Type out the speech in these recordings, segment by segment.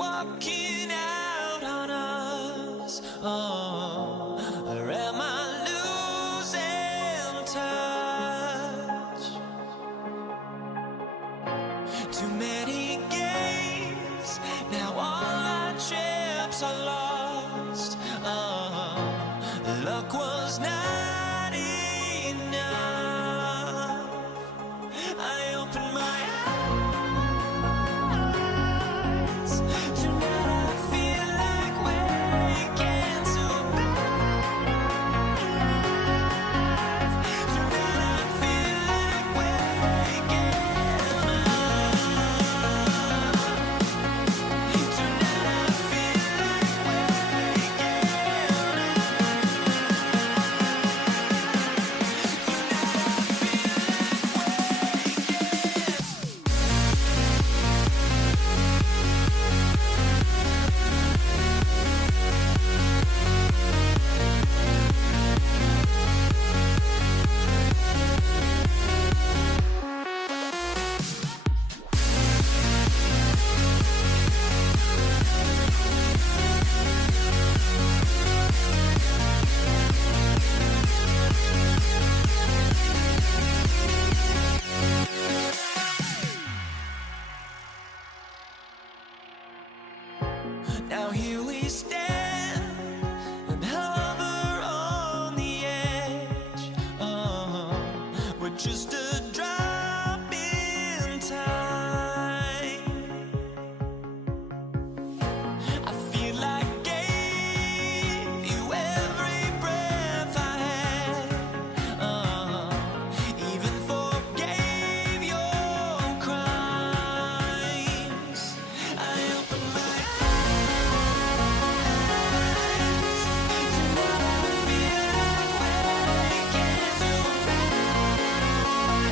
walking out on us. Oh, or am I losing touch? Too many games, now all our chips are lost. Oh, luck was not enough. I opened my eyes. Tonight I feel like waking so bad. Tonight I feel like waking up. Tonight I feel like waking now here we stand and hover on the edge. Oh, we're just a drop in time. I feel like I gave you every breath I had. Oh, even forgave your crimes. I opened my tonight I feel like waking so bad.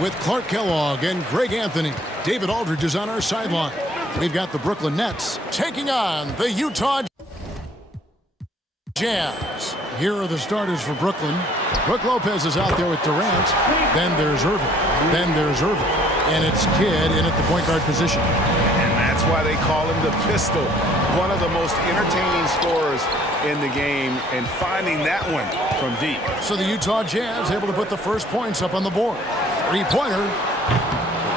with Clark Kellogg and Greg Anthony. David Aldridge is on our sideline. We've got the Brooklyn Nets taking on the Utah Jazz. Here are the starters for Brooklyn. Brook Lopez is out there with Durant. Then there's Irving. Then there's Irving. And it's Kidd in at the point guard position. And that's why they call him the Pistol. One of the most entertaining scorers in the game, and finding that one from deep. So the Utah Jazz able to put the first points up on the board. Three-pointer.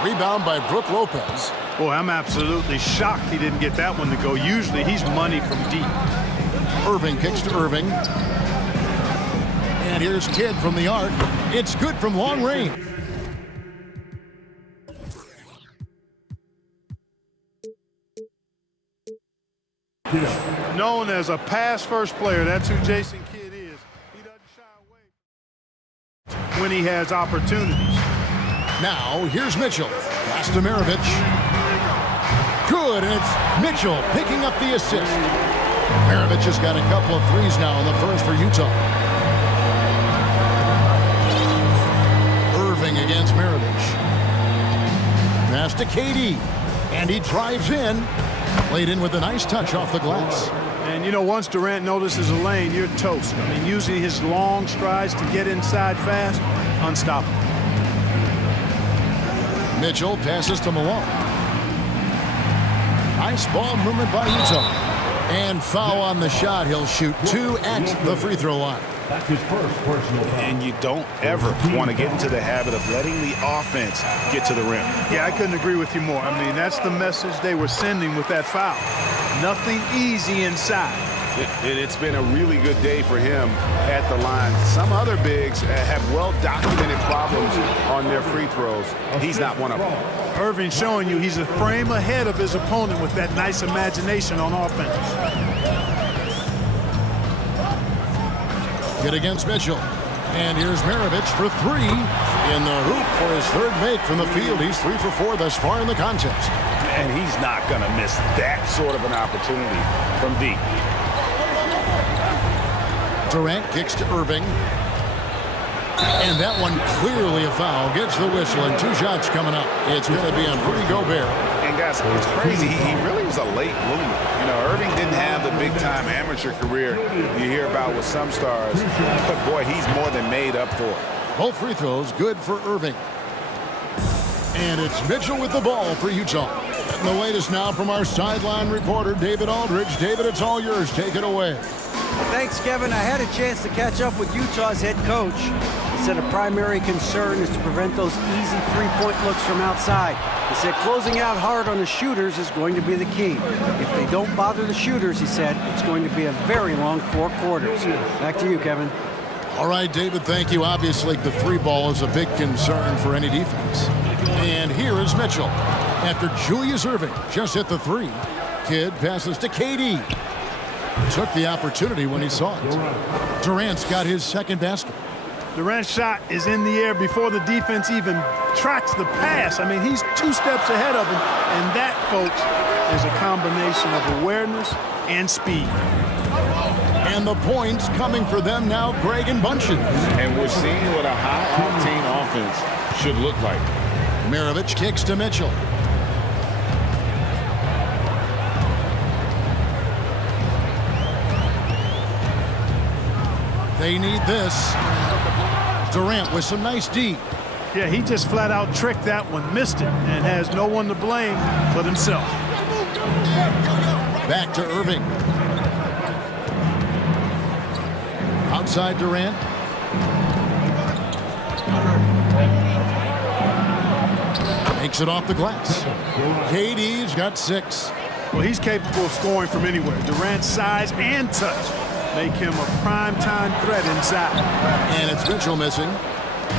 Rebound by Brook Lopez. Boy, I'm absolutely shocked he didn't get that one to go. Usually he's money from deep. Irving kicks to Irving. And here's Kidd from the arc. It's good from long range. Known as a pass-first player, that's who Jason Kidd is. He doesn't shy away when he has opportunities. Now, here's Mitchell. Pass to Maravich. Good, and it's Mitchell picking up the assist. Maravich has got a couple of threes now in the first for Utah. Irving against Maravich. Pass to KD. And he drives in. Played in with a nice touch off the glass. And, you know, once Durant notices a lane, you're toast. I mean, using his long strides to get inside fast, unstoppable. Mitchell passes to Malone. Nice ball movement by Utah. And foul on the shot. He'll shoot 2 at the free throw line. That's his first personal foul. And you don't ever want to get into the habit of letting the offense get to the rim. Yeah, I couldn't agree with you more. I mean, that's the message they were sending with that foul. Nothing easy inside. It's been a really good day for him at the line. Some other bigs have well-documented problems on their free throws. He's not one of them. Irving showing you he's a frame ahead of his opponent with that nice imagination on offense. Good against Mitchell. And here's Maravich for 3. In the hoop for his third make from the field. He's 3 for 4 thus far in the contest. And he's not going to miss that sort of an opportunity from deep. Durant kicks to Irving. And that one clearly a foul. Gets the whistle and 2 shots coming up. It's going to be on Rudy Gobert. And guys, it's crazy. He really was a late bloomer. You know, Irving didn't have the big-time amateur career you hear about with some stars. But, boy, he's more than made up for it. Both free throws good for Irving. And it's Mitchell with the ball for Utah. And the latest now from our sideline reporter, David Aldridge. David, it's all yours. Take it away. Thanks, Kevin. I had a chance to catch up with Utah's head coach. He said a primary concern is to prevent those easy three-point looks from outside. He said closing out hard on the shooters is going to be the key. If they don't bother the shooters, he said, it's going to be a very long 4 quarters. Back to you, Kevin. All right, David, thank you. Obviously, the 3 ball is a big concern for any defense. And here is Mitchell. After Julius Irving just hit the 3, Kidd passes to KD. Took the opportunity when he saw it. Durant's got his second basket. Durant's shot is in the air before the defense even tracks the pass. I mean, he's 2 steps ahead of him. And that, folks, is a combination of awareness and speed. And the points coming for them now, Greg and Bunchen. And we're seeing what a high-octane offense should look like. Maravich kicks to Mitchell. They need this. Durant with some nice D. Yeah, he just flat out tricked that one, missed it, and has no one to blame but himself. Back to Irving. Outside Durant. Makes it off the glass. KD's got 6. Well, he's capable of scoring from anywhere. Durant's size and touch make him a prime-time threat inside. And it's Mitchell missing.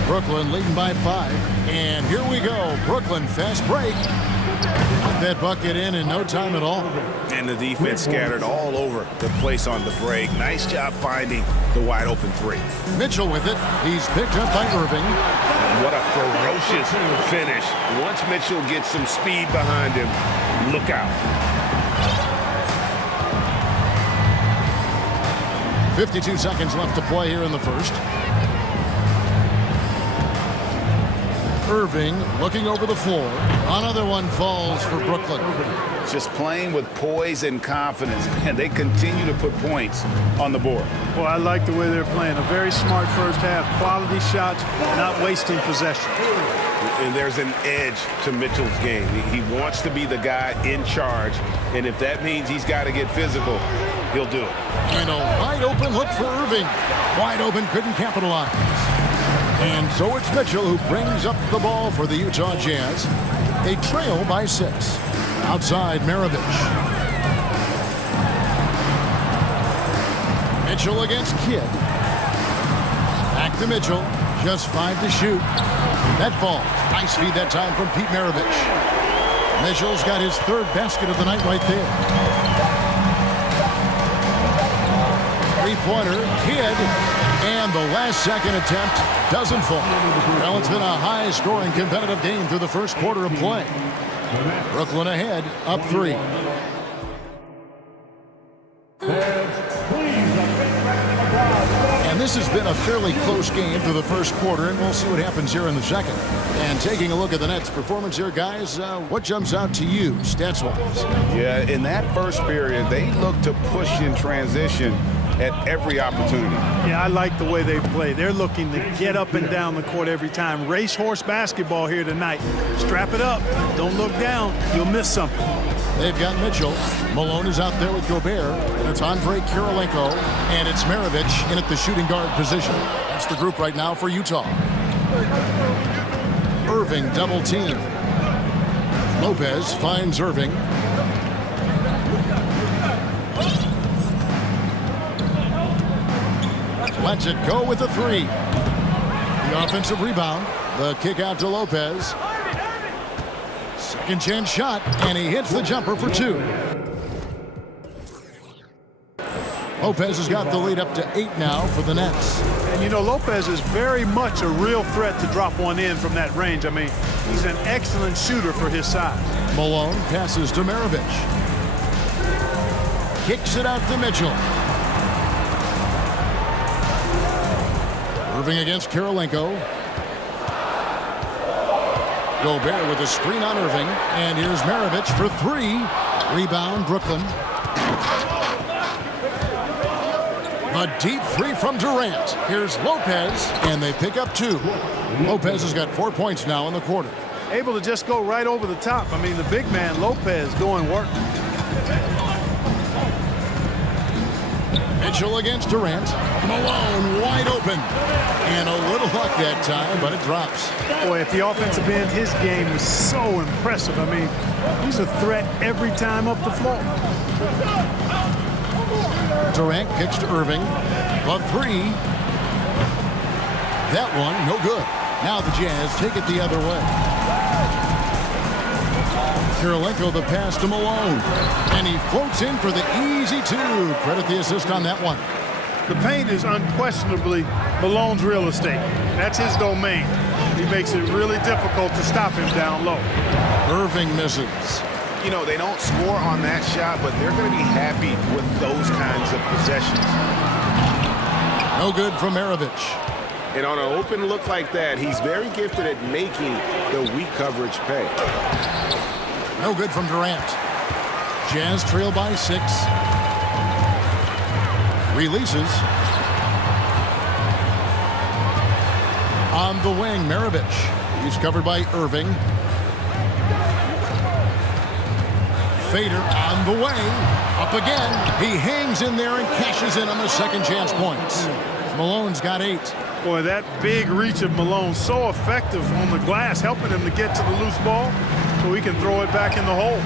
Brooklyn leading by 5. And here we go. Brooklyn fast break. Put that bucket in no time at all. And the defense scattered all over the place on the break. Nice job finding the wide-open 3. Mitchell with it. He's picked up by Irving. What a ferocious finish. Once Mitchell gets some speed behind him, look out. 52 seconds left to play here in the first. Irving looking over the floor. Another one falls for Brooklyn. Just playing with poise and confidence, and they continue to put points on the board. Well, I like the way they're playing. A very smart first half. Quality shots, not wasting possession. And there's an edge to Mitchell's game. He wants to be the guy in charge, and if that means he's got to get physical, he'll do it. And a wide open look for Irving. Wide open, couldn't capitalize. And so it's Mitchell who brings up the ball for the Utah Jazz. They trail by 6. Outside, Maravich. Mitchell against Kidd. Back to Mitchell. Just 5 to shoot. That falls. Nice feed that time from Pete Maravich. Mitchell's got his 3rd basket of the night right there. 3-pointer, Kidd. And the last-second attempt doesn't fall. Well, it's been a high-scoring competitive game through the first quarter of play. Brooklyn ahead, up 3. And this has been a fairly close game through the first quarter, and we'll see what happens here in the second. And taking a look at the Nets' performance here, guys, what jumps out to you, stats-wise? Yeah, in that first period, they looked to push in transition at every opportunity. Yeah, I like the way they play. They're looking to get up and down the court every time. Racehorse basketball here tonight. Strap it up. Don't look down. You'll miss something. They've got Mitchell. Malone is out there with Gobert. And it's Andre Kirilenko. And it's Maravich in at the shooting guard position. That's the group right now for Utah. Irving double team. Lopez finds Irving. Lets it go with the 3. The offensive rebound. The kick out to Lopez. Second chance shot, and he hits the jumper for 2. Lopez has got the lead up to 8 now for the Nets. And you know, Lopez is very much a real threat to drop one in from that range. I mean, he's an excellent shooter for his size. Malone passes to Maravich. Kicks it out to Mitchell. Irving against Kirilenko. Gobert with a screen on Irving. And here's Maravich for 3. Rebound, Brooklyn. A deep 3 from Durant. Here's Lopez. And they pick up 2. Lopez has got 4 points now in the quarter. Able to just go right over the top. I mean, the big man, Lopez, doing work. Mitchell against Durant. Malone wide open. And a little luck that time, but it drops. Boy, at the offensive end, his game is so impressive. I mean, he's a threat every time up the floor. Durant kicks to Irving. The 3. That one, no good. Now the Jazz take it the other way. Kirilenko the pass to Malone. And he floats in for the easy 2. Credit the assist on that one. The paint is unquestionably Malone's real estate. That's his domain. He makes it really difficult to stop him down low. Irving misses. You know, they don't score on that shot, but they're going to be happy with those kinds of possessions. No good from Maravich. And on an open look like that, he's very gifted at making the weak coverage pay. No good from Durant. Jazz trail by 6. Releases. On the wing, Maravich. He's covered by Irving. Fader on the way. Up again. He hangs in there and cashes in on the second chance points. Malone's got 8. Boy, that big reach of Malone, so effective on the glass, helping him to get to the loose ball so he can throw it back in the hole.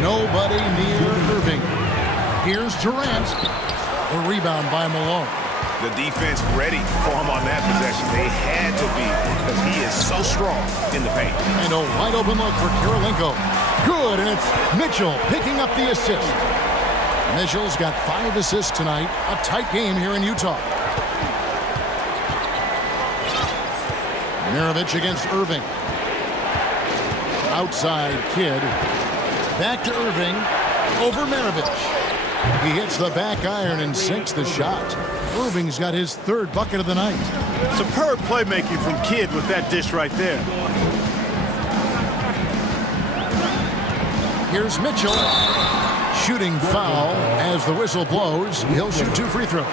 Nobody near Irving. Here's Durant. The rebound by Malone. The defense ready for him on that possession. They had to be, because he is so strong in the paint. And a wide open look for Kirilenko. Good, and it's Mitchell picking up the assist. Mitchell's got 5 assists tonight. A tight game here in Utah. Maravich against Irving. Outside Kidd. Back to Irving. Over Maravich. He hits the back iron and sinks the shot. Irving's got his third bucket of the night. Superb playmaking from Kidd with that dish right there. Here's Mitchell. Shooting foul as the whistle blows. He'll shoot 2 free throws.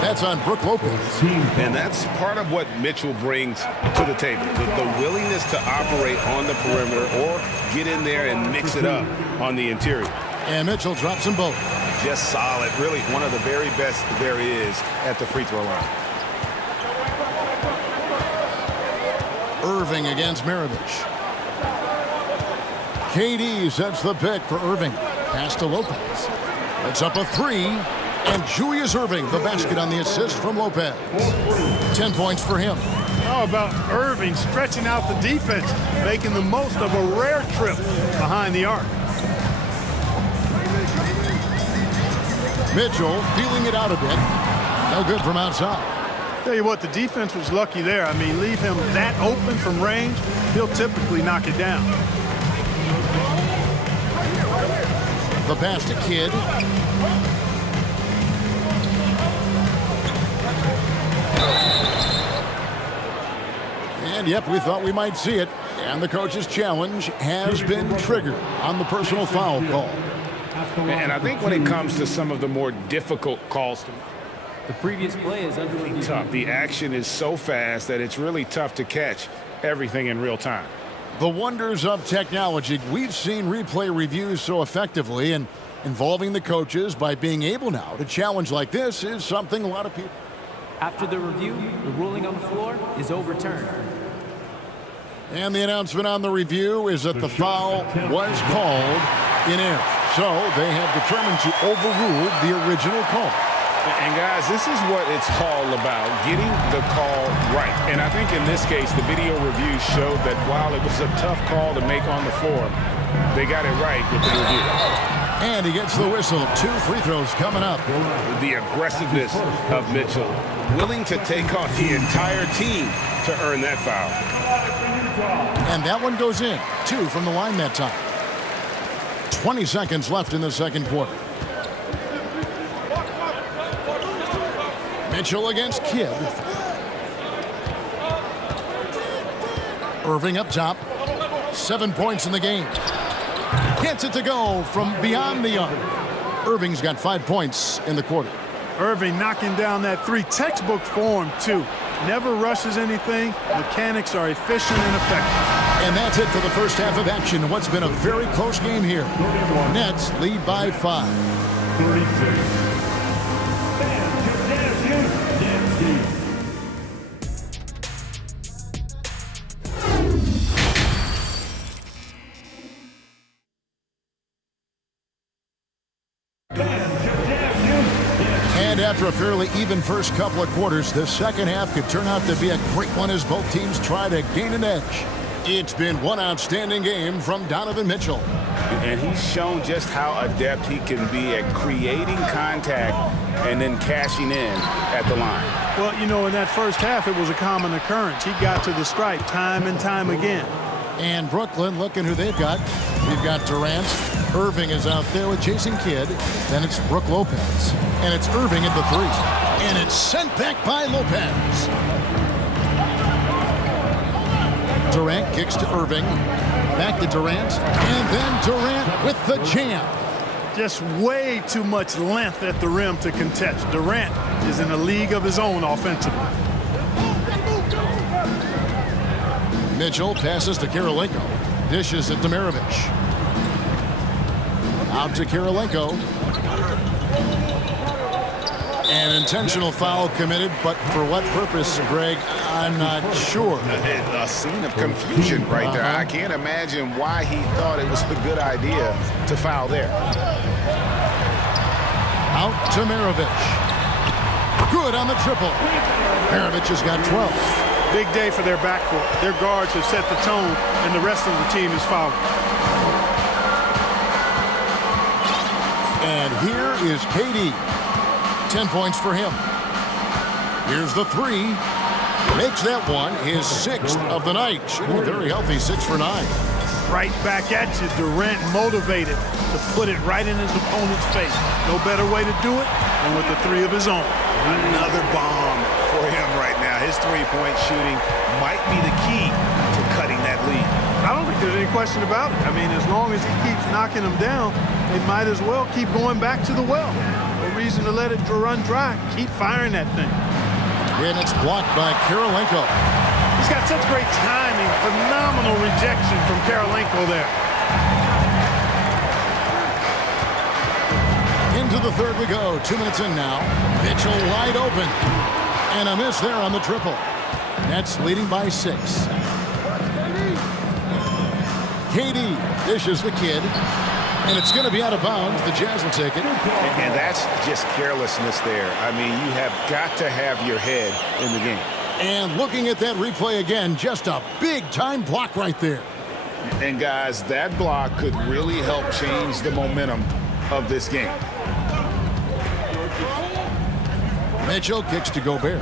That's on Brook Lopez. And that's part of what Mitchell brings to the table. The willingness to operate on the perimeter or get in there and mix it up on the interior. And Mitchell drops them both. Just solid. Really one of the very best there is at the free throw line. Irving against Maravich. KD sets the pick for Irving. Pass to Lopez. It's up a 3. And Julius Irving, the basket on the assist from Lopez. 10 points for him. How about Irving stretching out the defense, making the most of a rare trip behind the arc. Mitchell feeling it out a bit. No good from outside. Tell you what, the defense was lucky there. I mean, leave him that open from range, he'll typically knock it down. The pass to Kidd. And yep, we thought we might see it. And the coach's challenge has been triggered on the personal foul call. And I think when it comes to some of the more difficult calls, The previous play is under review. tough. The action is so fast that it's really tough to catch everything in real time. The wonders of technology. We've seen replay reviews so effectively, and involving the coaches by being able now to challenge like this is something a lot of people. After the review, the ruling on the floor is overturned. And the announcement on the review is that the foul was called in error. So they have determined to overrule the original call. And guys, this is what it's all about, getting the call right. And I think in this case, the video review showed that while it was a tough call to make on the floor, they got it right with the review. And he gets the whistle. 2 free throws coming up. The aggressiveness of Mitchell, willing to take on the entire team to earn that foul. And that one goes in. 2 from the line that time. 20 seconds left in the second quarter. Mitchell against Kidd. Irving up top. 7 points in the game. Gets it to go from beyond the arc. Irving's got 5 points in the quarter. Irving knocking down that 3. Textbook form, too. Never rushes anything. Mechanics are efficient and effective. And that's it for the first half of action. What's been a very close game here. Nets lead by 5. 36. And after a fairly even first couple of quarters, the second half could turn out to be a great one as both teams try to gain an edge. It's been one outstanding game from Donovan Mitchell. And he's shown just how adept he can be at creating contact and then cashing in at the line. Well, you know, in that first half, it was a common occurrence. He got to the stripe time and time again. And Brooklyn, looking who they've got. We've got Durant. Irving is out there with Jason Kidd. Then it's Brook Lopez. And it's Irving at the 3. And it's sent back by Lopez. Durant kicks to Irving. Back to Durant. And then Durant with the jam. Just way too much length at the rim to contest. Durant is in a league of his own offensively. Mitchell passes to Kirilenko. Dishes it to Maravich. Out to Kirilenko. An intentional foul committed, but for what purpose, Greg, I'm not sure. A scene of confusion right there. I can't imagine why he thought it was a good idea to foul there. Out to Maravich. Good on the triple. Maravich has got 12. Big day for their backcourt. Their guards have set the tone, and the rest of the team is fouling. And here is KD. 10 points for him. Here's the 3. Makes that one his 6th of the night. Shooting a very healthy 6 for 9. Right back at you. Durant motivated to put it right in his opponent's face. No better way to do it than with the three of his own. Another bomb for him right now. His three-point shooting might be the key to cutting that lead. I don't think there's any question about it. I mean, as long as he keeps knocking them down, they might as well keep going back to the well. No reason to let it run dry. Keep firing that thing. And it's blocked by Kirilenko. He's got such great timing. Phenomenal rejection from Kirilenko there. Into the third we go. 2 minutes in now. Mitchell wide open. And a miss there on the triple. Nets leading by 6. KD dishes the kid. And it's going to be out of bounds. The Jazz will take it. And that's just carelessness there. I mean, you have got to have your head in the game. And looking at that replay again, just a big-time block right there. And, guys, that block could really help change the momentum of this game. Mitchell kicks to Gobert.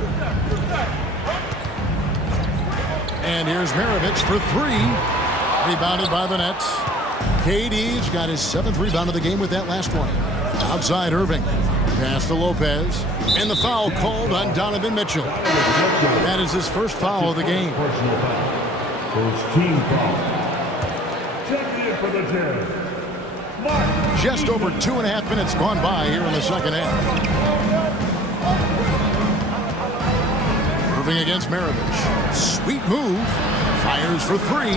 And here's Maravich for 3. Rebounded by the Nets. KD's got his 7th rebound of the game with that last one. Outside Irving. Pass to Lopez. And the foul called on Donovan Mitchell. That is his first foul of the game. First team foul. Checking in for the Jazz. Just over 2.5 minutes gone by here in the second half. Irving against Maravich. Sweet move. Fires for 3.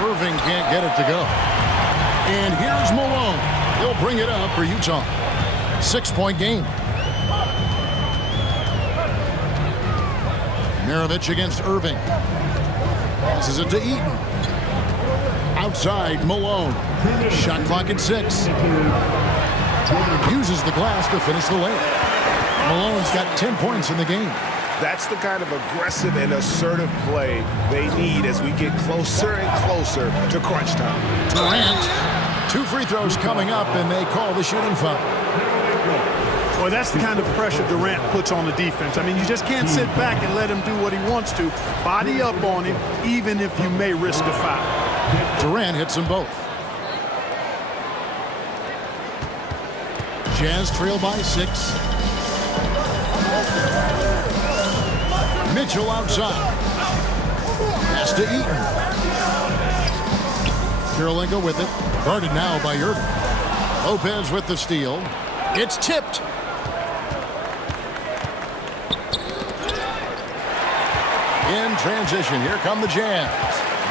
Irving can't get it to go. And here's Malone. He'll bring it up for Utah. 6-point game. Maravich against Irving. Passes it to Eaton. Outside, Malone. Shot clock at 6. Uses the glass to finish the layup. Malone's got 10 points in the game. That's the kind of aggressive and assertive play they need as we get closer and closer to crunch time. Durant, 2 free throws coming up, and they call the shooting foul. Boy, that's the kind of pressure Durant puts on the defense. I mean, you just can't sit back and let him do what he wants to. Body up on him, even if you may risk a foul. Durant hits them both. Jazz trail by 6. Mitchell outside. Pass to Eaton. Kirilenko with it. Guarded now by Irving. Lopez with the steal. It's tipped. In transition, here come the Jazz.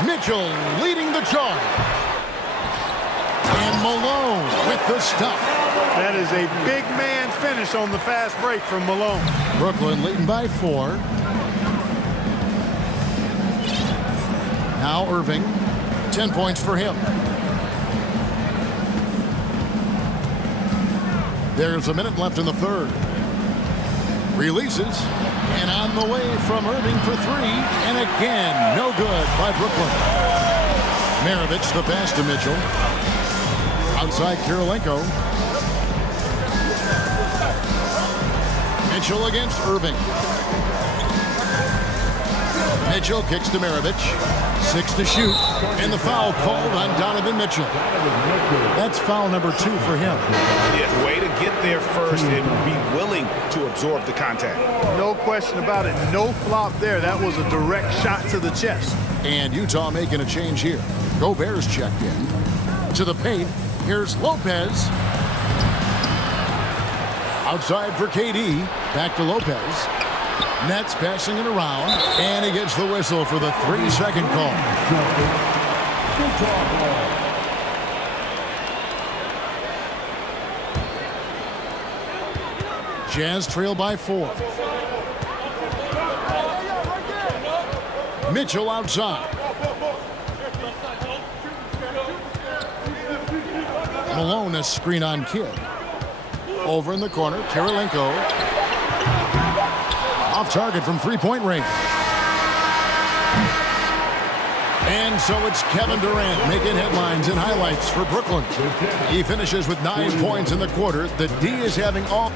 Mitchell leading the charge. And Malone with the stuff. That is a big man finish on the fast break from Malone. Brooklyn leading by 4. Now Irving, 10 points for him. There's a minute left in the third. Releases, and on the way from Irving for 3, and again, no good by Brooklyn. Maravich the pass to Mitchell. Outside Kirilenko. Mitchell against Irving. Mitchell kicks to Maravich. 6 to shoot, and the foul called on Donovan Mitchell. That's foul number 2 for him. Yeah, way to get there first and be willing to absorb the contact. No question about it. No flop there. That was a direct shot to the chest. And Utah making a change here. Gobert's checked in. To the paint, here's Lopez. Outside for KD. Back to Lopez. Nets passing it around, and he gets the whistle for the 3-second call. Jazz trail by 4. Mitchell outside. Malone, a screen on Kidd. Over in the corner, Kirilenko. Off target from 3-point range. And so it's Kevin Durant making headlines and highlights for Brooklyn. He finishes with 9 points in the quarter. The D is having all.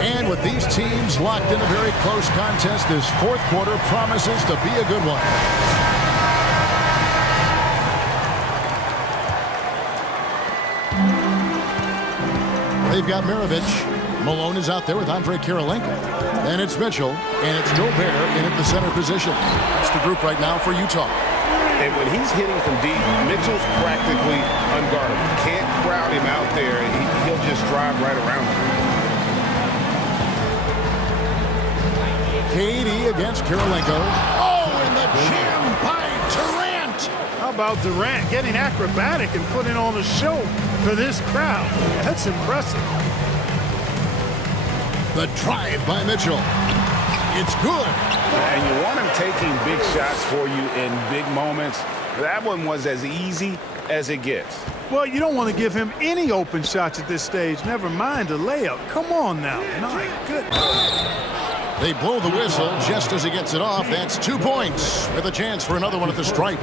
And with with these teams locked in a very close contest, this fourth quarter promises to be a good one. They've got Maravich. Malone is out there with Andre Kirilenko. And it's Mitchell, and it's Gobert in at the center position. That's the group right now for Utah. And when he's hitting from deep, Mitchell's practically unguardable. Can't crowd him out there. He'll just drive right around him. KD against Kirilenko. Oh, and the jam by Durant. How about Durant getting acrobatic and putting on a show for this crowd? That's impressive. The drive by Mitchell. It's good. And you want him taking big shots for you in big moments. That one was as easy as it gets. Well, you don't want to give him any open shots at this stage. Never mind a layup. Come on now. My goodness. They blow the whistle just as he gets it off. That's 2 points with a chance for another one at the stripe.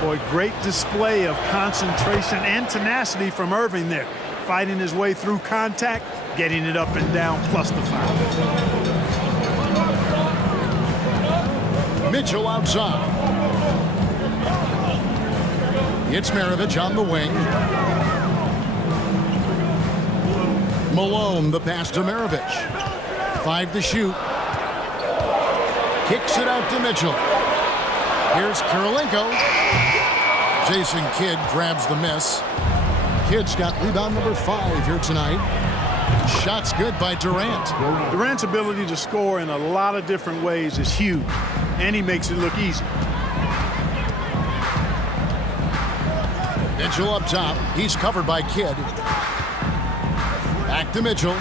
Boy, great display of concentration and tenacity from Irving there. Fighting his way through contact, getting it up and down, plus the foul. Mitchell outside. It's Maravich on the wing. Malone, the pass to Maravich. 5 to shoot. Kicks it out to Mitchell. Here's Kirilenko. Jason Kidd grabs the miss. Kidd's got rebound number 5 here tonight. Shot's good by Durant. Durant's ability to score in a lot of different ways is huge, and he makes it look easy. Mitchell up top. He's covered by Kidd. Back to Mitchell.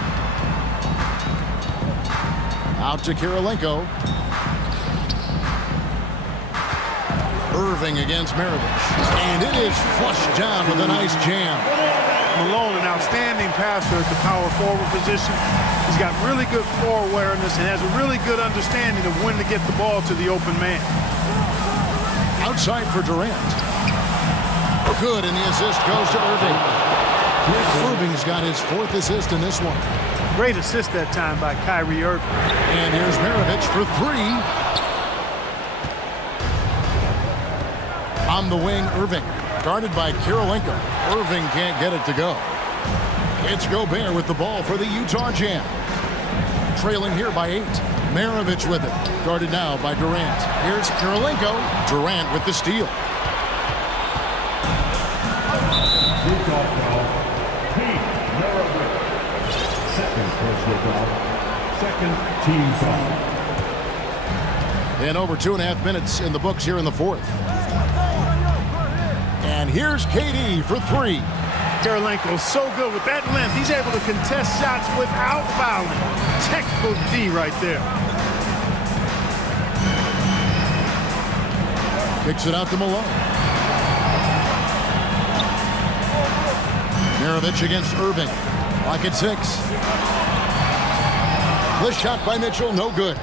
Out to Kirilenko. Irving against Maravich. And it is flushed down with a nice jam. Malone, an outstanding passer at the power forward position. He's got really good floor awareness and has a really good understanding of when to get the ball to the open man. Outside for Durant. Good, and the assist goes to Irving. Irving's got his 4th assist in this one. Great assist that time by Kyrie Irving. And here's Maravich for 3. On the wing, Irving. Guarded by Kirilenko. Irving can't get it to go. It's Gobert with the ball for the Utah Jam. Trailing here by 8. Maravich with it. Guarded now by Durant. Here's Kirilenko. Durant with the steal. Utah foul. Pete Maravich. Second personal foul. Second team foul. And over 2.5 minutes in the books here in the 4th. And here's KD for 3. Kirilenko so good with that length. He's able to contest shots without fouling. Textbook D right there. Kicks it out to Malone. Maravich against Irving. Lock at 6. The shot by Mitchell, no good.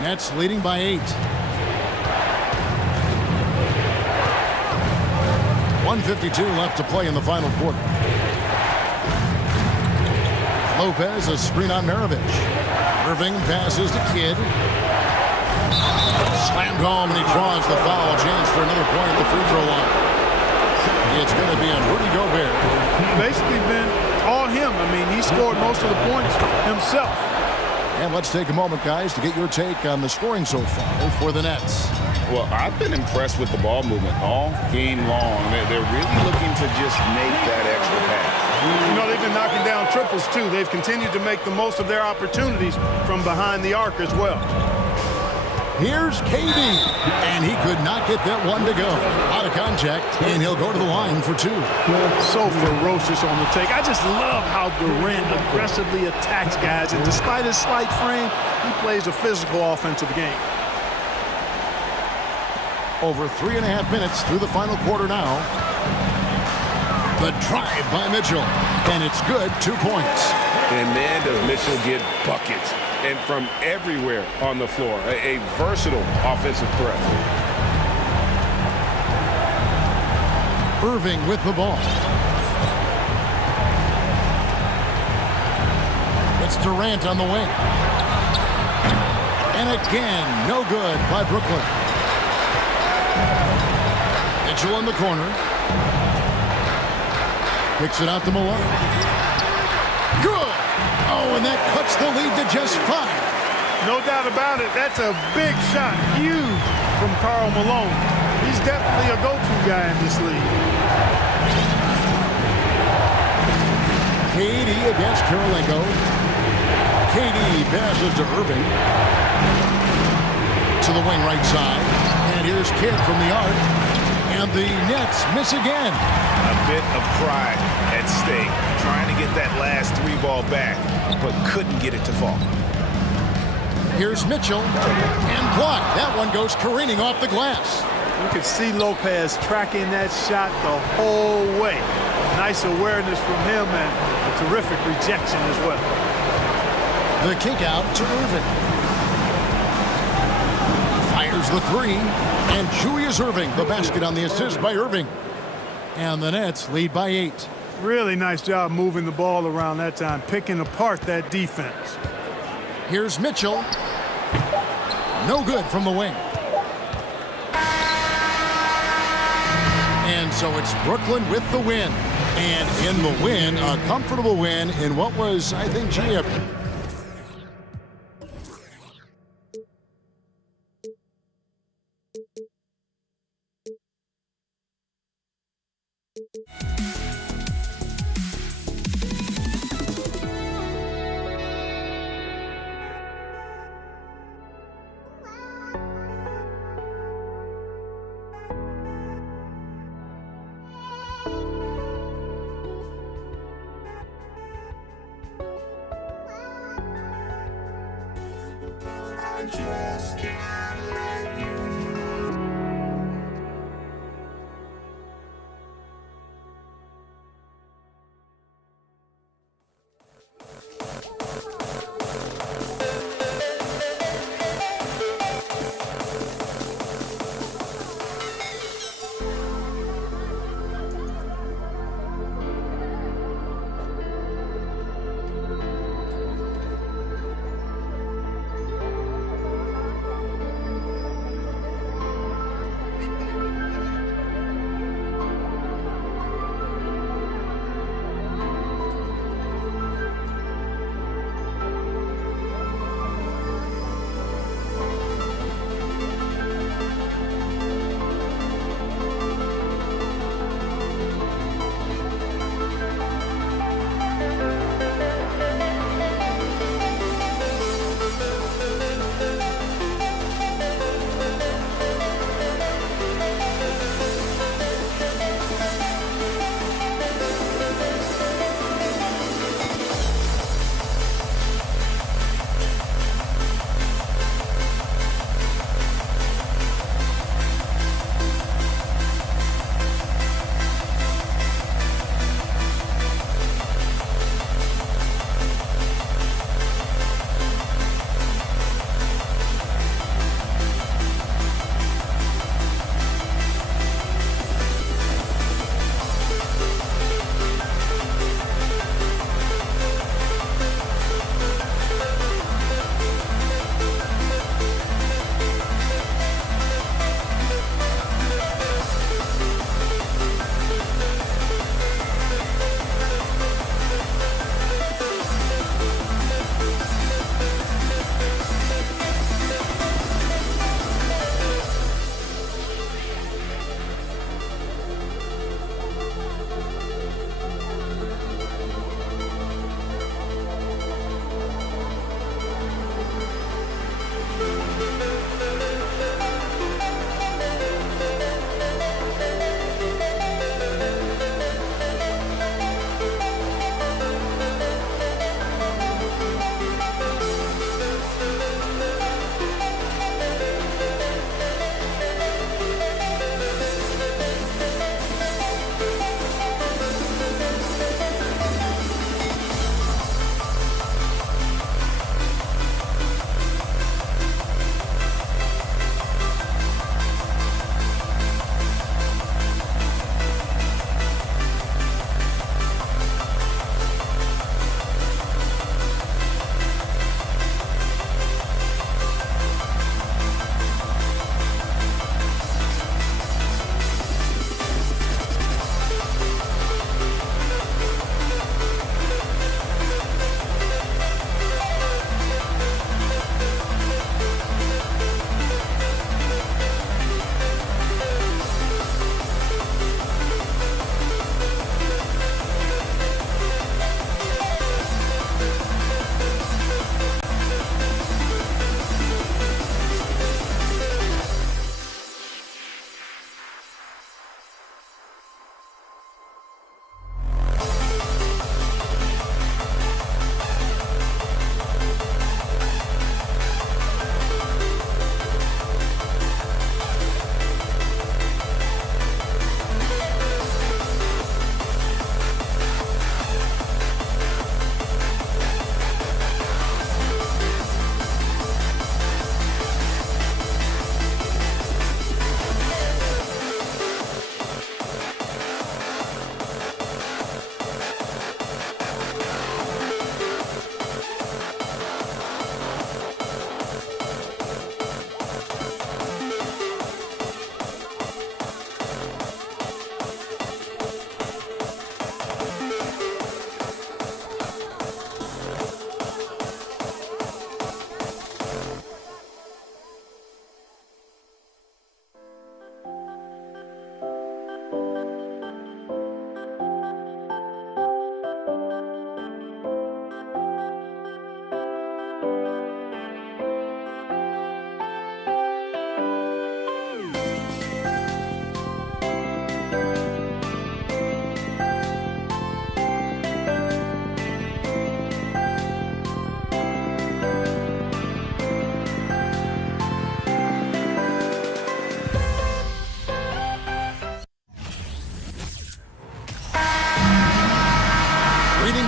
Nets leading by 8. 1:52 left to play in the final quarter. Lopez, a screen on Maravich. Irving passes to Kidd. Slammed home, and he draws the foul. Chance for another point at the free throw line. It's going to be on Rudy Gobert. Basically been all him. I mean, he scored most of the points himself. And let's take a moment, guys, to get your take on the scoring so far for the Nets. Well, I've been impressed with the ball movement all game long. They're really looking to just make that extra pass. You know, they've been knocking down triples, too. They've continued to make the most of their opportunities from behind the arc as well. Here's KD, and he could not get that one to go. Out of contact, and he'll go to the line for 2. So ferocious on the take. I just love how Durant aggressively attacks guys, and despite his slight frame, he plays a physical offensive game. Over 3.5 minutes through the final quarter now. The drive by Mitchell, and it's good, 2 points. And man, does Mitchell get buckets. And from everywhere on the floor. A versatile offensive threat. Irving with the ball. It's Durant on the wing. And again, no good by Brooklyn. Mitchell in the corner. Kicks it out to Malone. Good! Oh, and that cuts the lead to just 5. No doubt about it. That's a big shot. Huge from Karl Malone. He's definitely a go-to guy in this league. KD against Karolinko. KD passes to Irving. To the wing right side. And here's Kidd from the arc. And the Nets miss again. A bit of pride at stake. Trying to get that last 3 ball back, but couldn't get it to fall. Here's Mitchell. And blocked. That one goes careening off the glass. You could see Lopez tracking that shot the whole way. Nice awareness from him and a terrific rejection as well. The kick out to Irving. Fires the 3. And Julius Irving, the basket on the assist by Irving. And the Nets lead by 8. Really nice job moving the ball around that time, picking apart that defense. Here's Mitchell. No good from the wing. And so it's Brooklyn with the win. And in the win, a comfortable win in what was, I think,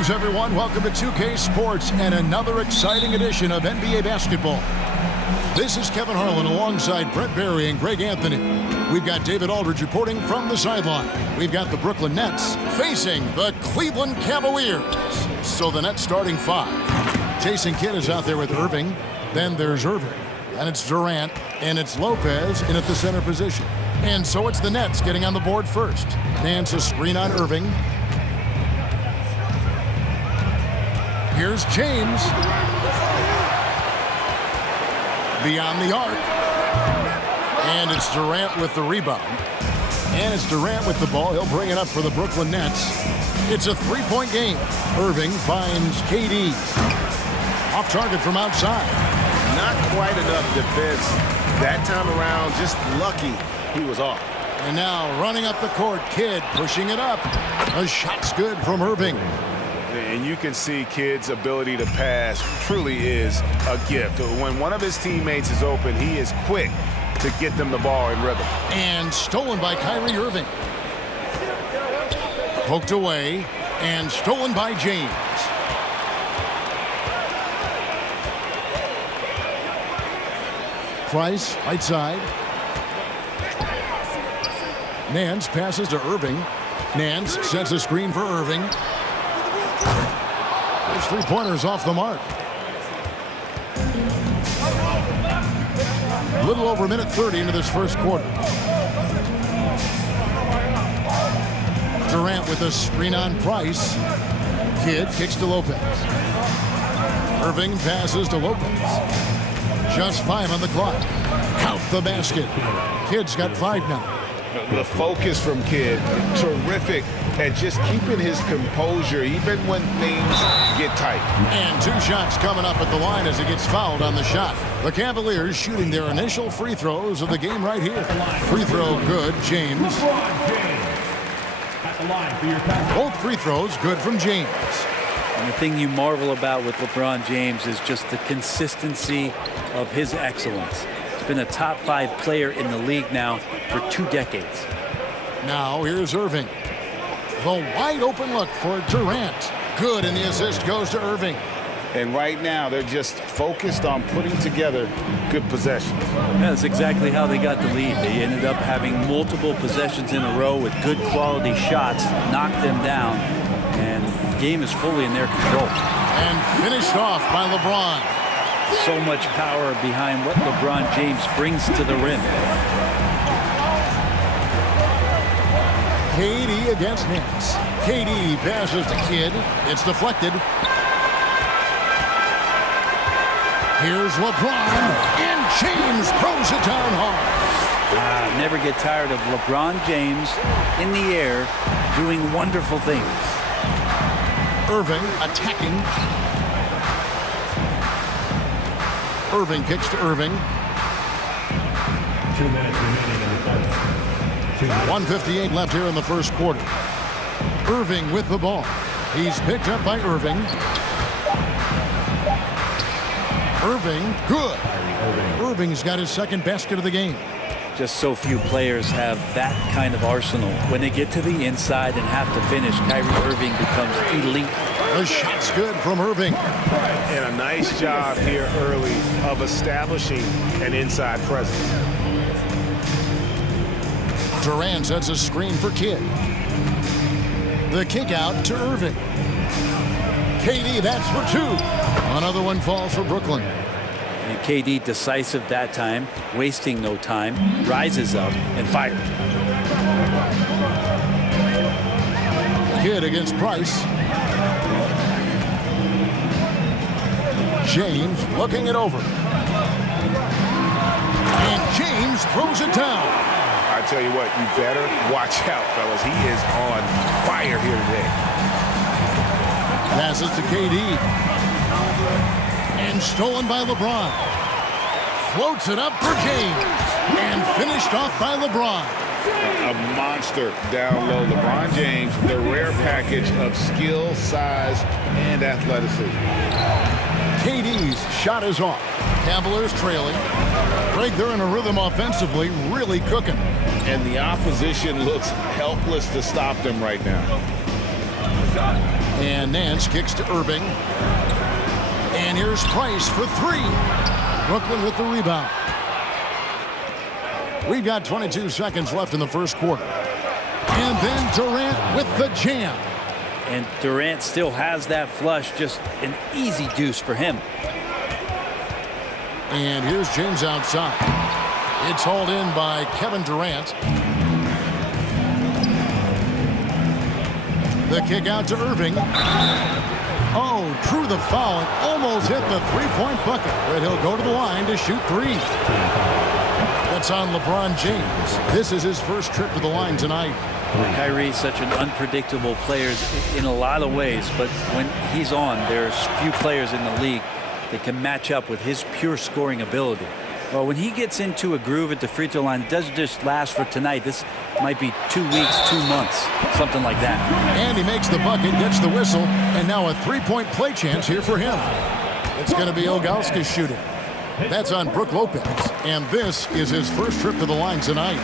Greetings, everyone. Welcome to 2K Sports and another exciting edition of NBA basketball. This is Kevin Harlan alongside Brent Barry and Greg Anthony. We've got David Aldridge reporting from the sideline. We've got the Brooklyn Nets facing the Cleveland Cavaliers. So the Nets starting 5. Jason Kidd is out there with Irving. Then there's Irving. And it's Durant. And it's Lopez in at the center position. And so it's the Nets getting on the board first. Nance a screen on Irving. Here's James. Beyond the arc. And it's Durant with the rebound. And it's Durant with the ball. He'll bring it up for the Brooklyn Nets. It's a 3-point game. Irving finds KD. Off target from outside. Not quite enough defense that time around. Just lucky he was off. And now running up the court, Kidd pushing it up. A shot's good from Irving. And you can see Kidd's ability to pass truly is a gift. When one of his teammates is open, he is quick to get them the ball in rhythm. And stolen by Kyrie Irving. Poked away and stolen by James. Price, right side. Nance passes to Irving. Nance sets a screen for Irving. There's 3-pointers off the mark. A little over a minute 30 into this first quarter. Durant with a screen on Price. Kidd kicks to Lopez. Irving passes to Lopez. Just 5 on the clock. Count the basket. Kidd's got 5 now. The focus from Kidd, terrific at just keeping his composure even when things get tight. And 2 shots coming up at the line as he gets fouled on the shot. The Cavaliers shooting their initial free throws of the game right here. Free throw good, James. Both free throws good from James. And the thing you marvel about with LeBron James is just the consistency of his excellence. He's been a top 5 player in the league now for 2 decades. Now here's Irving. The wide open look for Durant. Good, and the assist goes to Irving. And right now they're just focused on putting together good possessions. Yeah, that's exactly how they got the lead. They ended up having multiple possessions in a row with good quality shots, knocked them down, and the game is fully in their control. And finished off by LeBron. So much power behind what LeBron James brings to the rim. KD against Nance. KD passes to Kidd. It's deflected. Here's LeBron. And James throws it down hard. Never get tired of LeBron James in the air doing wonderful things. Irving attacking. Irving kicks to Irving. 2 minutes remaining in the first. 1:58 left here in the first quarter. Irving with the ball. He's picked up by Irving. Irving, good. Irving's got his second basket of the game. Just so few players have that kind of arsenal. When they get to the inside and have to finish, Kyrie Irving becomes elite. The shot's good from Irving. And a nice job here early of establishing an inside presence. Durant sets a screen for Kidd. The kick out to Irving. KD, that's for 2. Another one falls for Brooklyn. And KD decisive that time, wasting no time, rises up and fires. Kidd against Price. James looking it over. And James throws it down. I tell you what, you better watch out, fellas. He is on fire here today. Passes to KD. And stolen by LeBron. Floats it up for James. And finished off by LeBron. A monster down low. LeBron James, the rare package of skill, size, and athleticism. KD's shot is off. Cavaliers trailing. Greg, they're in a rhythm offensively, really cooking. And the opposition looks helpless to stop them right now. And Nance kicks to Irving. And here's Price for three. Brooklyn with the rebound. We've got 22 seconds left in the first quarter. And then Durant with the jam. And Durant still has that flush, just an easy deuce for him. And here's James outside. It's hauled in by Kevin Durant. The kick out to Irving. Oh, drew the foul and almost hit the three-point bucket. But he'll go to the line to shoot three. That's on LeBron James. This is his first trip to the line tonight. Kyrie's such an unpredictable player in a lot of ways, but when he's on, there's few players in the league that can match up with his pure scoring ability. Well, when he gets into a groove at the free throw line, it doesn't just last for tonight. This might be 2 weeks, 2 months, something like that. And he makes the bucket, gets the whistle, and now a three-point play chance here for him. It's going to be Ilgauskas shooting. That's on Brook Lopez, and this is his first trip to the line tonight.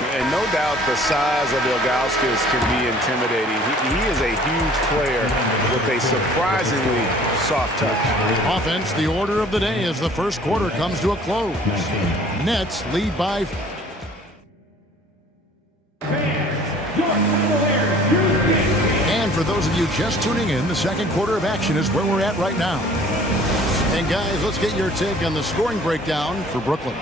And no doubt the size of Ilgauskas can be intimidating. He is a huge player with a surprisingly soft touch. Offense, the order of the day as the first quarter comes to a close. Nets lead by... And for those of you just tuning in, the second quarter of action is where we're at right now. And guys, let's get your take on the scoring breakdown for Brooklyn.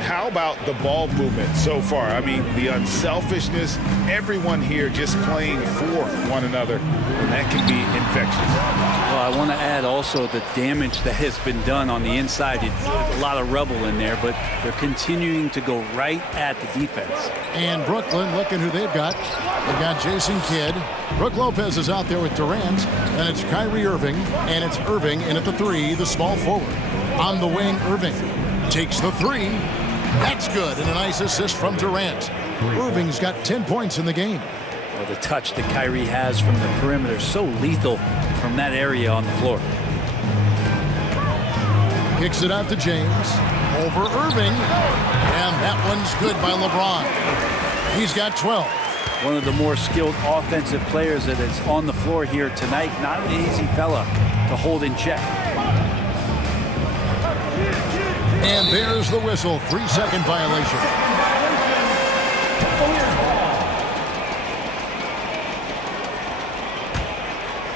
How about the ball movement so far? I mean, the unselfishness, everyone here just playing for one another, and that can be infectious. Well, I want to add also the damage that has been done on the inside. It's a lot of rubble in there, but they're continuing to go right at the defense. And Brooklyn, looking who they've got. They've got Jason Kidd. Brook Lopez is out there with Durant, and it's Kyrie Irving, and it's Irving in at the three, the small forward. On the wing, Irving takes the three. That's good, and a nice assist from Durant. Irving's got 10 points in the game. Well, the touch that Kyrie has from the perimeter, so lethal from that area on the floor. Kicks it out to James. Over Irving. And that one's good by LeBron. He's got 12. One of the more skilled offensive players that is on the floor here tonight. Not an easy fella to hold in check. And there's the whistle. 3-second violation.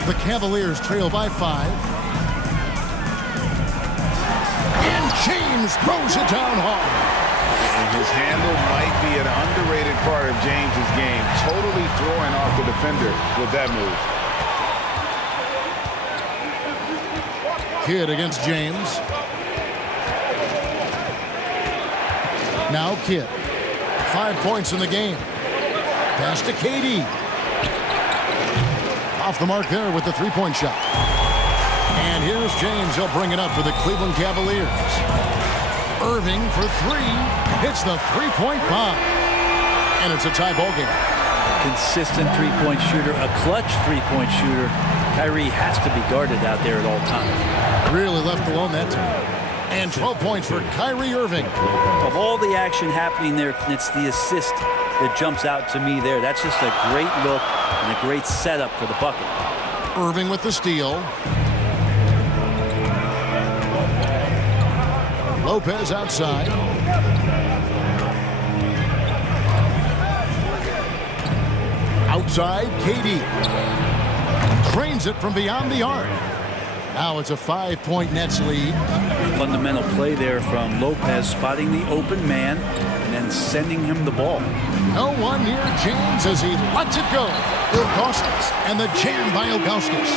The Cavaliers trail by 5. And James throws it down hard. And his handle might be an underrated part of James's game. Totally throwing off the defender with that move. Kidd against James. Now Kidd. 5 points in the game. Pass to KD. Off the mark there with the three-point shot. And here's James. He'll bring it up for the Cleveland Cavaliers. Irving for three. Hits the three-point bomb. And it's a tie ball game. Consistent three-point shooter, a clutch three-point shooter. Kyrie has to be guarded out there at all times. Really left alone that time. And 12 points for Kyrie Irving. Of all the action happening there, it's the assist that jumps out to me there. That's just a great look and a great setup for the bucket. Irving with the steal. Lopez outside. Outside, KD. Trains it from beyond the arc. Now it's a 5-point Nets lead. Fundamental play there from Lopez, spotting the open man and then sending him the ball. No one near James as he lets it go. Ilgauskas and the jam by Ilgauskas.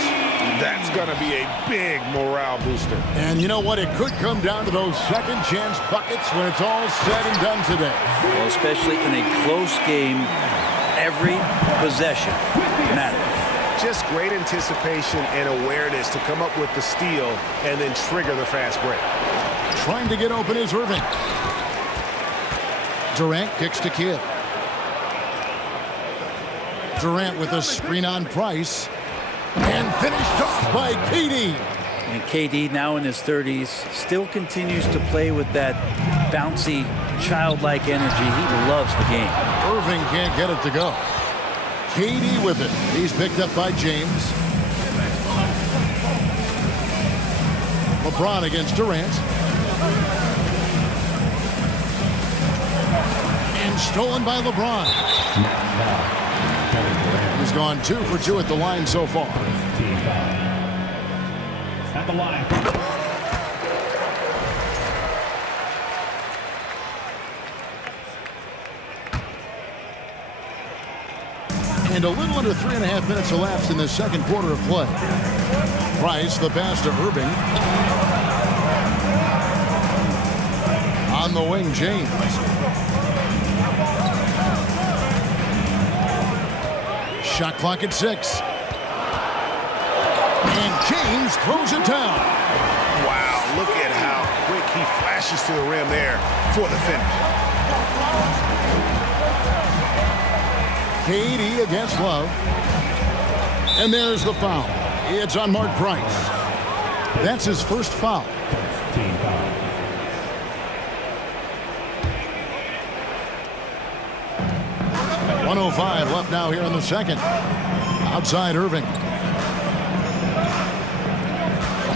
That's going to be a big morale booster. And you know what? It could come down to those second chance buckets when it's all said and done today. Well, especially in a close game, every possession matters. Just great anticipation and awareness to come up with the steal and then trigger the fast break. Trying to get open is Irving. Durant kicks to Kidd. Durant with a screen on Price. And finished off by KD. And KD, now in his 30s, still continues to play with that bouncy, childlike energy. He loves the game. Irving can't get it to go. KD with it. He's picked up by James. LeBron against Durant. And stolen by LeBron. He's gone 2 for 2 at the line so far. At the line. And a little under 3.5 minutes elapsed in the second quarter of play. Price, the pass to Irving. On the wing, James. Shot clock at 6. And James throws it down. Wow, look at how quick he flashes to the rim there for the finish. KD against Love. And there's the foul. It's on Mark Price. That's his first foul. Team foul. .105 left now here in the second. Outside Irving.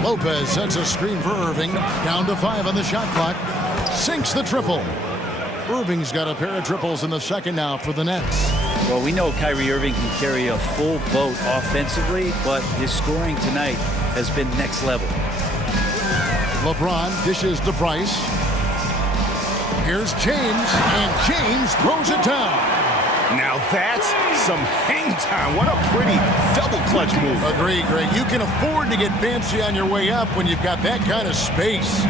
Lopez sets a screen for Irving. Down to 5 on the shot clock. Sinks the triple. Irving's got a pair of triples in the second now for the Nets. Well, we know Kyrie Irving can carry a full boat offensively, but his scoring tonight has been next level. LeBron dishes to Price. Here's James, and James throws it down. Now that's some hang time. What a pretty double clutch move. Agreed, Greg. You can afford to get fancy on your way up when you've got that kind of space.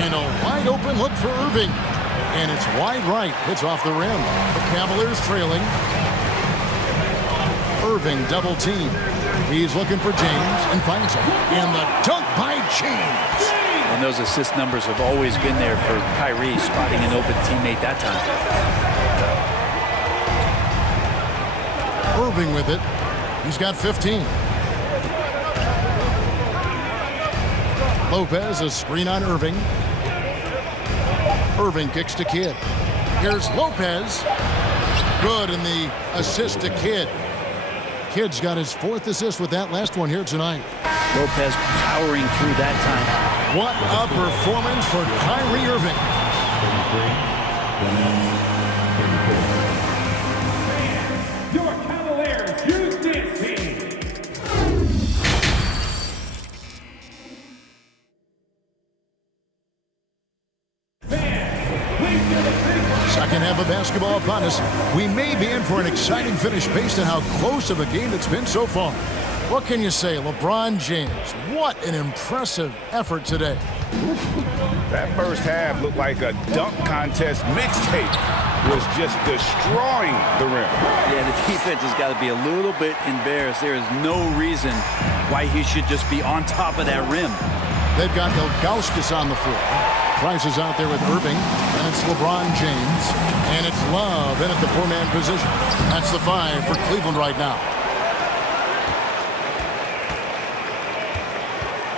And a wide open look for Irving. And it's wide right. It's off the rim. The Cavaliers trailing. Irving double team. He's looking for James and finds him. And the dunk by James. And those assist numbers have always been there for Kyrie, spotting an open teammate that time. Irving with it. He's got 15. Lopez, a screen on Irving. Irving kicks to Kidd. Here's Lopez. Good in the assist to Kidd. Kidd's got his 4th assist with that last one here tonight. Lopez powering through that time. What a performance for Kyrie Irving. 33, 34. Your Cavaliers, Houston team. Second half of basketball upon us. We may be in for an exciting finish based on how close of a game it's been so far. What can you say, LeBron James? What an impressive effort today. That first half looked like a dunk contest mixtape. Was just destroying the rim. Yeah, the defense has got to be a little bit embarrassed. There is no reason why he should just be on top of that rim. They've got Ilgauskas on the floor. Price is out there with Irving, and it's LeBron James, and it's Love in at the 4-man position. That's the 5 for Cleveland right now.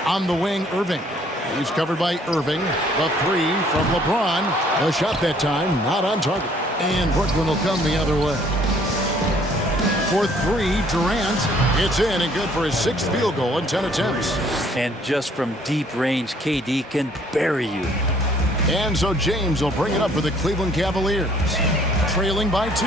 On the wing, Irving. He's covered by Irving. The 3 from LeBron. The shot that time, not on target. And Brooklyn will come the other way. For 3, Durant. It's in and good for his 6th field goal in 10 attempts. And just from deep range, KD can bury you. And so James will bring it up for the Cleveland Cavaliers. Trailing by 2.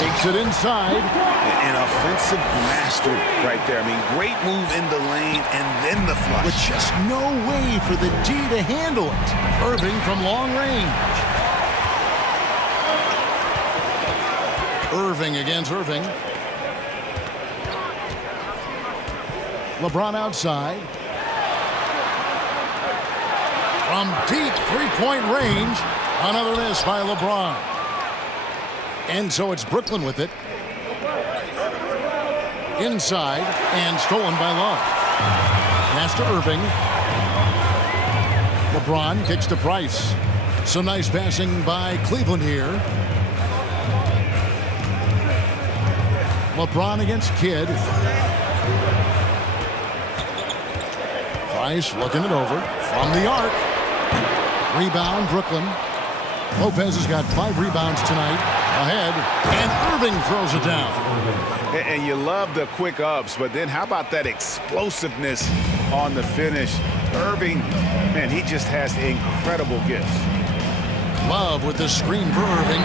Takes it inside. An offensive mastery right there. I mean, great move in the lane and then the flush. With just no way for the D to handle it. Irving from long range. Irving against Irving. LeBron outside. From deep three-point range, another miss by LeBron. And so it's Brooklyn with it. Inside and stolen by Love. Pass to Irving. LeBron kicks to Price. Some nice passing by Cleveland here. LeBron against Kidd. Price looking it over from the arc. Rebound, Brooklyn. Lopez has got 5 rebounds tonight. Ahead, and Irving throws it down. And you love the quick ups, but then how about that explosiveness on the finish. Irving, man, he just has incredible gifts. Love with the screen for Irving.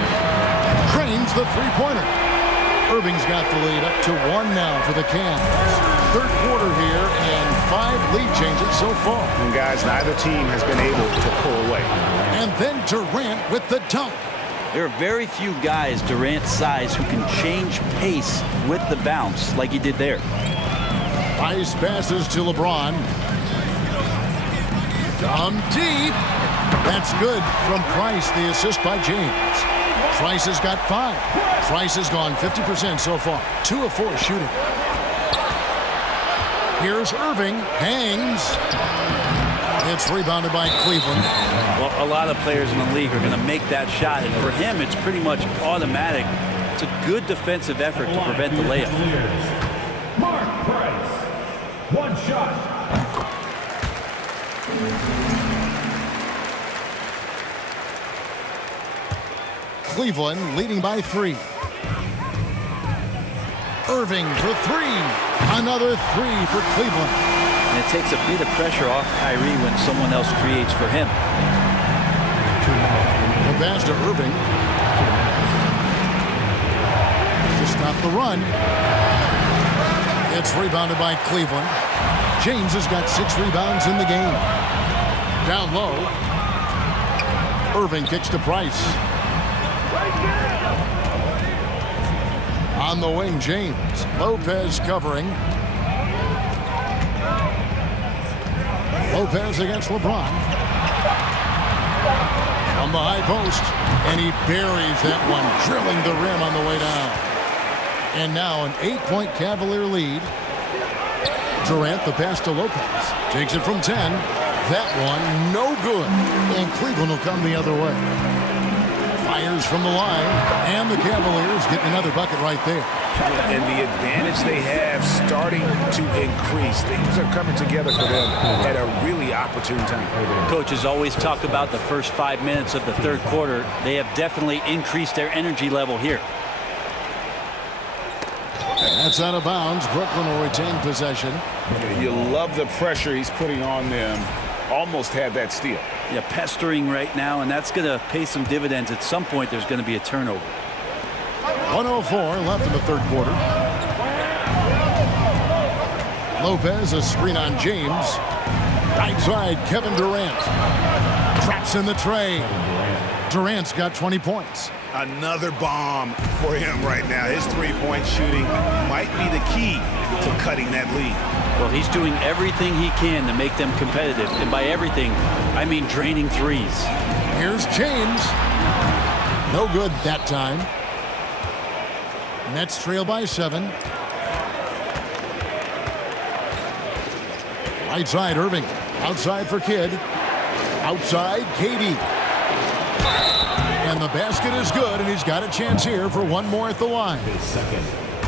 Drains the three-pointer. Irving's got the lead up to 1 now for the Cavs. Third quarter here and 5 lead changes so far. And guys, neither team has been able to pull away. And then Durant with the dunk. There are very few guys Durant's size who can change pace with the bounce like he did there. Ice passes to LeBron. From deep. That's good from Price, the assist by James. Price has got 5. Price has gone 50% so far. 2 of 4 shooting. Here's Irving. Hangs. It's rebounded by Cleveland. Well, a lot of players in the league are going to make that shot, and for him, it's pretty much automatic. It's a good defensive effort to prevent the layup. Mark Price. 1 shot. Cleveland leading by 3. Irving for 3. Another 3 for Cleveland. And it takes a bit of pressure off Kyrie when someone else creates for him. The pass to Irving. To stop the run. It's rebounded by Cleveland. James has got 6 rebounds in the game. Down low. Irving kicks to Price. On the wing, James. Lopez covering. Lopez against LeBron. From the high post. And he buries that one, drilling the rim on the way down. And now an 8-point Cavalier lead. Durant, the pass to Lopez. Takes it from 10. That one, no good. And Cleveland will come the other way. Fires from the line, and the Cavaliers get another bucket right there. And the advantage they have starting to increase. Things are coming together for them at a really opportune time. Coaches always talk about the first 5 minutes of the third quarter. They have definitely increased their energy level here. That's out of bounds. Brooklyn will retain possession. You love the pressure he's putting on them. Almost had that steal. Yeah, pestering right now, and that's going to pay some dividends. At some point, there's going to be a turnover. 1:04 left in the third quarter. Lopez, a screen on James. Right side, Kevin Durant. Traps in the tray. Durant's got 20 points. Another bomb for him right now. His three-point shooting might be the key to cutting that lead. Well, he's doing everything he can to make them competitive. And by everything, I mean draining threes. Here's James. No good that time. Nets trail by 7. Right side, Irving. Outside for Kidd. Outside, KD. And the basket is good, and he's got a chance here for one more at the line.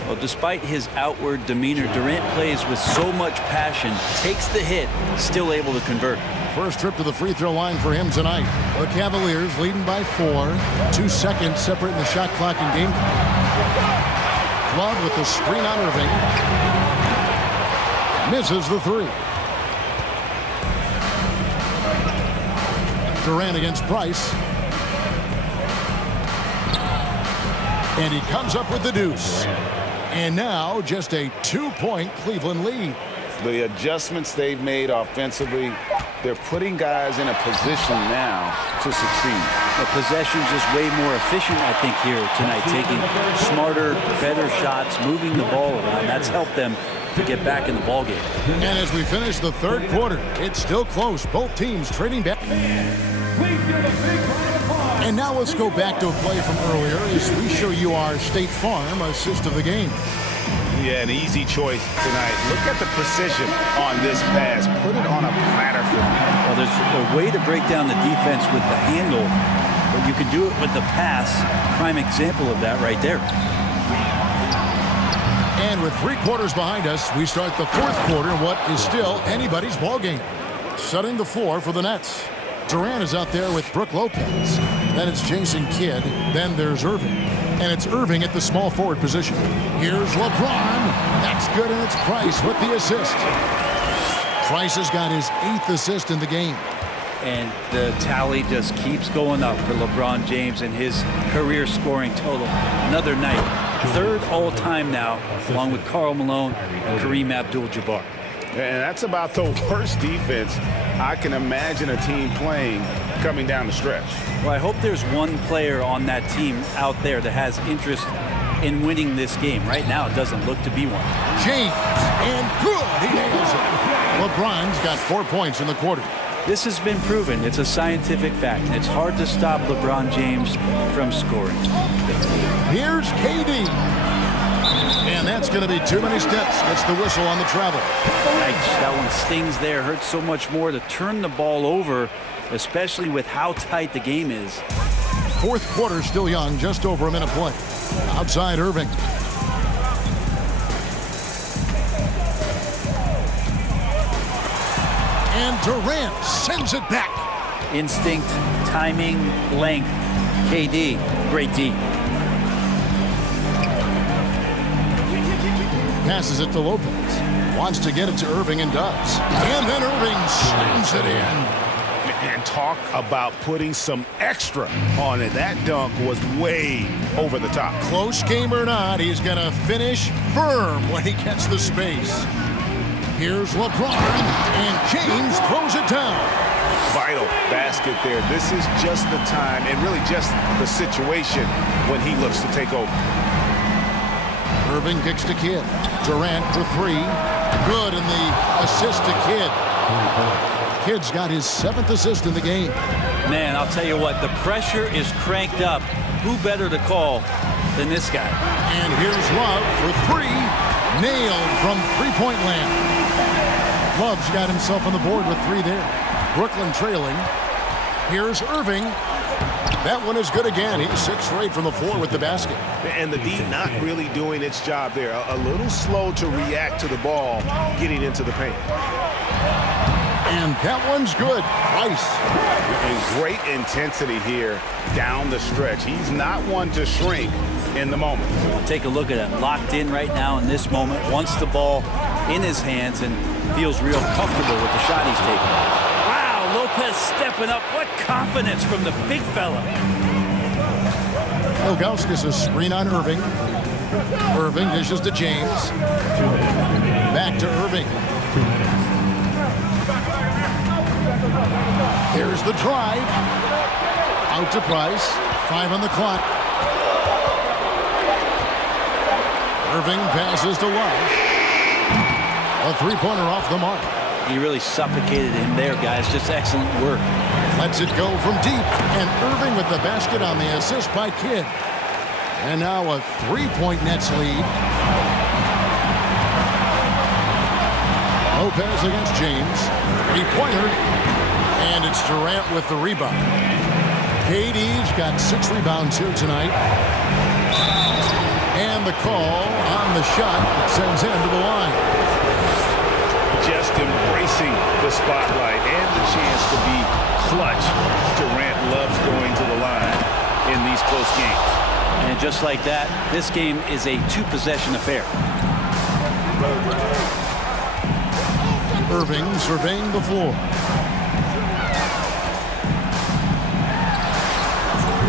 Well, despite his outward demeanor, Durant plays with so much passion, takes the hit, still able to convert. First trip to the free throw line for him tonight. The Cavaliers leading by 4. 2 seconds separating the shot clock and game clock. Love with the screen on Irving. Misses the 3. Durant against Price. And he comes up with the deuce. And now just a 2-point Cleveland lead. The adjustments they've made offensively, they're putting guys in a position now to succeed. The possession's just way more efficient, I think, here tonight, taking smarter, better shots, moving the ball around. That's helped them to get back in the ballgame. And as we finish the third quarter, it's still close. Both teams trading back. And now let's go back to a play from earlier as we show you our State Farm assist of the game. Yeah, an easy choice tonight. Look at the precision on this pass. Put it on a platter for me. Well, there's a way to break down the defense with the handle, but you can do it with the pass. Prime example of that right there. And with 3 quarters behind us, we start the fourth quarter in what is still anybody's ball game. Setting the floor for the Nets. Durant is out there with Brook Lopez. Then it's Jason Kidd. Then there's Irving. And it's Irving at the small forward position. Here's LeBron. That's good, and it's Price with the assist. Price has got his 8th assist in the game. And the tally just keeps going up for LeBron James and his career scoring total. Another night, 3rd all-time now, along with Karl Malone and Kareem Abdul-Jabbar. And that's about the worst defense I can imagine a team playing coming down the stretch. Well, I hope there's one player on that team out there that has interest in winning this game. Right now, it doesn't look to be one. James, and good. He nails it. LeBron's got 4 points in the quarter. This has been proven. It's a scientific fact. It's hard to stop LeBron James from scoring. Here's KD. And that's going to be too many steps. Gets the whistle on the travel. Yikes, that one stings there. Hurts so much more to turn the ball over, especially with how tight the game is. 4th quarter still young, just over a minute play. Outside Irving. And Durant sends it back. Instinct, timing, length. KD, great D. Passes it to Lopez. Wants to get it to Irving and does. And then Irving slams it in. And talk about putting some extra on it. That dunk was way over the top. Close game or not, he's going to finish firm when he gets the space. Here's LeBron, and James throws it down. Vital basket there. This is just the time and really just the situation when he looks to take over. Irving kicks to Kidd. Durant for 3. Good, and the assist to Kidd. Kidd's got his 7th assist in the game. Man, I'll tell you what, the pressure is cranked up. Who better to call than this guy? And here's Love for 3. Nailed from three-point land. Love's got himself on the board with 3 there. Brooklyn trailing. Here's Irving. That one is good again. He's 6 for 8 from the floor with the basket. And the D not really doing its job there. A little slow to react to the ball getting into the paint. And that one's good. Price. And great intensity here down the stretch. He's not one to shrink in the moment. Take a look at him. Locked in right now in this moment. Wants the ball in his hands and feels real comfortable with the shot he's taking. Wow, Lopez stepping up. What confidence from the big fella. Ilgauskas a screen on Irving. Irving dishes to James. Back to Irving. Here's the drive. Out to Price. 5 on the clock. Irving passes to Love. A 3-pointer off the mark. He really suffocated him there, guys. Just excellent work. Lets it go from deep. And Irving with the basket on the assist by Kidd. And now a 3-point Nets lead. Lopez against James. 3-pointer. And it's Durant with the rebound. KD's got 6 rebounds here tonight. And the call on the shot that sends him to the line. Just embracing the spotlight and the chance to be clutch. Durant loves going to the line in these close games. And just like that, this game is a 2-possession affair. Irving surveying the floor.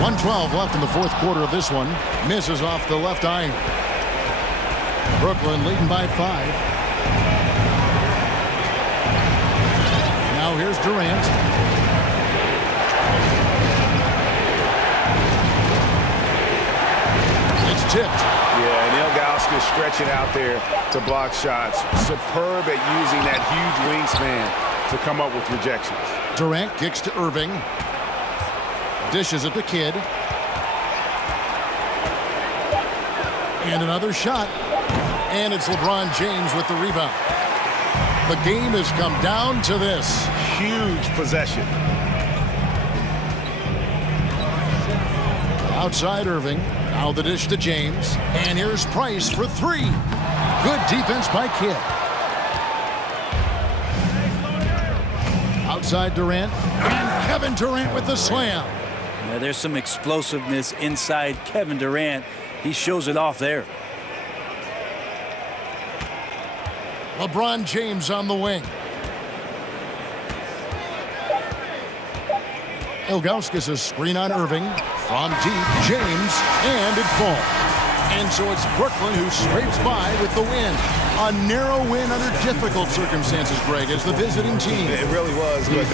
1:12 left in the 4th quarter of this one. Misses off the left iron. Brooklyn leading by 5. Now here's Durant. It's tipped. Yeah, and Ilgauskas stretching out there to block shots. Superb at using that huge wingspan to come up with rejections. Durant kicks to Irving. Dishes it to Kidd. And another shot. And it's LeBron James with the rebound. The game has come down to this. Huge possession. Outside Irving. Now the dish to James. And here's Price for 3. Good defense by Kidd. Outside Durant. And Kevin Durant with the slam. Yeah, there's some explosiveness inside Kevin Durant. He shows it off there. LeBron James on the wing. Ilgauskas a screen on Irving. From deep, James, and it falls. And so it's Brooklyn who scrapes by with the win. A narrow win under difficult circumstances, Greg, as the visiting team. It really was, but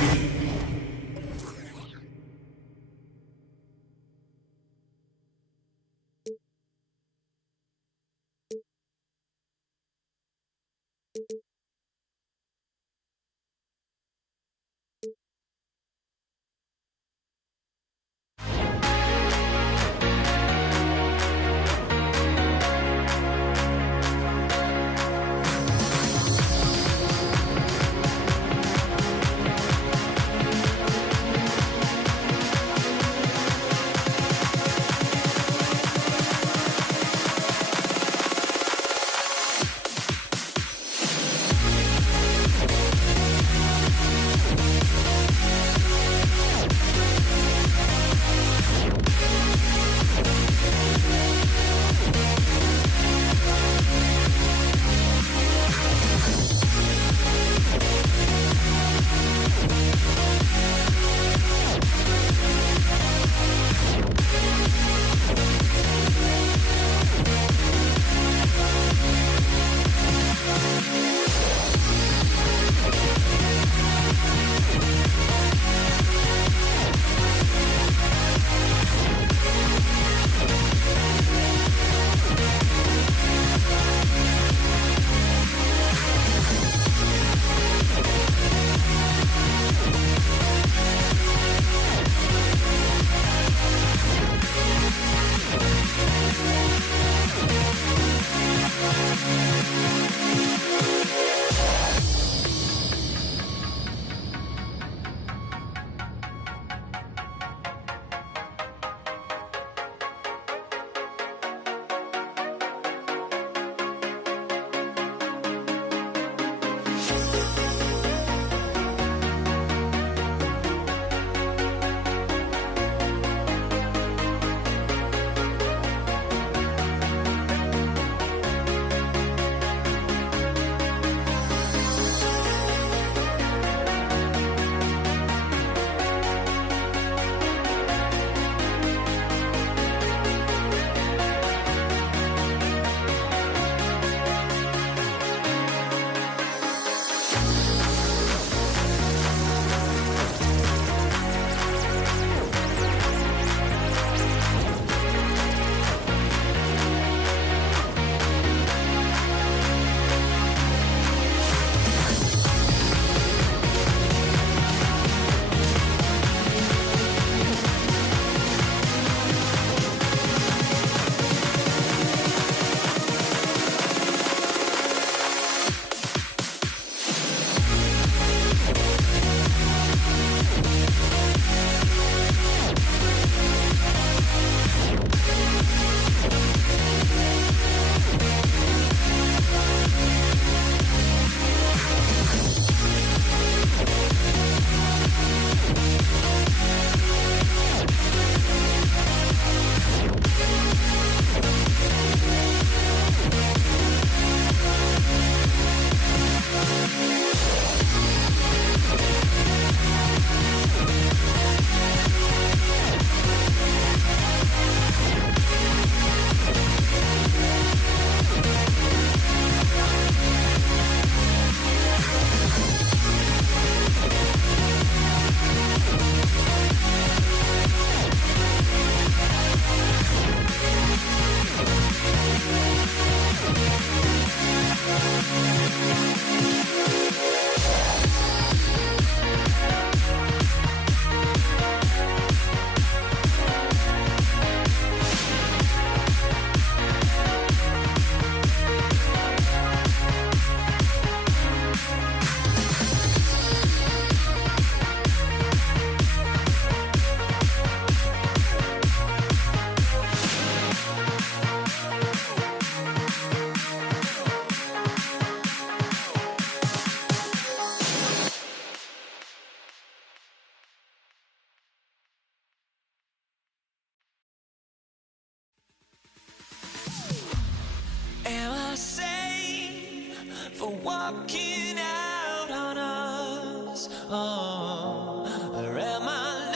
for walking out on us? Oh, or am I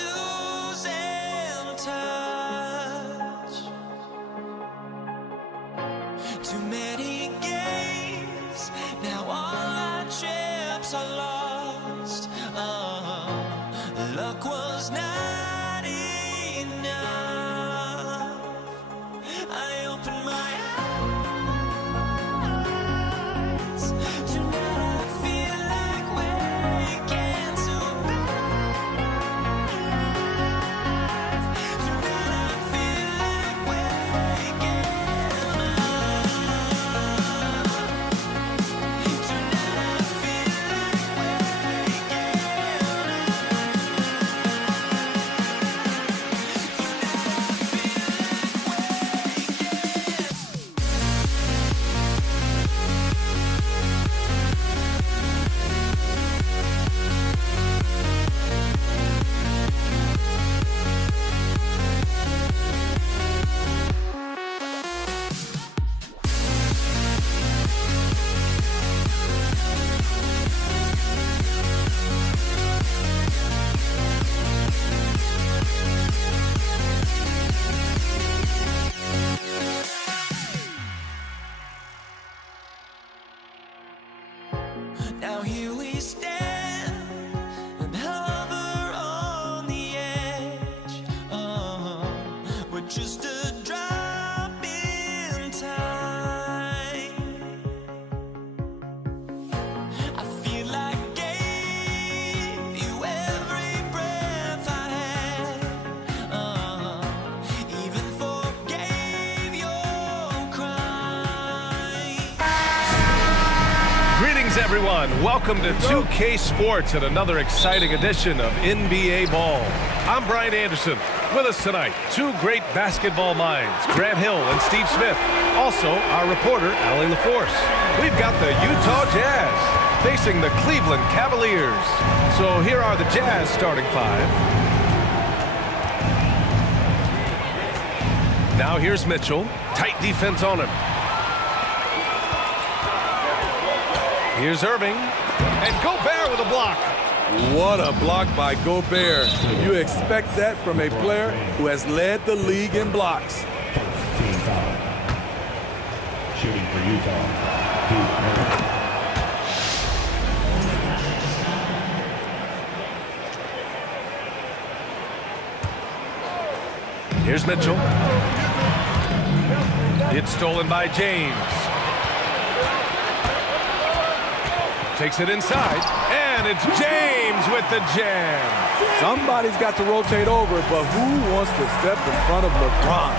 Greetings, everyone. Welcome to 2K Sports and another exciting edition of NBA Ball. I'm Brian Anderson. With us tonight, two great basketball minds, Grant Hill and Steve Smith. Also, our reporter, Allie LaForce. We've got the Utah Jazz facing the Cleveland Cavaliers. So here are the Jazz starting five. Now here's Mitchell. Tight defense on him. Here's Irving. And Gobert with a block. What a block by Gobert. You expect that from a player who has led the league in blocks. Shooting for Utah. Here's Mitchell. It's stolen by James. Takes it inside, and it's James with the jam. Somebody's got to rotate over, but who wants to step in front of LeBron?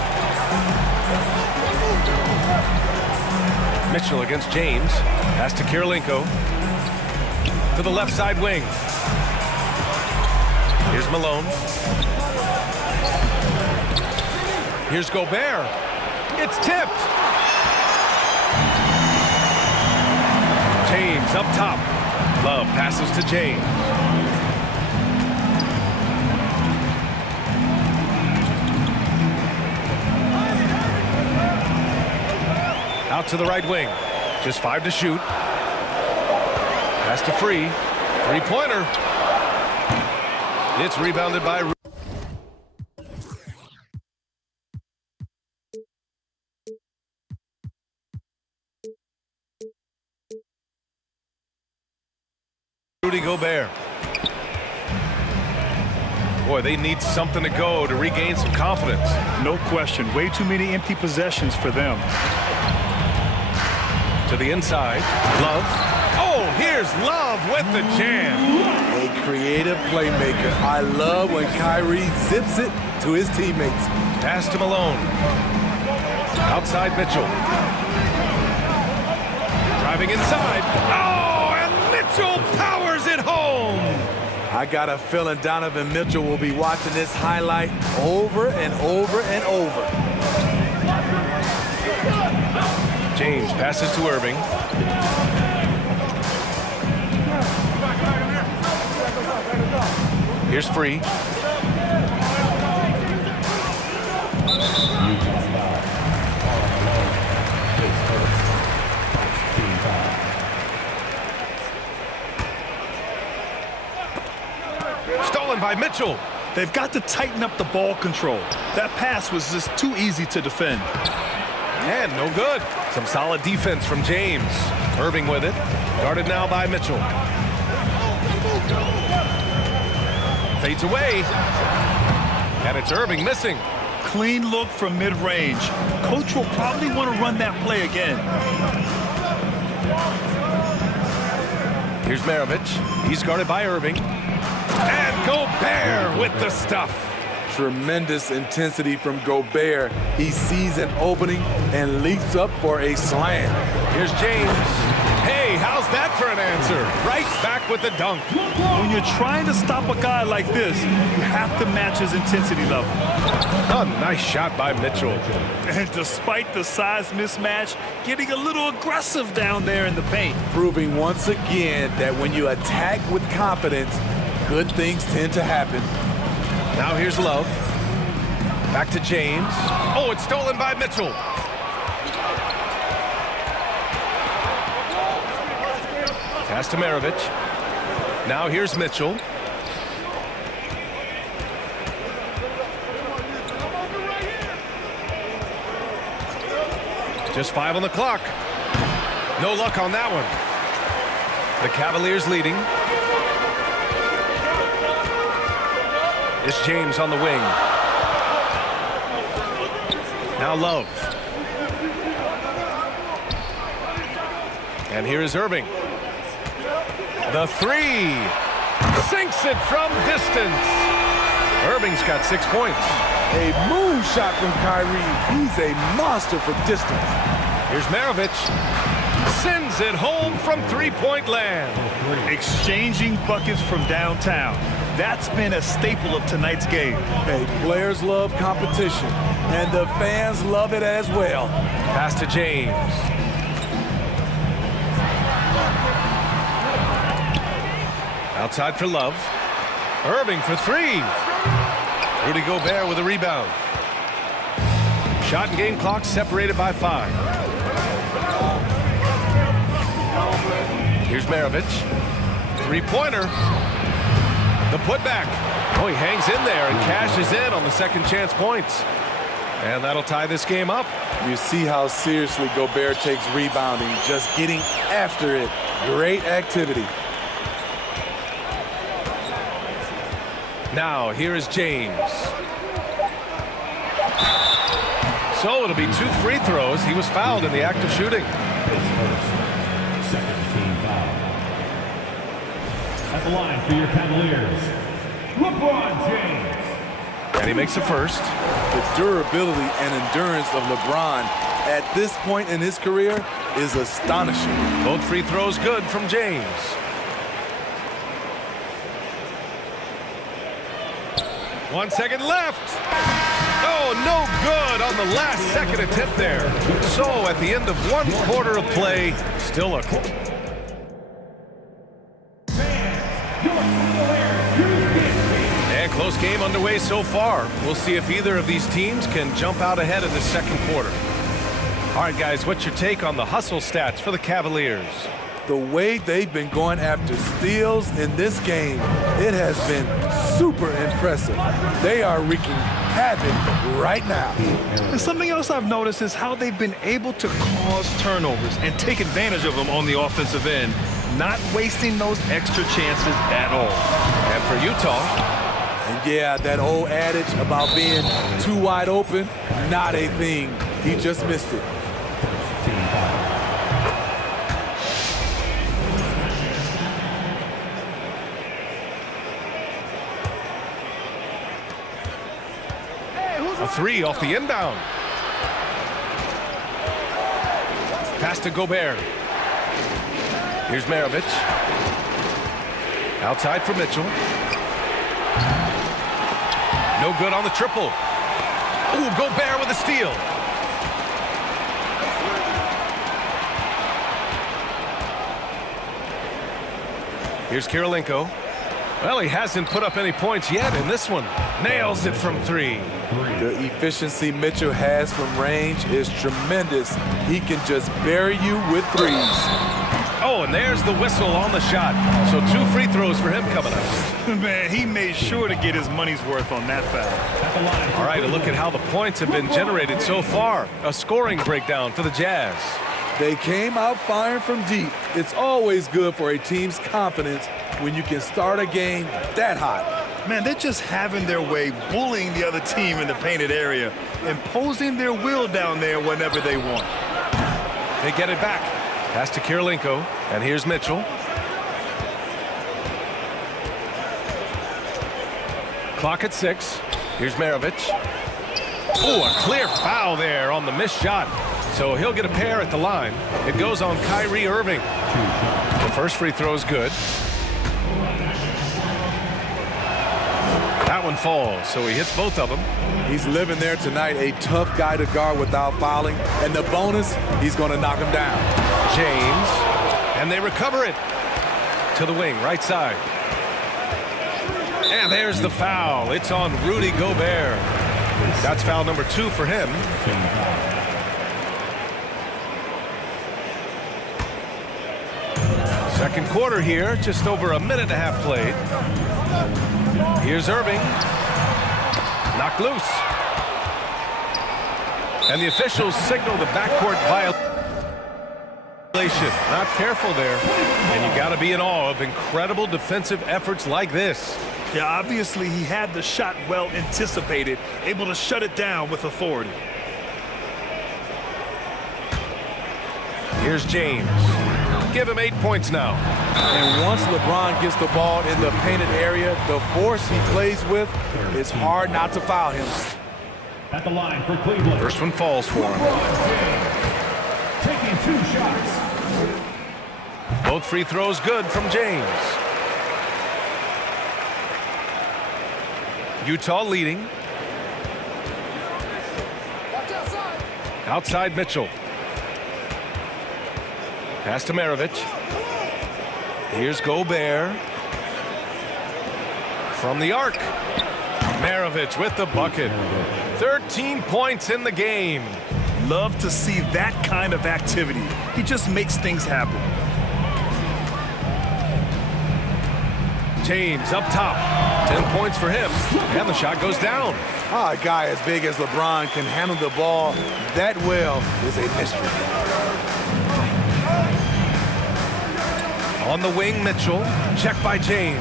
Mitchell against James. Pass to Kirilenko. To the left side wing. Here's Malone. Here's Gobert. It's tipped. James up top. Love passes to James. Out to the right wing. Just 5 to shoot. Pass to Free. Three-pointer. It's rebounded by Rudy Gobert. Boy, they need something to go to regain some confidence. No question. Way too many empty possessions for them. To the inside. Love. Oh, here's Love with the jam. A creative playmaker. I love when Kyrie zips it to his teammates. Pass to Malone. Outside Mitchell. Driving inside. Oh, and Mitchell powers it home. I got a feeling Donovan Mitchell will be watching this highlight over and over and over. James passes to Irving. Here's Free. Stolen by Mitchell. They've got to tighten up the ball control. That pass was just too easy to defend. And no good. Some solid defense from James. Irving with it. Guarded now by Mitchell. Fades away. And it's Irving missing. Clean look from mid-range. Coach will probably want to run that play again. Here's Maravich. He's guarded by Irving. And Gobert with the stuff. Tremendous intensity from Gobert. He sees an opening and leaps up for a slam. Here's James. Hey, how's that for an answer? Right back with the dunk. When you're trying to stop a guy like this, you have to match his intensity level. A nice shot by Mitchell. And despite the size mismatch, getting a little aggressive down there in the paint. Proving once again that when you attack with confidence, good things tend to happen. Now here's Love. Back to James. Oh, it's stolen by Mitchell. Pass to Maravich. Now here's Mitchell. Just 5 on the clock. No luck on that one. The Cavaliers leading. It's James on the wing. Now Love. And here is Irving. The three. Sinks it from distance. Irving's got 6 points. A moonshot from Kyrie. He's a monster for distance. Here's Maravich. sends it home from three-point land. Exchanging buckets from downtown. That's been a staple of tonight's game. Hey, players love competition, and the fans love it as well. Pass to James. Outside for Love. Irving for three. Rudy Gobert with a rebound. Shot and game clock separated by 5. Here's Maravich. Three-pointer. The putback. Oh, he hangs in there and cashes in on the second chance points. And that'll tie this game up. You see how seriously Gobert takes rebounding, just getting after it. Great activity. Now, here is James. So it'll be 2 free throws. He was fouled in the act of shooting. Second team foul. At the line for your Cavaliers, LeBron James. And he makes the first. The durability and endurance of LeBron at this point in his career is astonishing. Both free throws good from James. One second left. Oh, no good on the last second attempt there. So at the end of 1 quarter of play, still a... And close game underway so far. We'll see if either of these teams can jump out ahead in the second quarter. All right, guys, what's your take on the hustle stats for the Cavaliers? The way they've been going after steals in this game, it has been super impressive. They are wreaking havoc right now. And something else I've noticed is how they've been able to cause turnovers and take advantage of them on the offensive end, not wasting those extra chances at all. And for Utah, and yeah, that old adage about being too wide open, not a thing. He just missed it. a 3 off the inbound. Pass to Gobert. Here's Maravich. Outside for Mitchell. No good on the triple. Ooh, Gobert with a steal. Here's Kirilenko. Well, he hasn't put up any points yet in this one. Nails it from 3. The efficiency Mitchell has from range is tremendous. He can just bury you with threes. Oh, and there's the whistle on the shot. So 2 free throws for him coming up. Man, he made sure to get his money's worth on that foul. All right, a look at how the points have been generated so far. A scoring breakdown for the Jazz. They came out firing from deep. It's always good for a team's confidence when you can start a game that hot. Man, they're just having their way, bullying the other team in the painted area, imposing their will down there whenever they want. They get it back. Pass to Kirilenko, and here's Mitchell. Clock at 6. Here's Maravich. Oh, a clear foul there on the missed shot. So he'll get a pair at the line. It goes on Kyrie Irving. The first free throw is good. That one falls, so he hits both of them. He's living there tonight, a tough guy to guard without fouling. And the bonus, he's going to knock him down. James, and they recover it to the wing, right side. And there's the foul. It's on Rudy Gobert. That's foul number 2 for him. Second quarter here, just over a minute and a half played. Here's Irving. Knocked loose. And the officials signal the backcourt violation. Not careful there. And you got to be in awe of incredible defensive efforts like this. Yeah, obviously he had the shot well anticipated, able to shut it down with authority. Here's James. Give him 8 points now. And once LeBron gets the ball in the painted area, the force he plays with, it's hard not to foul him. At the line for Cleveland. First one falls for him. Taking 2 shots. Both free throws good from James. Utah leading. Outside Mitchell. Pass to Maravich. Here's Gobert. From the arc. Maravich with the bucket. 13 points in the game. Love to see that kind of activity. He just makes things happen. James up top. 10 points for him. And the shot goes down. A guy as big as LeBron can handle the ball that well is a mystery. On the wing, Mitchell. Check by James.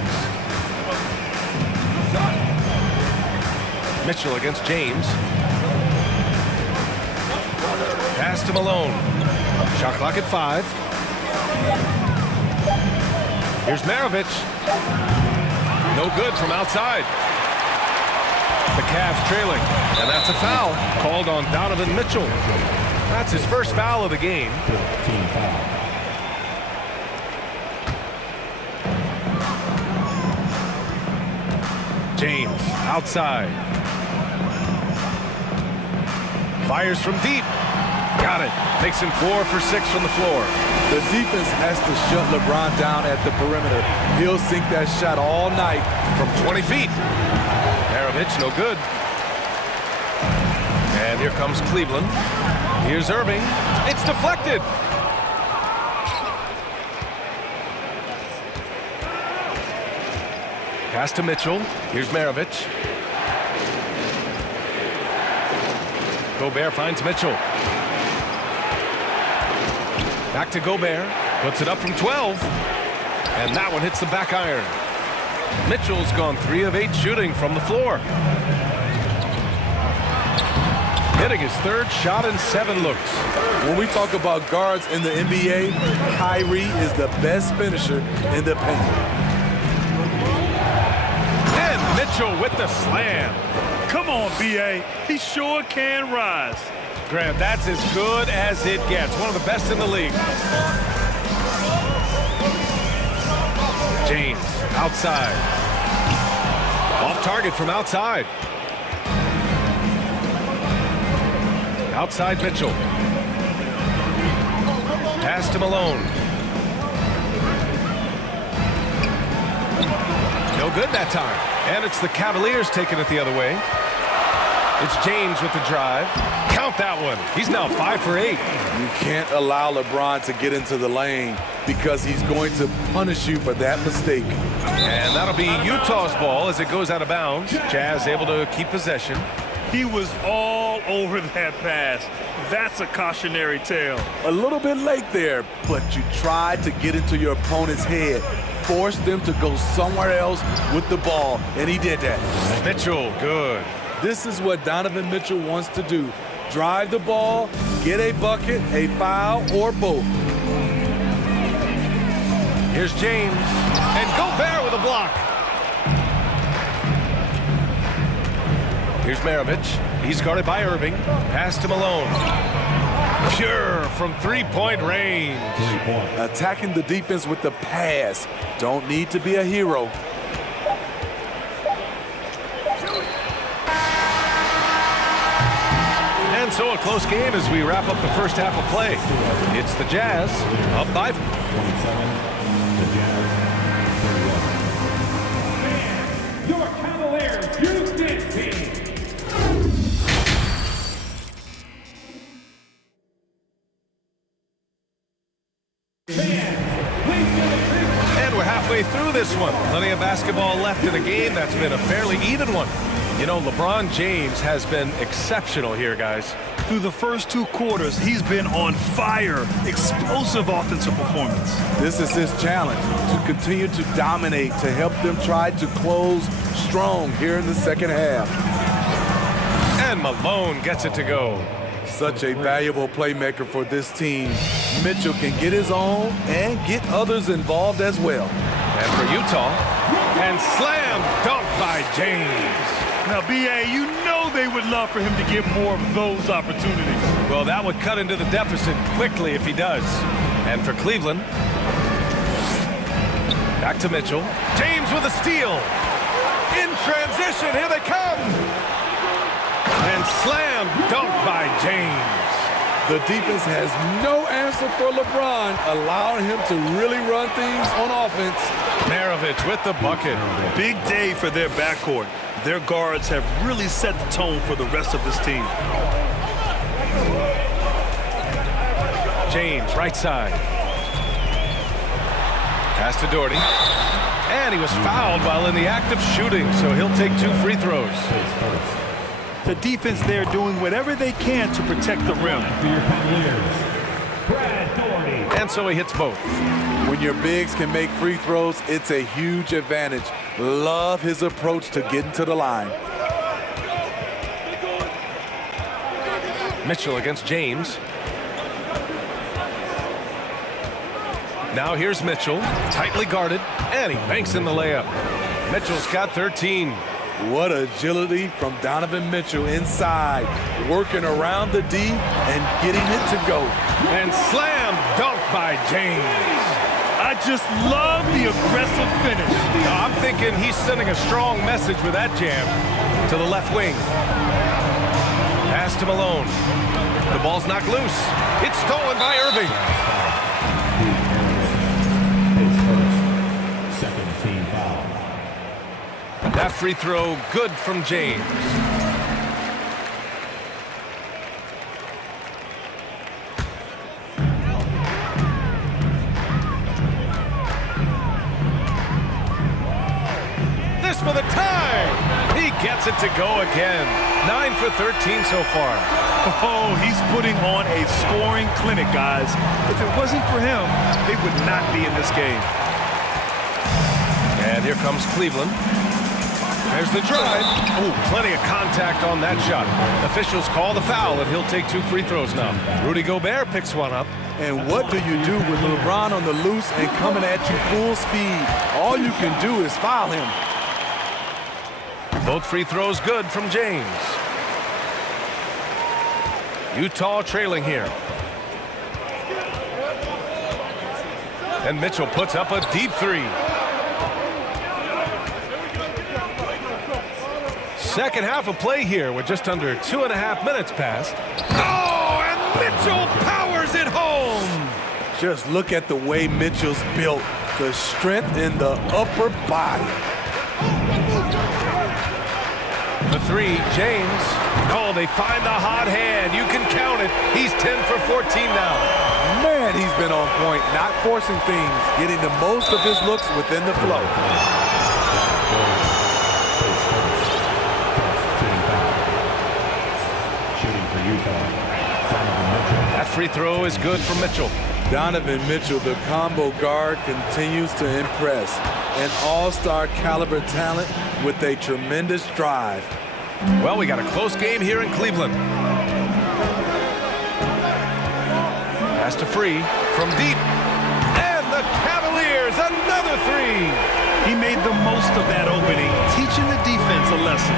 Mitchell against James. Pass to Malone. Shot clock at 5. Here's Maravich. No good from outside. The Cavs trailing, and that's a foul called on Donovan Mitchell. That's his first foul of the game. James outside. Fires from deep. Got it. Makes him 4 for 6 from the floor. The defense has to shut LeBron down at the perimeter. He'll sink that shot all night from 20 feet. Maravich, no good. And here comes Cleveland. Here's Irving. It's deflected. Pass to Mitchell. Here's Maravich. Gobert finds Mitchell. Back to Gobert. Puts it up from 12. And that one hits the back iron. Mitchell's gone 3 of 8 shooting from the floor. Hitting his 3rd shot in 7 looks. When we talk about guards in the NBA, Kyrie is the best finisher in the paint. And Mitchell with the slam. Come on, B.A. He sure can rise. Graham, that's as good as it gets. One of the best in the league. James outside. Off target from outside. Outside Mitchell. Pass to Malone. No good that time. And it's the Cavaliers taking it the other way. It's James with the drive. Count that one. He's now 5 for 8. You can't allow LeBron to get into the lane because he's going to punish you for that mistake. And that'll be Utah's ball as it goes out of bounds. Jazz able to keep possession. He was all over that pass. That's a cautionary tale. A little bit late there, but you tried to get into your opponent's head. Force them to go somewhere else with the ball, and he did that. Mitchell, good. This is what Donovan Mitchell wants to do. Drive the ball, get a bucket, a foul, or both. Here's James, and Gobert with a block. Here's Maravich. He's guarded by Irving. Pass to Malone. Pure from 3-point range. Attacking the defense with the pass. Don't need to be a hero. And so a close game as we wrap up the first half of play. It's the Jazz up by 27. The Jazz. Your Cavaliers, Houston team. And we're halfway through this one. Plenty of basketball left in a game that's been a fairly even one. You know, LeBron James has been exceptional here, guys. Through the first 2 quarters, he's been on fire. Explosive offensive performance. This is his challenge, to continue to dominate, to help them try to close strong here in the second half. And Malone gets it to go. Such a valuable playmaker for this team. Mitchell can get his own and get others involved as well. And for Utah, and slam dunk by James. Now, B.A., you know they would love for him to get more of those opportunities. Well, that would cut into the deficit quickly if he does. And for Cleveland, Back to Mitchell. James with a steal. In transition, here they come. And slam dunk by James. The defense has no answer for LeBron, allowing him to really run things on offense. Maravich with the bucket. Big day for their backcourt. Their guards have really set the tone for the rest of this team. James, right side. Pass to Doherty. And he was fouled while in the act of shooting, so he'll take 2 free throws. The defense there doing whatever they can to protect the rim. And so he hits both. When your bigs can make free throws, it's a huge advantage. Love his approach to getting to the line. Mitchell against James. Now here's Mitchell, tightly guarded, and he banks in the layup. Mitchell's got 13. What agility from Donovan Mitchell inside, working around the D and getting it to go. And slam dunk by James. I just love the aggressive finish. I'm thinking he's sending a strong message with that jam to the left wing. Pass to Malone. The ball's knocked loose. It's stolen by Irving. That free throw good from James. This for the tie. He gets it to go again. 9 for 13 so far. Oh, he's putting on a scoring clinic, guys. If it wasn't for him, they would not be in this game. And here comes Cleveland. There's the drive. Ooh, plenty of contact on that shot. Officials call the foul, and he'll take 2 free throws now. Rudy Gobert picks one up. And what do you do with LeBron on the loose and coming at you full speed? All you can do is foul him. Both free throws good from James. Utah trailing here. And Mitchell puts up a deep 3. Second half of play here with just under 2.5 minutes passed. Oh, and Mitchell powers it home. Just look at the way Mitchell's built. The strength in the upper body. The 3, James. Oh, they find the hot hand. You can count it. He's 10 for 14 now. Man, he's been on point, not forcing things, getting the most of his looks within the flow. That free throw is good for Mitchell. Donovan Mitchell, the combo guard, continues to impress. An all-star caliber talent with a tremendous drive. Well, we got a close game here in Cleveland. Pass to Free from deep. And the Cavaliers, another 3. He made the most of that opening, teaching the defense a lesson.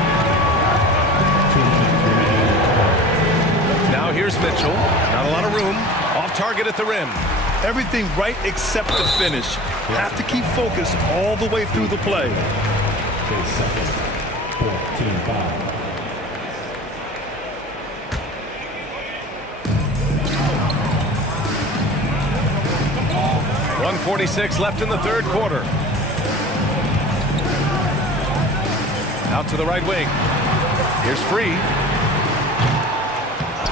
Now here's Mitchell. Not a lot of room. Off target at the rim. Everything right except the finish. Have to keep focused all the way through the play. 1:46 left in the third quarter. Out to the right wing. Here's Free.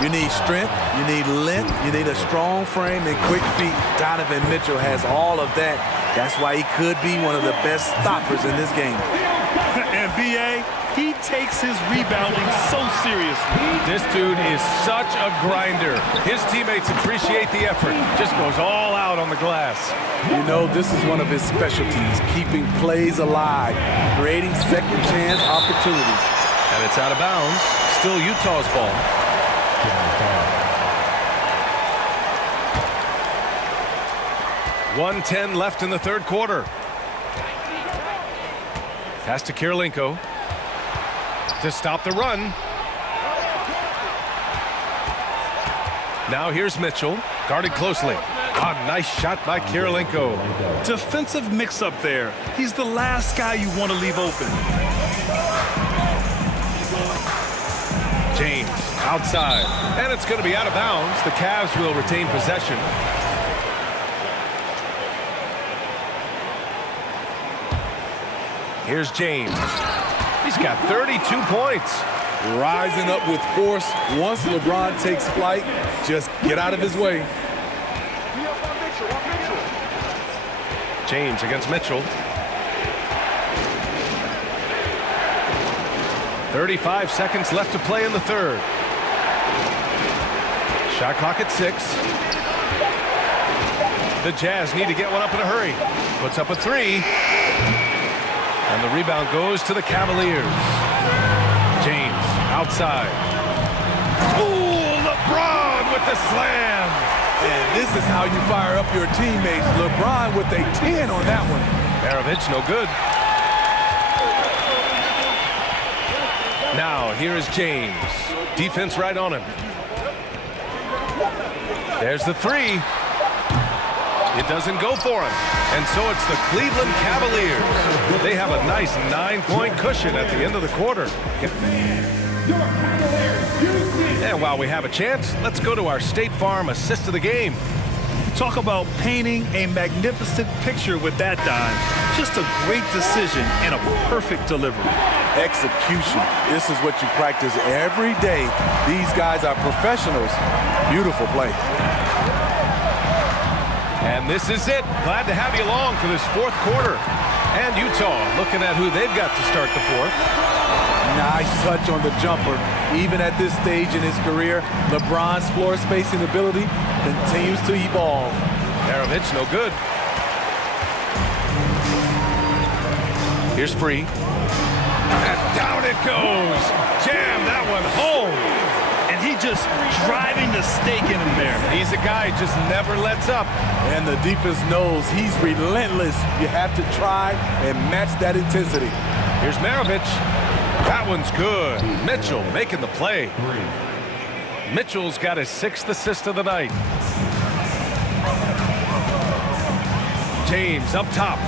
You need strength, you need length, you need a strong frame and quick feet. Donovan Mitchell has all of that. That's why he could be one of the best stoppers in this game. And B.A., he takes his rebounding so seriously. This dude is such a grinder. His teammates appreciate the effort. Just goes all out on the glass. You know, this is one of his specialties, keeping plays alive, creating second chance opportunities. And it's out of bounds. Still Utah's ball. 1:10 left in the third quarter. Pass to Kirilenko to stop the run. Now here's Mitchell, guarded closely. A nice shot by Kirilenko. Defensive mix-up there. He's the last guy you want to leave open. James outside, and it's going to be out of bounds. The Cavs will retain possession. Here's James. He's got 32 points. Rising up with force. Once LeBron takes flight, just get out of his way. James against Mitchell. 35 seconds left to play in the third. Shot clock at 6. The Jazz need to get one up in a hurry. Puts up a 3. And the rebound goes to the Cavaliers. James outside. Ooh, LeBron with the slam. And this is how you fire up your teammates. LeBron with a 10 on that one. Maravich, no good. Now, here is James. Defense right on him. There's the 3. It doesn't go for him. And so it's the Cleveland Cavaliers. They have a nice 9-point cushion at the end of the quarter. And while we have a chance, let's go to our State Farm assist of the game. Talk about painting a magnificent picture with that dime. Just a great decision and a perfect delivery. Execution. This is what you practice every day. These guys are professionals. Beautiful play. And this is it. Glad to have you along for this fourth quarter. And Utah looking at who they've got to start the fourth. Nice touch on the jumper. Even at this stage in his career, LeBron's floor spacing ability continues to evolve. Maravich, no good. Here's Free. And down it goes. Jam that one home. And he just driving the stake in him there. He's a guy who just never lets up. And the defense knows he's relentless. You have to try and match that intensity. Here's Maravich. That one's good. Mitchell making the play. Mitchell's got his 6th assist of the night. James up top.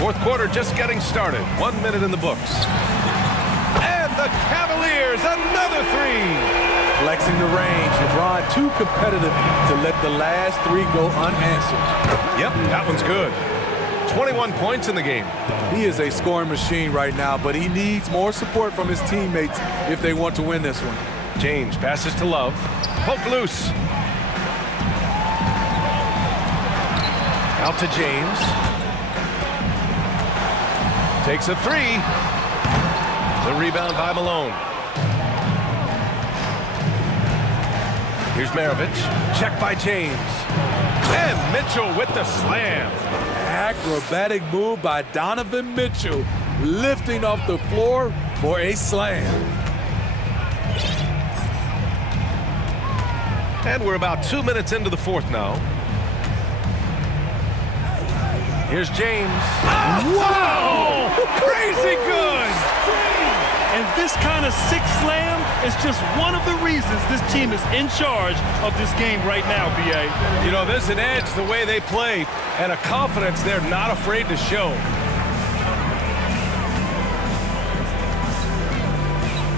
Fourth quarter just getting started. 1 minute in the books. And the Cavaliers, another 3. Flexing the range. LeBron too competitive to let the last 3 go unanswered. Yep, that one's good. 21 points in the game. He is a scoring machine right now, but he needs more support from his teammates if they want to win this one. James passes to Love. Poke loose. Out to James. Takes a 3. The rebound by Malone. Here's Maravich. Check by James. And Mitchell with the slam. Acrobatic move by Donovan Mitchell, lifting off the floor for a slam. And we're about 2 minutes into the fourth now. Here's James. Wow! Crazy good! And this kind of sick slam is just one of the reasons this team is in charge of this game right now, B.A. You know, there's an edge the way they play and a confidence they're not afraid to show.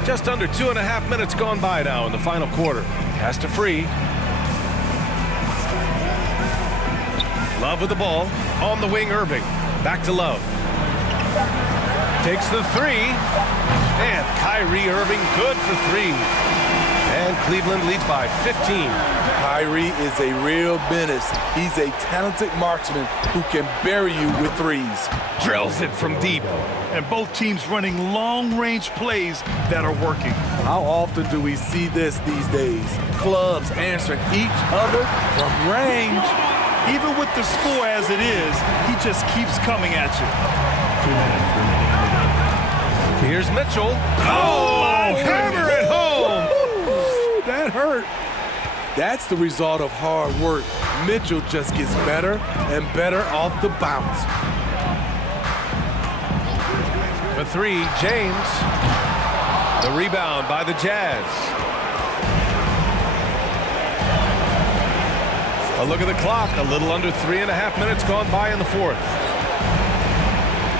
Just under 2.5 minutes gone by now in the final quarter. Pass to Free. Love with the ball. On the wing, Irving. Back to Love. Takes the 3. And Kyrie Irving good for 3. And Cleveland leads by 15. Kyrie is a real menace. He's a talented marksman who can bury you with 3s. Drills it from deep. And both teams running long-range plays that are working. How often do we see this these days? Clubs answering each other from range. Even with the score as it is, he just keeps coming at you. Here's Mitchell. Oh, hammer it home. That hurt. That's the result of hard work. Mitchell just gets better and better off the bounce. For 3, James. The rebound by the Jazz. A look at the clock. A little under 3.5 minutes gone by in the fourth.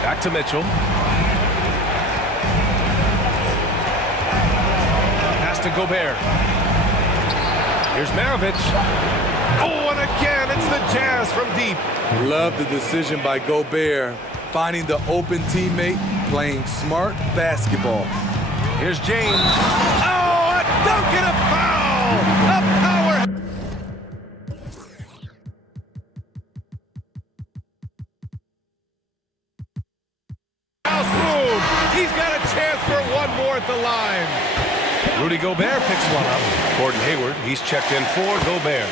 Back to Mitchell. Pass to Gobert. Here's Maravich. Oh, and again, it's the Jazz from deep. Love the decision by Gobert, finding the open teammate, playing smart basketball. Here's James. Oh, a dunk and a foul! A power. Boom! He's got a chance for one more at the line. Rudy Gobert picks one up. Gordon Hayward, he's checked in for Gobert.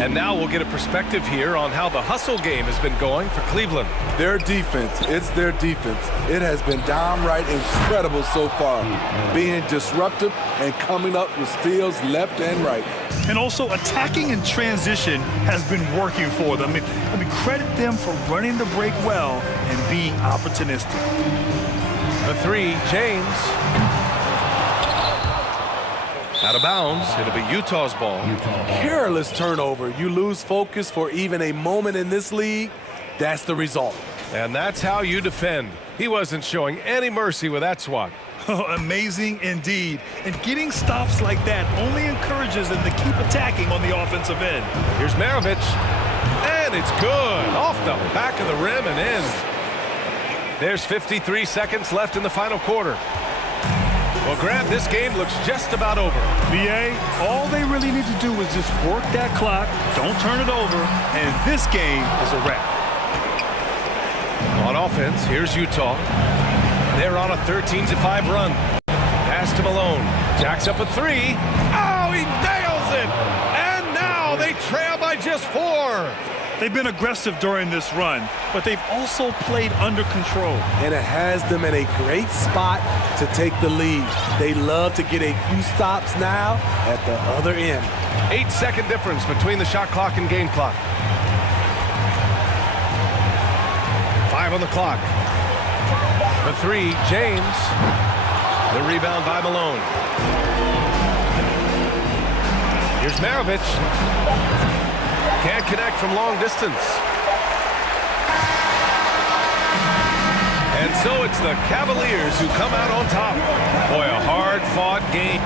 And now we'll get a perspective here on how the hustle game has been going for Cleveland. Their defense, it's their defense. It has been downright incredible so far, being disruptive and coming up with steals left and right. And also attacking in transition has been working for them. I mean, credit them for running the break well and being opportunistic. The three, James. Out of bounds. It'll be Utah's ball. Careless turnover. You lose focus for even a moment in this league. That's the result. And that's how you defend. He wasn't showing any mercy with that swat. Amazing indeed. And getting stops like that only encourages them to keep attacking on the offensive end. Here's Maravich. And it's good. Off the back of the rim and in. There's 53 seconds left in the final quarter. Well, Grant, this game looks just about over. B.A., all they really need to do is just work that clock, don't turn it over, and this game is a wrap. On offense, here's Utah. They're on a 13-5 run. Pass to Malone. Jacks up a three. Oh, he nails it! And now they trail by just 4. They've been aggressive during this run, but they've also played under control. And it has them in a great spot to take the lead. They love to get a few stops now at the other end. 8-second difference between the shot clock and game clock. 5 on the clock. The three, James. The rebound by Malone. Here's Maravich. Can't connect from long distance. And so it's the Cavaliers who come out on top. Boy, a hard-fought game.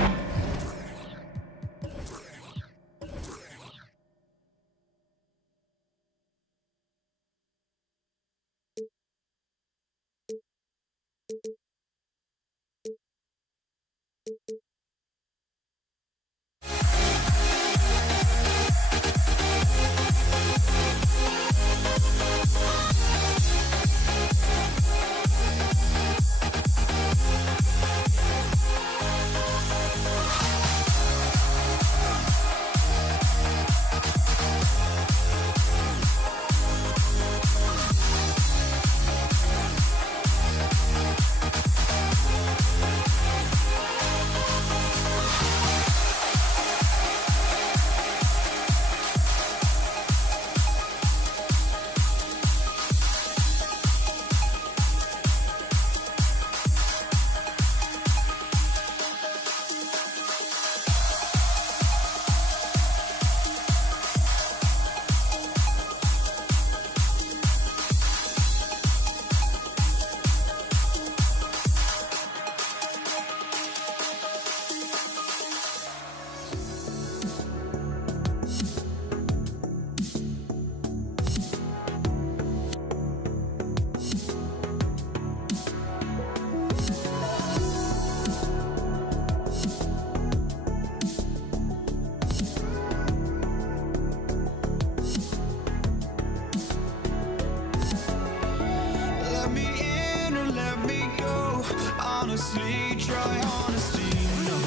honestly, try honesty, no.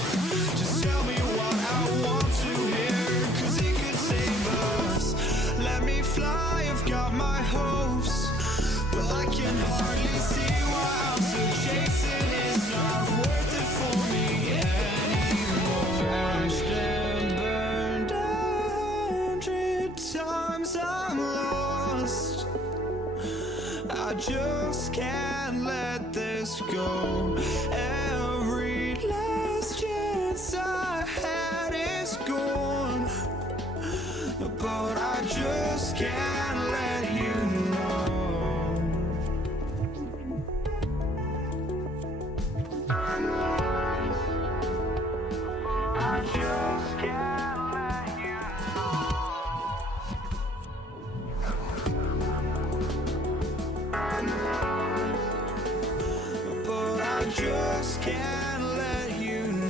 Just tell me what I want to hear, 'cause it could save us. Let me fly, I've got my hopes, but I can hardly see why I'm still chasing. It's not worth it for me anymore. Crashed and burned 100 times, I'm lost. I just can't let this go. Every last chance I had is gone, but I just can't let you know. I just can't let you know. But I just can't let you know.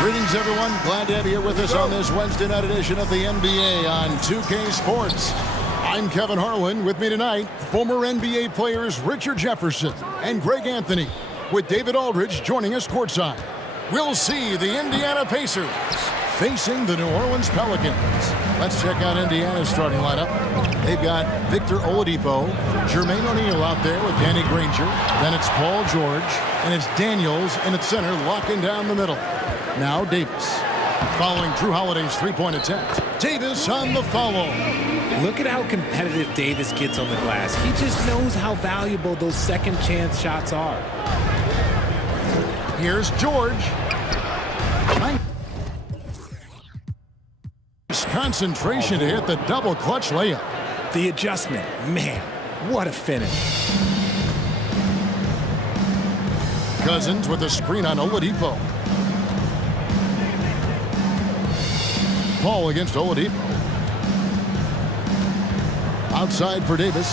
Greetings, everyone. Glad to have you here with us on this Wednesday night edition of the NBA on 2K Sports. I'm Kevin Harlan. With me tonight, former NBA players Richard Jefferson and Greg Anthony, with David Aldridge joining us courtside. We'll see the Indiana Pacers facing the New Orleans Pelicans. Let's check out Indiana's starting lineup. They've got Victor Oladipo, Jermaine O'Neal out there with Danny Granger. Then it's Paul George, and it's Daniels in at center, locking down the middle. Now Davis, following Drew Holiday's three-point attempt. Davis on the follow. Look at how competitive Davis gets on the glass. He just knows how valuable those second chance shots are. Here's George. Concentration to hit the double clutch layup. The adjustment, man, what a finish. Cousins with a screen on Oladipo. Paul against Oladipo. Outside for Davis.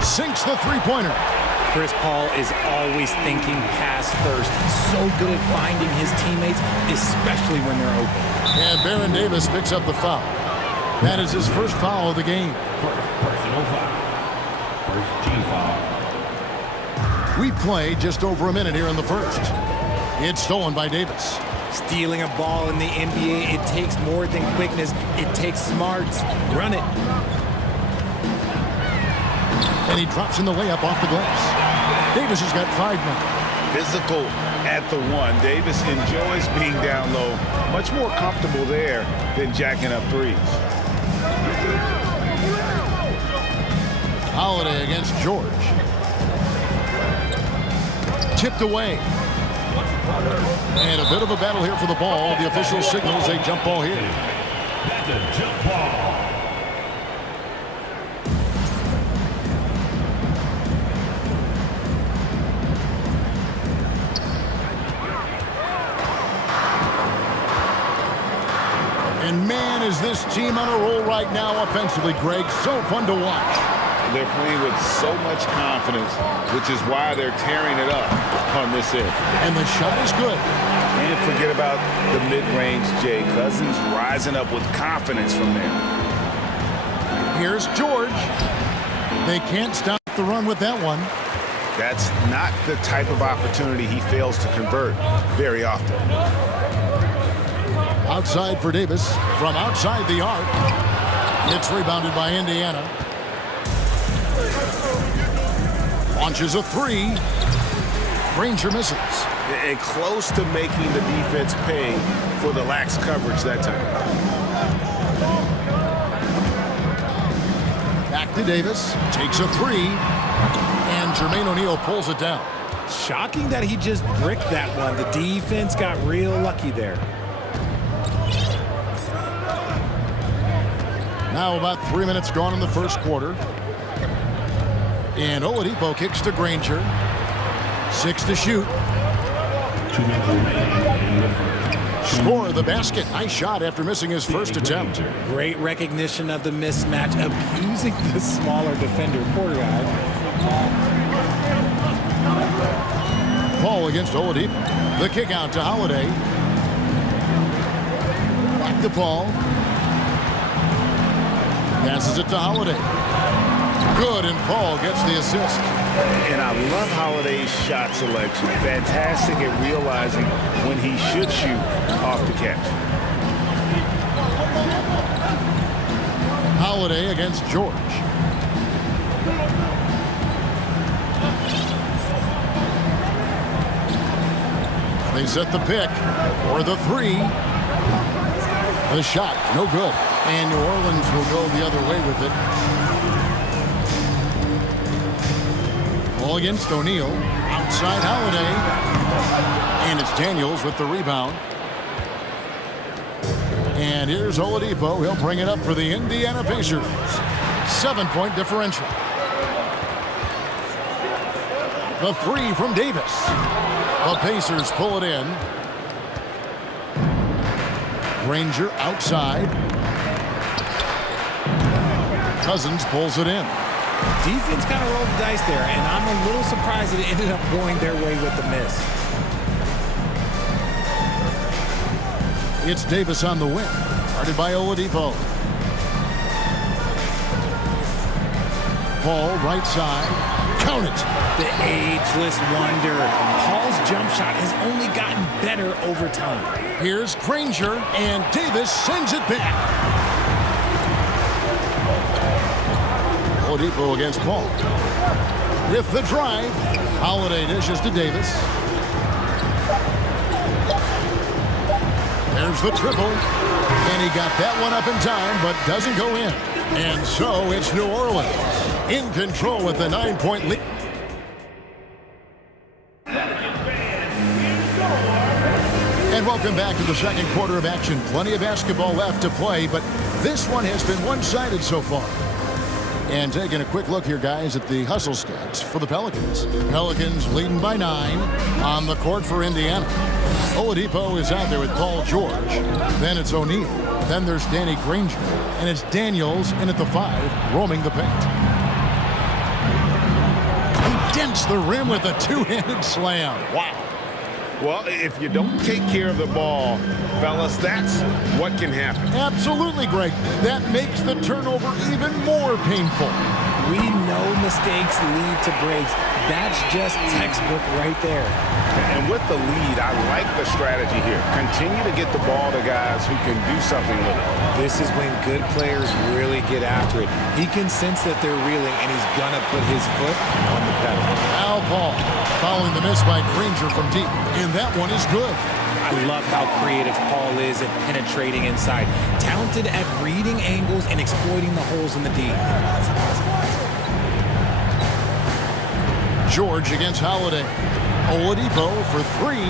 Sinks the three-pointer. Chris Paul is always thinking pass first. He's so good at finding his teammates, especially when they're open. And Baron Davis picks up the foul. That is his first foul of the game. Personal foul. First team foul. We've played just over a minute here in the first. It's stolen by Davis. Stealing a ball in the NBA, it takes more than quickness. It takes smarts. Run it. And he drops in the layup off the glass. Davis has got 5 now. Physical at the one. Davis enjoys being down low. Much more comfortable there than jacking up threes. Holiday against George. Tipped away. And a bit of a battle here for the ball. The official signals a jump ball here. That's a jump ball. And man, is this team on a roll right now offensively, Greg. So fun to watch. They're playing with so much confidence, which is why they're tearing it up on this end. And the shot is good. Can't forget about the mid-range, Jay. Cousins rising up with confidence from there. Here's George. They can't stop the run with that one. That's not the type of opportunity he fails to convert very often. Outside for Davis. From outside the arc. It's rebounded by Indiana. Launches a three. Granger misses. And close to making the defense pay for the lax coverage that time. Back to Davis. Takes a three. And Jermaine O'Neal pulls it down. Shocking that he just bricked that one. The defense got real lucky there. Now about 3 minutes gone in the first quarter. And Oladipo kicks to Granger. 6 to shoot. Score the basket. Nice shot after missing his first attempt. Great recognition of the mismatch, abusing the smaller defender. Poor guy. Paul against Oladipo. The kick out to Holiday. Back to Paul. Passes it to Holiday. Good, and Paul gets the assist. And I love Holiday's shot selection. Fantastic at realizing when he should shoot off the catch. Holiday against George. They set the pick or the three. The shot, no good. And New Orleans will go the other way with it. Ball against O'Neal. Outside Holiday. And it's Daniels with the rebound. And here's Oladipo. He'll bring it up for the Indiana Pacers. 7-point differential. The three from Davis. The Pacers pull it in. Granger outside. Cousins pulls it in. Defense kind of rolled the dice there, and I'm a little surprised that it ended up going their way with the miss. It's Davis on the wing. Guarded by Oladipo. Paul right side. Count it. The ageless wonder. Paul's jump shot has only gotten better over time. Here's Granger, and Davis sends it back. Oladipo against Paul. With the drive, Holiday dishes to Davis. There's the triple, and he got that one up in time, but doesn't go in. And so it's New Orleans in control with the 9-point lead. And welcome back to the second quarter of action. Plenty of basketball left to play, but this one has been one-sided so far. And taking a quick look here, guys, at the hustle stats for the Pelicans. Pelicans leading by 9 on the court for Indiana. Oladipo is out there with Paul George. Then it's O'Neal. Then there's Danny Granger. And it's Daniels in at the 5, roaming the paint. He dents the rim with a two-handed slam. Wow. Well, if you don't take care of the ball, fellas, that's what can happen. Absolutely, Greg. That makes the turnover even more painful. We know mistakes lead to breaks. That's just textbook right there. And with the lead, I like the strategy here. Continue to get the ball to guys who can do something with it. This is when good players really get after it. He can sense that they're reeling, and he's going to put his foot on the pedal. Al Paul following the miss by Granger from deep. And that one is good. I love how creative Paul is at penetrating inside. Talented at reading angles and exploiting the holes in the D. George against Holiday. Oladipo for 3.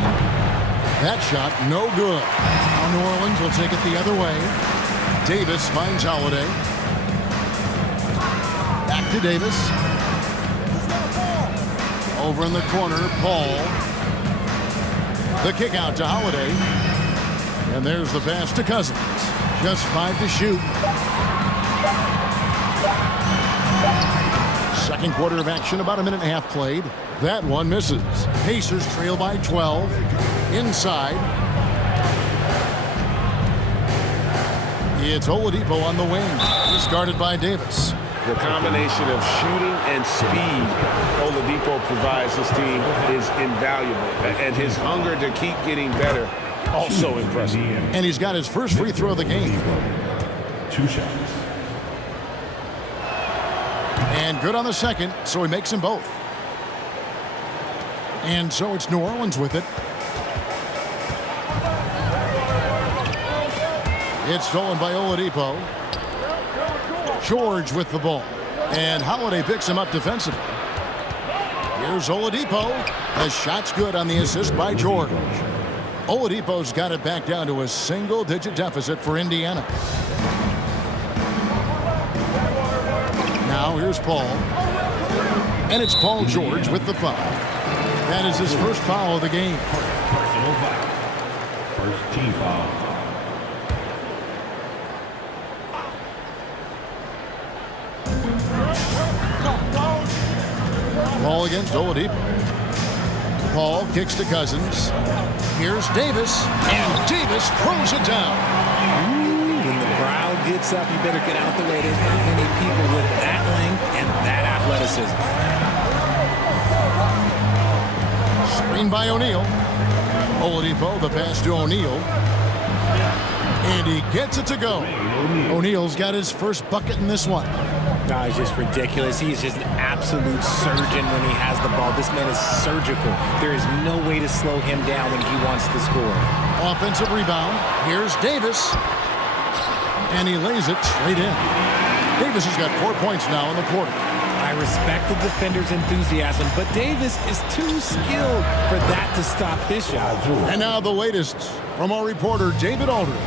That shot no good. Now New Orleans will take it the other way. Davis finds Holiday. Back to Davis. Over in the corner, Paul. The kick out to Holiday. And there's the pass to Cousins. Just 5 to shoot. Second quarter of action, about a minute and a half played. That one misses. Pacers trail by 12. Inside. It's Oladipo on the wing. He's guarded by Davis. The combination of shooting and speed Oladipo provides his team is invaluable. And his hunger to keep getting better, also impressive. And he's got his first free throw of the game. 2 shots. And good on the second, so he makes them both. And so it's New Orleans with it. It's stolen by Oladipo. George with the ball. And Holiday picks him up defensively. Here's Oladipo. The shot's good on the assist by George. Oladipo's got it back down to a single-digit deficit for Indiana. Now here's Paul. And it's Paul George with the foul. That is his first foul of the game. Personal foul. First team foul. Ball against Oladipo. Paul kicks to Cousins. Here's Davis. And Davis throws it down. When the crowd gets up, you better get out the way. There's not many people with that length and that athleticism. Screen by O'Neal. Oladipo, the pass to O'Neal. And he gets it to go. O'Neal's got his first bucket in this one. It's just ridiculous. He is just an absolute surgeon when he has the ball. This man is surgical. There is no way to slow him down when he wants to score. Offensive rebound. Here's Davis. And he lays it straight in. Davis has got 4 points now in the quarter. I respect the defender's enthusiasm, but Davis is too skilled for that to stop his shot. And now the latest from our reporter, David Aldridge.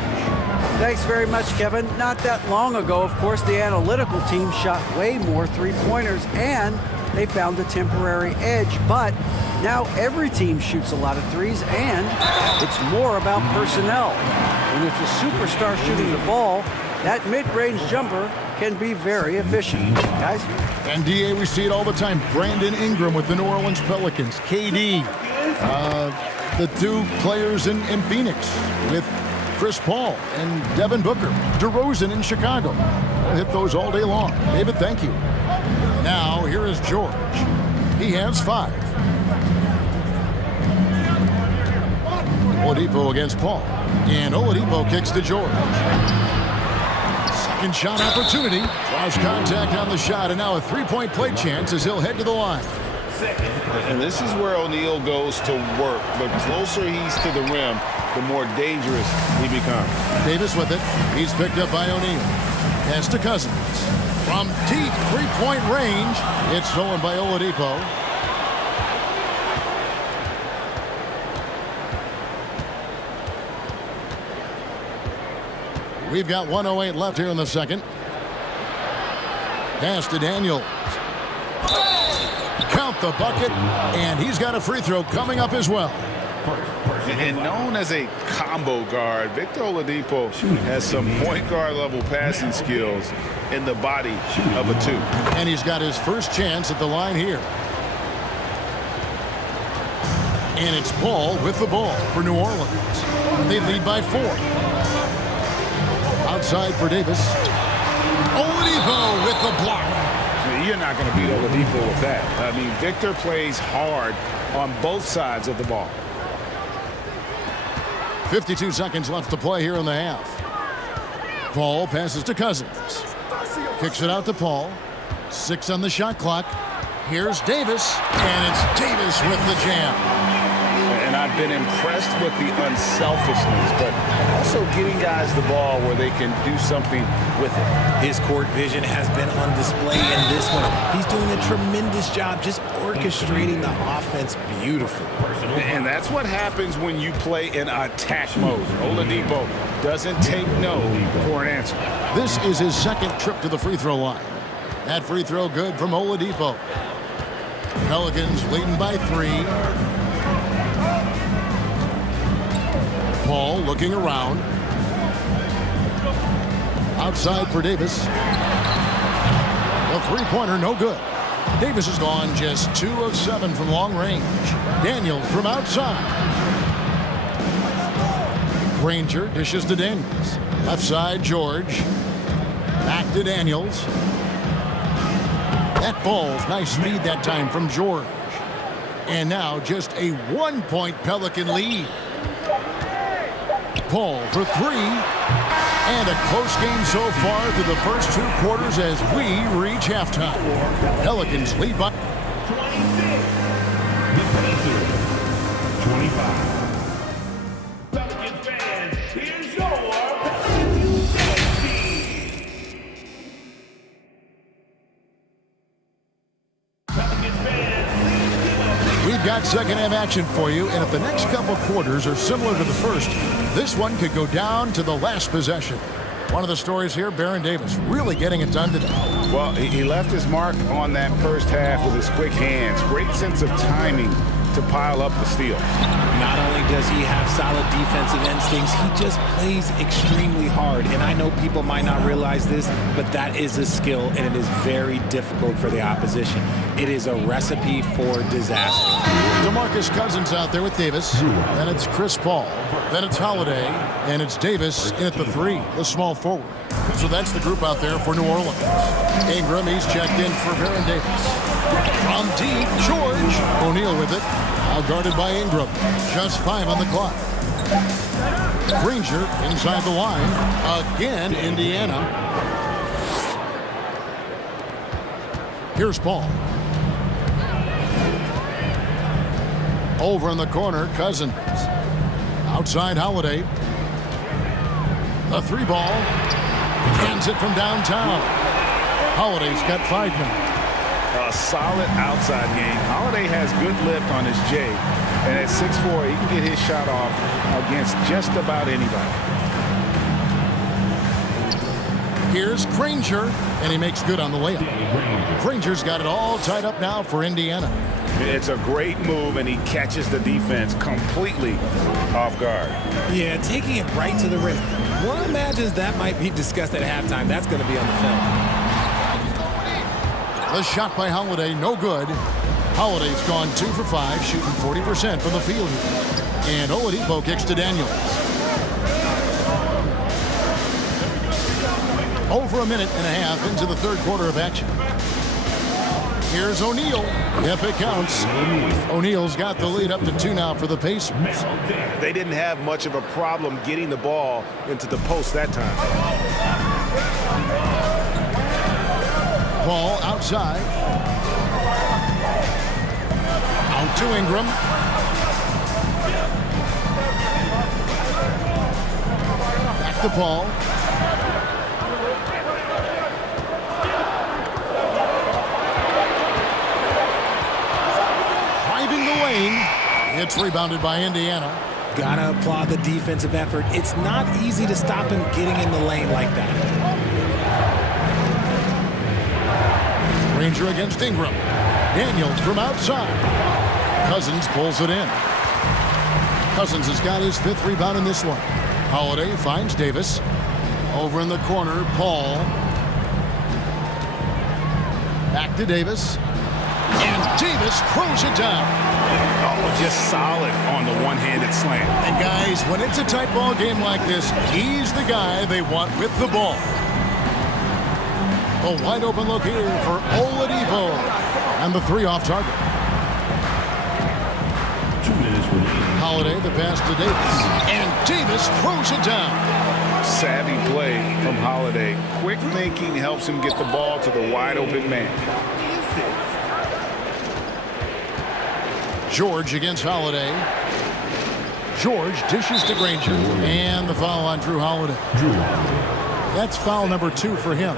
Thanks very much, Kevin. Not that long ago, of course, the analytical team shot way more three-pointers, and they found a temporary edge. But now every team shoots a lot of threes, and it's more about personnel. When it's a superstar shooting the ball, that mid-range jumper can be very efficient. Guys? And DA, we see it all the time. Brandon Ingram with the New Orleans Pelicans. KD, the two players in Phoenix with Chris Paul and Devin Booker. DeRozan in Chicago. We'll hit those all day long. David, thank you. Now, here is George. He has 5. Oladipo against Paul. And Oladipo kicks to George. Second shot opportunity. Draws contact on the shot, and now a three-point play chance as he'll head to the line. And this is where O'Neal goes to work. The closer he's to the rim, the more dangerous he becomes. Davis with it. He's picked up by O'Neal. Pass to Cousins. From deep three-point range, it's stolen by Oladipo. We've got 1:08 left here in the second. Pass to Daniels. Count the bucket, and he's got a free throw coming up as well. And known as a combo guard, Victor Oladipo has some point guard level passing skills in the body of a 2. And he's got his first chance at the line here. And it's Paul with the ball for New Orleans. They lead by 4. Outside for Davis. Oladipo with the block. You're not going to beat Oladipo with that. I mean, Victor plays hard on both sides of the ball. 52 seconds left to play here in the half. Paul passes to Cousins. Kicks it out to Paul. 6 on the shot clock. Here's Davis, and it's Davis with the jam. And I've been impressed with the unselfishness, but also getting guys the ball where they can do something with it. His court vision has been on display in this one. He's doing a tremendous job just orchestrating the offense beautifully. And that's what happens when you play in attack mode. Oladipo doesn't take no for an answer. This is his second trip to the free throw line. That free throw good from Oladipo. Pelicans leading by 3. Paul looking around. Outside for Davis. The three-pointer no good. Davis has gone just 2 of 7 from long range. Daniels from outside. Granger dishes to Daniels. Left side, George. Back to Daniels. That ball's nice speed that time from George. And now just a 1-point Pelican lead. Paul for 3. And a close game so far through the first 2 quarters as we reach halftime. Pelicans lead by. the Pacers, 25. Pelicans fans, here's your Pelicans team. Pelicans fans, We've got second half action for you, and if the next couple quarters are similar to the first, this one could go down to the last possession. One of the stories here, Baron Davis really getting it done today. Well, he left his mark on that first half with his quick hands. Great sense of timing to pile up the steals. Not only does he have solid defensive instincts, he just plays extremely hard. And I know people might not realize this, but that is a skill, and it is very difficult for the opposition. It is a recipe for disaster. DeMarcus Cousins out there with Davis. Then it's Chris Paul. Then it's Holiday. And it's Davis in at the 3, the small forward. So that's the group out there for New Orleans. Ingram, he's checked in for Baron Davis. From deep, George. O'Neal with it. Now guarded by Ingram. Just 5 on the clock. Granger inside the line. Again, Indiana. Here's Paul. Over in the corner, Cousins. Outside Holiday. The 3 ball. Cans it from downtown. Holiday's got 5 now. A solid outside game. Holiday has good lift on his J. And at 6'4", he can get his shot off against just about anybody. Here's Granger, and he makes good on the layup. Granger's got it all tied up now for Indiana. It's a great move, and he catches the defense completely off guard. Yeah, taking it right to the rim. One imagines that might be discussed at halftime. That's going to be on the film. The shot by Holiday, no good. Holiday's gone 2 for 5, shooting 40% from the field. And Oladipo kicks to Daniels. Over a minute and a half into the third quarter of action. Here's O'Neal. If it counts. O'Neal's got the lead up to 2 now for the Pacers. They didn't have much of a problem getting the ball into the post that time. Paul outside. Out to Ingram. Back to Paul. Driving the lane. It's rebounded by Indiana. Gotta applaud the defensive effort. It's not easy to stop him getting in the lane like that. Granger against Ingram. Daniels from outside. Cousins pulls it in. Cousins has got his 5th rebound in this one. Holiday finds Davis. Over in the corner, Paul. Back to Davis. And Davis throws it down. Oh, just solid on the one-handed slam. And guys, when it's a tight ball game like this, he's the guy they want with the ball. A wide open look here for Oladipo. And the 3 off target. 2 minutes remaining. Holiday, the pass to Davis. And Davis throws it down. Savvy play from Holiday. Quick thinking helps him get the ball to the wide open man. George against Holiday. George dishes to Granger. And the foul on Drew Holiday. That's foul number 2 for him.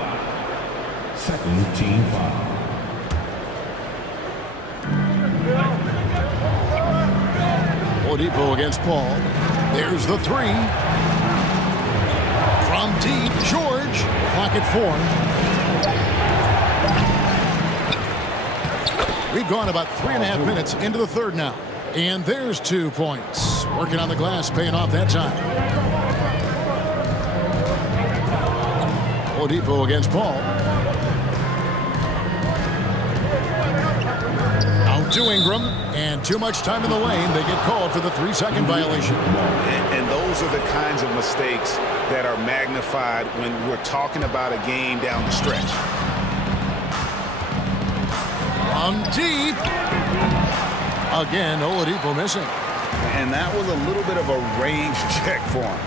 Second team foul. Oladipo against Paul. There's the 3. From deep, George. Clock at 4. We've gone about 3.5 minutes into the third now. And there's 2 points. Working on the glass, paying off that time. Oladipo against Paul. Out to Ingram. And too much time in the lane. They get called for the 3-second violation. And those are the kinds of mistakes that are magnified when we're talking about a game down the stretch. Deep. Again, Oladipo missing. And that was a little bit of a range check for him.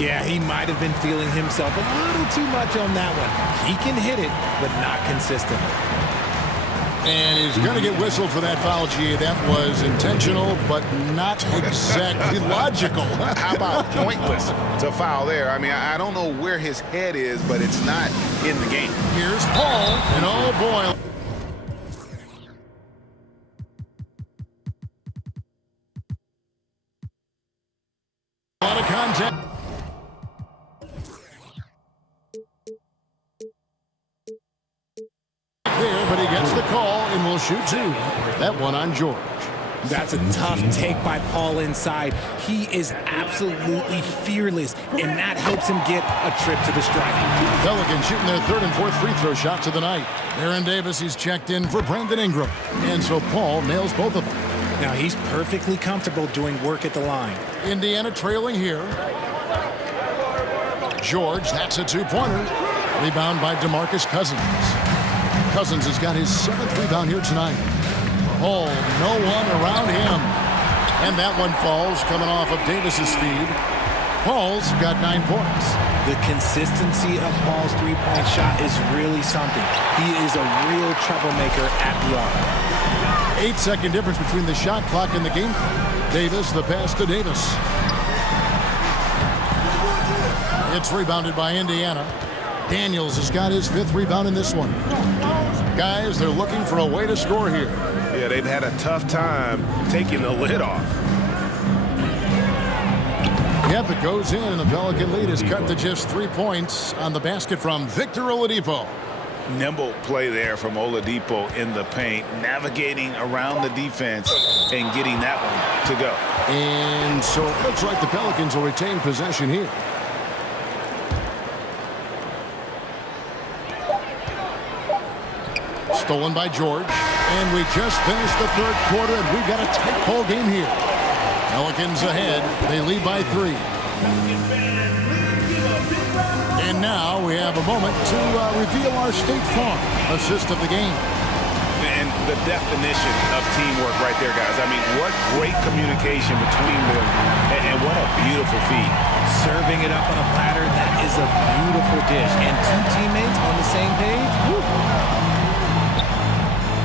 Yeah, he might have been feeling himself a little too much on that one. He can hit it, but not consistently. And he's going to get whistled for that foul, G. That was intentional, but not exactly logical. How about pointless to foul there? I mean, I don't know where his head is, but it's not in the game. Here's Paul, and oh boy. A lot of contact. There, but he gets the call and will shoot two. That one on George. That's a tough take by Paul inside. He is absolutely fearless, and that helps him get a trip to the stripe. Pelicans shooting their third and fourth free throw shots of the night. Aaron Davis, he's checked in for Brandon Ingram. And so Paul nails both of them. Now he's perfectly comfortable doing work at the line. Indiana trailing here. George, that's a two-pointer. Rebound by DeMarcus Cousins. Cousins has got his 7th rebound here tonight. Paul, no one around him. And that one falls coming off of Davis's feed. Paul's got 9 points. The consistency of Paul's three-point shot is really something. He is a real troublemaker at the arc. 8-second difference between the shot clock and the game clock. Davis, the pass to Davis. It's rebounded by Indiana. Daniels has got his 5th rebound in this one. Guys, they're looking for a way to score here. Yeah, they've had a tough time taking the lid off. Yep, it goes in, and the Pelican lead is cut to just 3 points on the basket from Victor Oladipo. Nimble play there from Oladipo in the paint, navigating around the defense and getting that one to go. And so it looks like the Pelicans will retain possession here. Stolen by George. And we just finished the third quarter, and we've got a tight ball game here. Pelicans ahead. They lead by 3. And now we have a moment to reveal our State Farm assist of the game. And the definition of teamwork right there, guys. I mean, what great communication between them, and what a beautiful feed. Serving it up on a platter, that is a beautiful dish. And 2 teammates on the same page. Woo.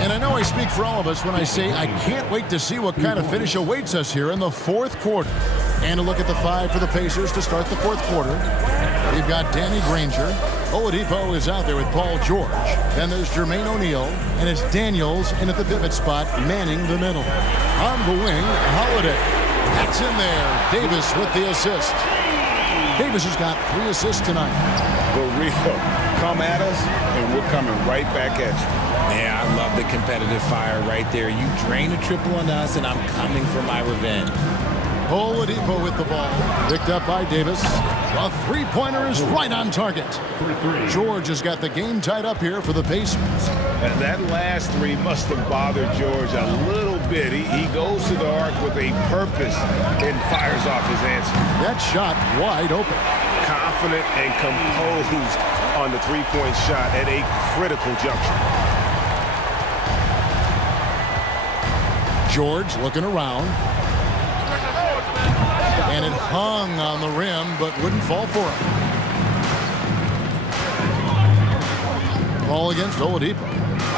And I know I speak for all of us when I say I can't wait to see what kind of finish awaits us here in the fourth quarter. And a look at the 5 for the Pacers to start the fourth quarter. We've got Danny Granger. Oladipo is out there with Paul George. Then there's Jermaine O'Neal. And it's Daniels in at the pivot spot, manning the middle. On the wing, Holiday. That's in there. Davis with the assist. Davis has got 3 assists tonight. The real come at us, and we're coming right back at you. Yeah, I love the competitive fire right there. You drain a triple on us, and I'm coming for my revenge. Oladipo with the ball. Picked up by Davis. A 3-pointer is right on target. George has got the game tied up here for the Pacers. That last 3 must have bothered George a little bit. He goes to the arc with a purpose and fires off his answer. That shot wide open. Confident and composed on the 3-point shot at a critical juncture. George looking around. And it hung on the rim, but wouldn't fall for him. Ball against Oladipo.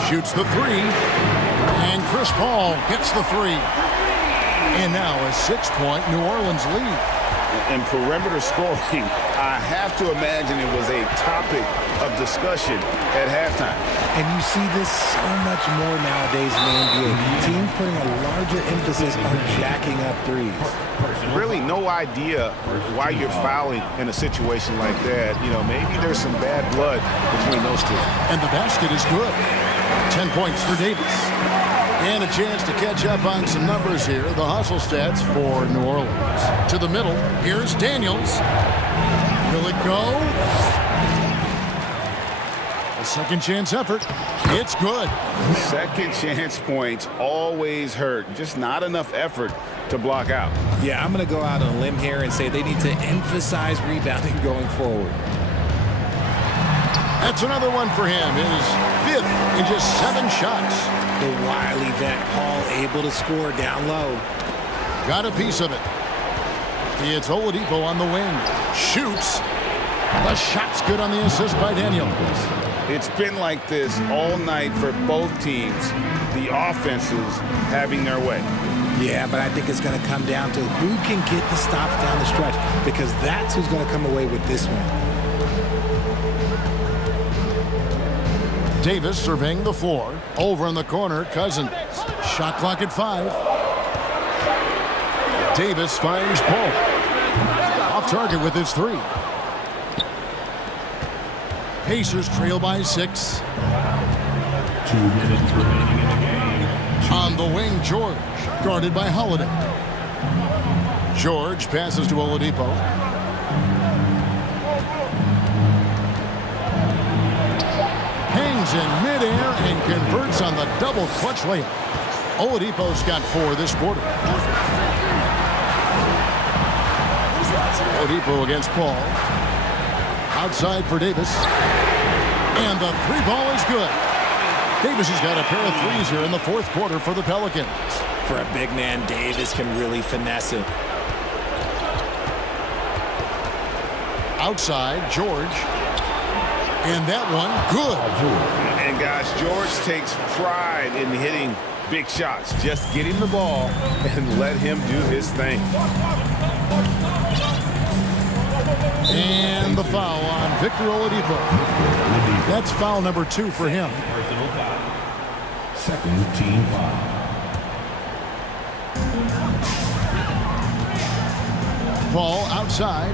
Shoots the 3. And Chris Paul gets the 3. And now a 6-point New Orleans lead. And perimeter scoring, I have to imagine it was a topic of discussion at halftime. And you see this so much more nowadays in the NBA. Teams putting a larger emphasis on jacking up threes. Really no idea why you're fouling in a situation like that. You know, maybe there's some bad blood between those two. And the basket is good. 10 points for Davis. And a chance to catch up on some numbers here. The hustle stats for New Orleans. To the middle, here's Daniels. Will it go? A second chance effort. It's good. Second chance points always hurt. Just not enough effort to block out. Yeah, I'm going to go out on a limb here and say they need to emphasize rebounding going forward. That's another one for him. His 5th in just 7 shots. The wily vet Paul able to score down low. Got a piece of it. It's Oladipo on the wing. Shoots. The shot's good on the assist by Daniels. It's been like this all night for both teams, the offenses having their way. Yeah, but I think it's going to come down to who can get the stops down the stretch, because that's who's going to come away with this one. Davis surveying the floor. Over in the corner, Cousins. Shot clock at 5. Davis finds Paul. Off target with his 3. Pacers trail by 6. 2 minutes remaining in the game. On the wing, George, guarded by Holiday. George passes to Oladipo. Hangs in midair and converts on the double clutch layup. Oladipo's got 4 this quarter. Oladipo against Paul. Outside for Davis. And the 3 ball is good. Davis has got a pair of 3s here in the 4th quarter for the Pelicans. For a big man, Davis can really finesse it. Outside, George. And that one, good. And guys, George takes pride in hitting big shots. Just get him the ball and let him do his thing. And the foul on Victor Oladipo. That's foul number 2 for him. Personal foul. Second team foul. Paul outside.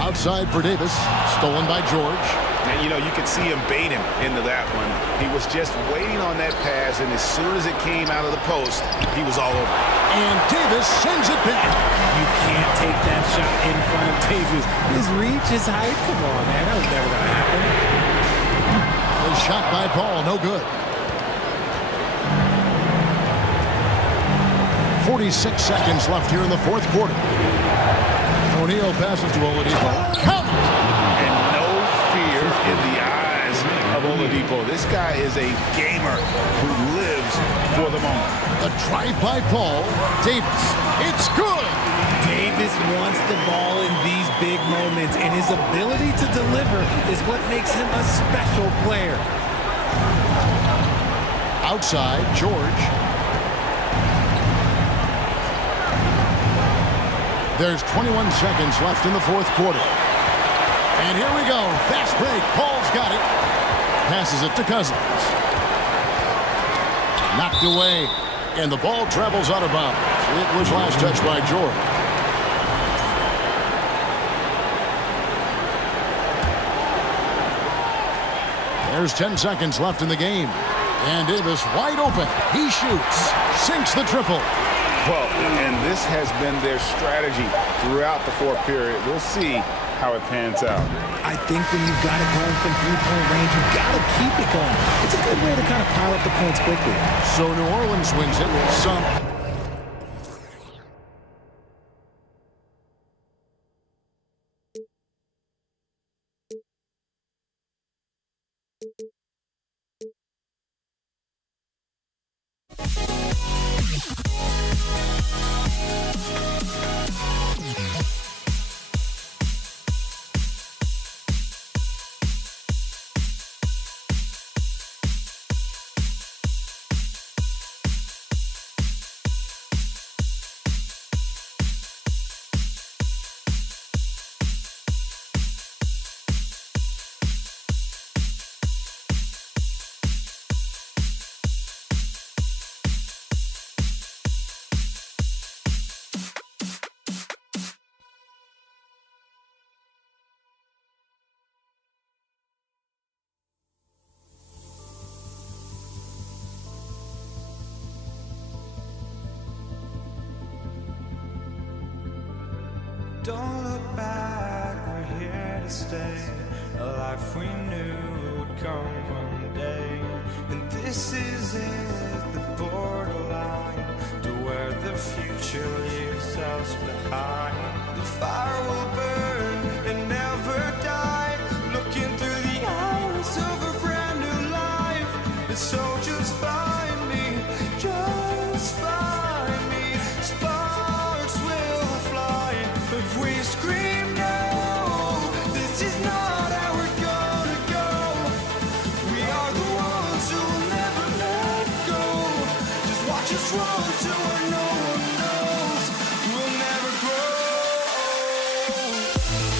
Outside for Davis. Stolen by George. And, you know, you could see him bait him into that one. He was just waiting on that pass, and as soon as it came out of the post, he was all over. And Davis sends it back. You can't take that shot in front of Davis. His reach, his height. Come on, man. That was never going to happen. The shot by Paul, no good. 46 seconds left here in the 4th quarter. O'Neal passes to Oladipo. Count! And no fear in the eyes of Oladipo. This guy is a gamer who lives for the moment. The drive by Paul. Davis. It's good! Davis wants the ball in these big moments, and his ability to deliver is what makes him a special player. Outside, George. There's 21 seconds left in the 4th quarter. And here we go. Fast break. Paul's got it. Passes it to Cousins. Knocked away. And the ball travels out of bounds. It was last touched by George. There's 10 seconds left in the game. And Davis wide open. He shoots. Sinks the triple. Well, and this has been their strategy throughout the 4th period. We'll see how it pans out. I think when you've got it going from 3-point range, you've got to keep it going. It's a good way to kind of pile up the points quickly. So New Orleans wins it. Some. Don't look back, we're here to stay. A life we knew would come one day. And this is it, the borderline to where the future leaves us behind. The fire will burn and never die. Looking through the eyes of a brand new life. And so just find me, just find me. Sparks will fly if we scream no. This is not how we're going. watch us run to where no one knows. We'll never grow. We'll never grow.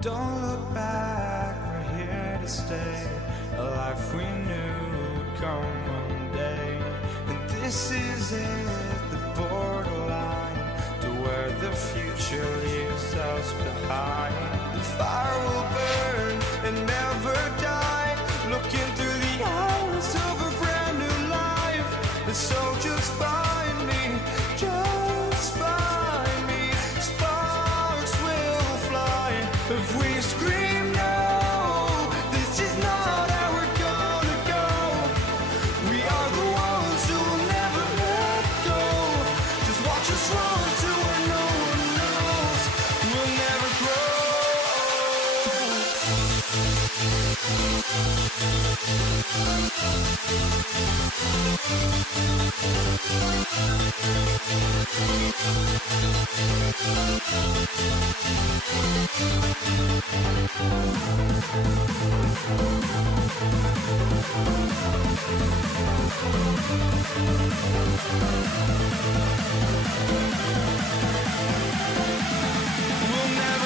Don't look back, we're here to stay. A life we knew would come one day. And this is it, the borderline to where the future leaves us behind. The fire will burn and never die, looking through the eyes of a brand new life. And so just find me, just find me. Sparks will fly if we scream no. This is not how we're gonna go. We are the ones who will never let go. Just watch us run to where no one knows. We'll never grow. We'll never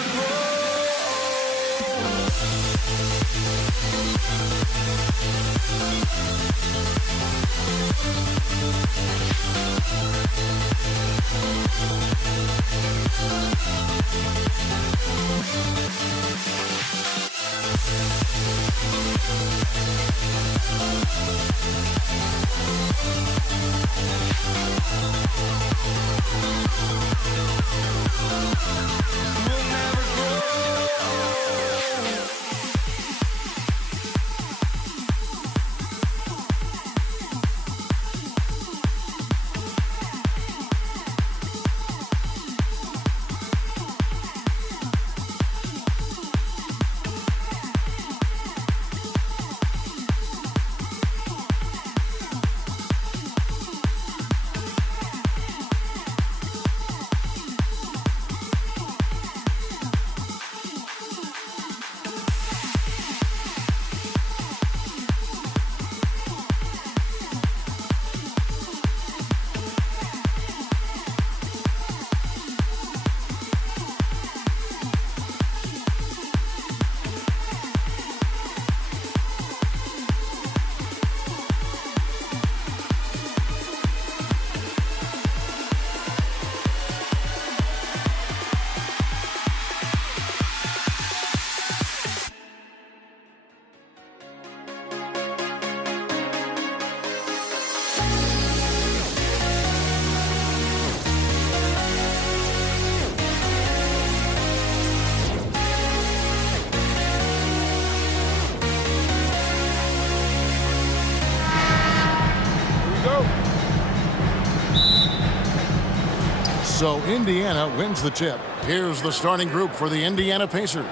So Indiana wins the tip. Here's the starting group for the Indiana Pacers.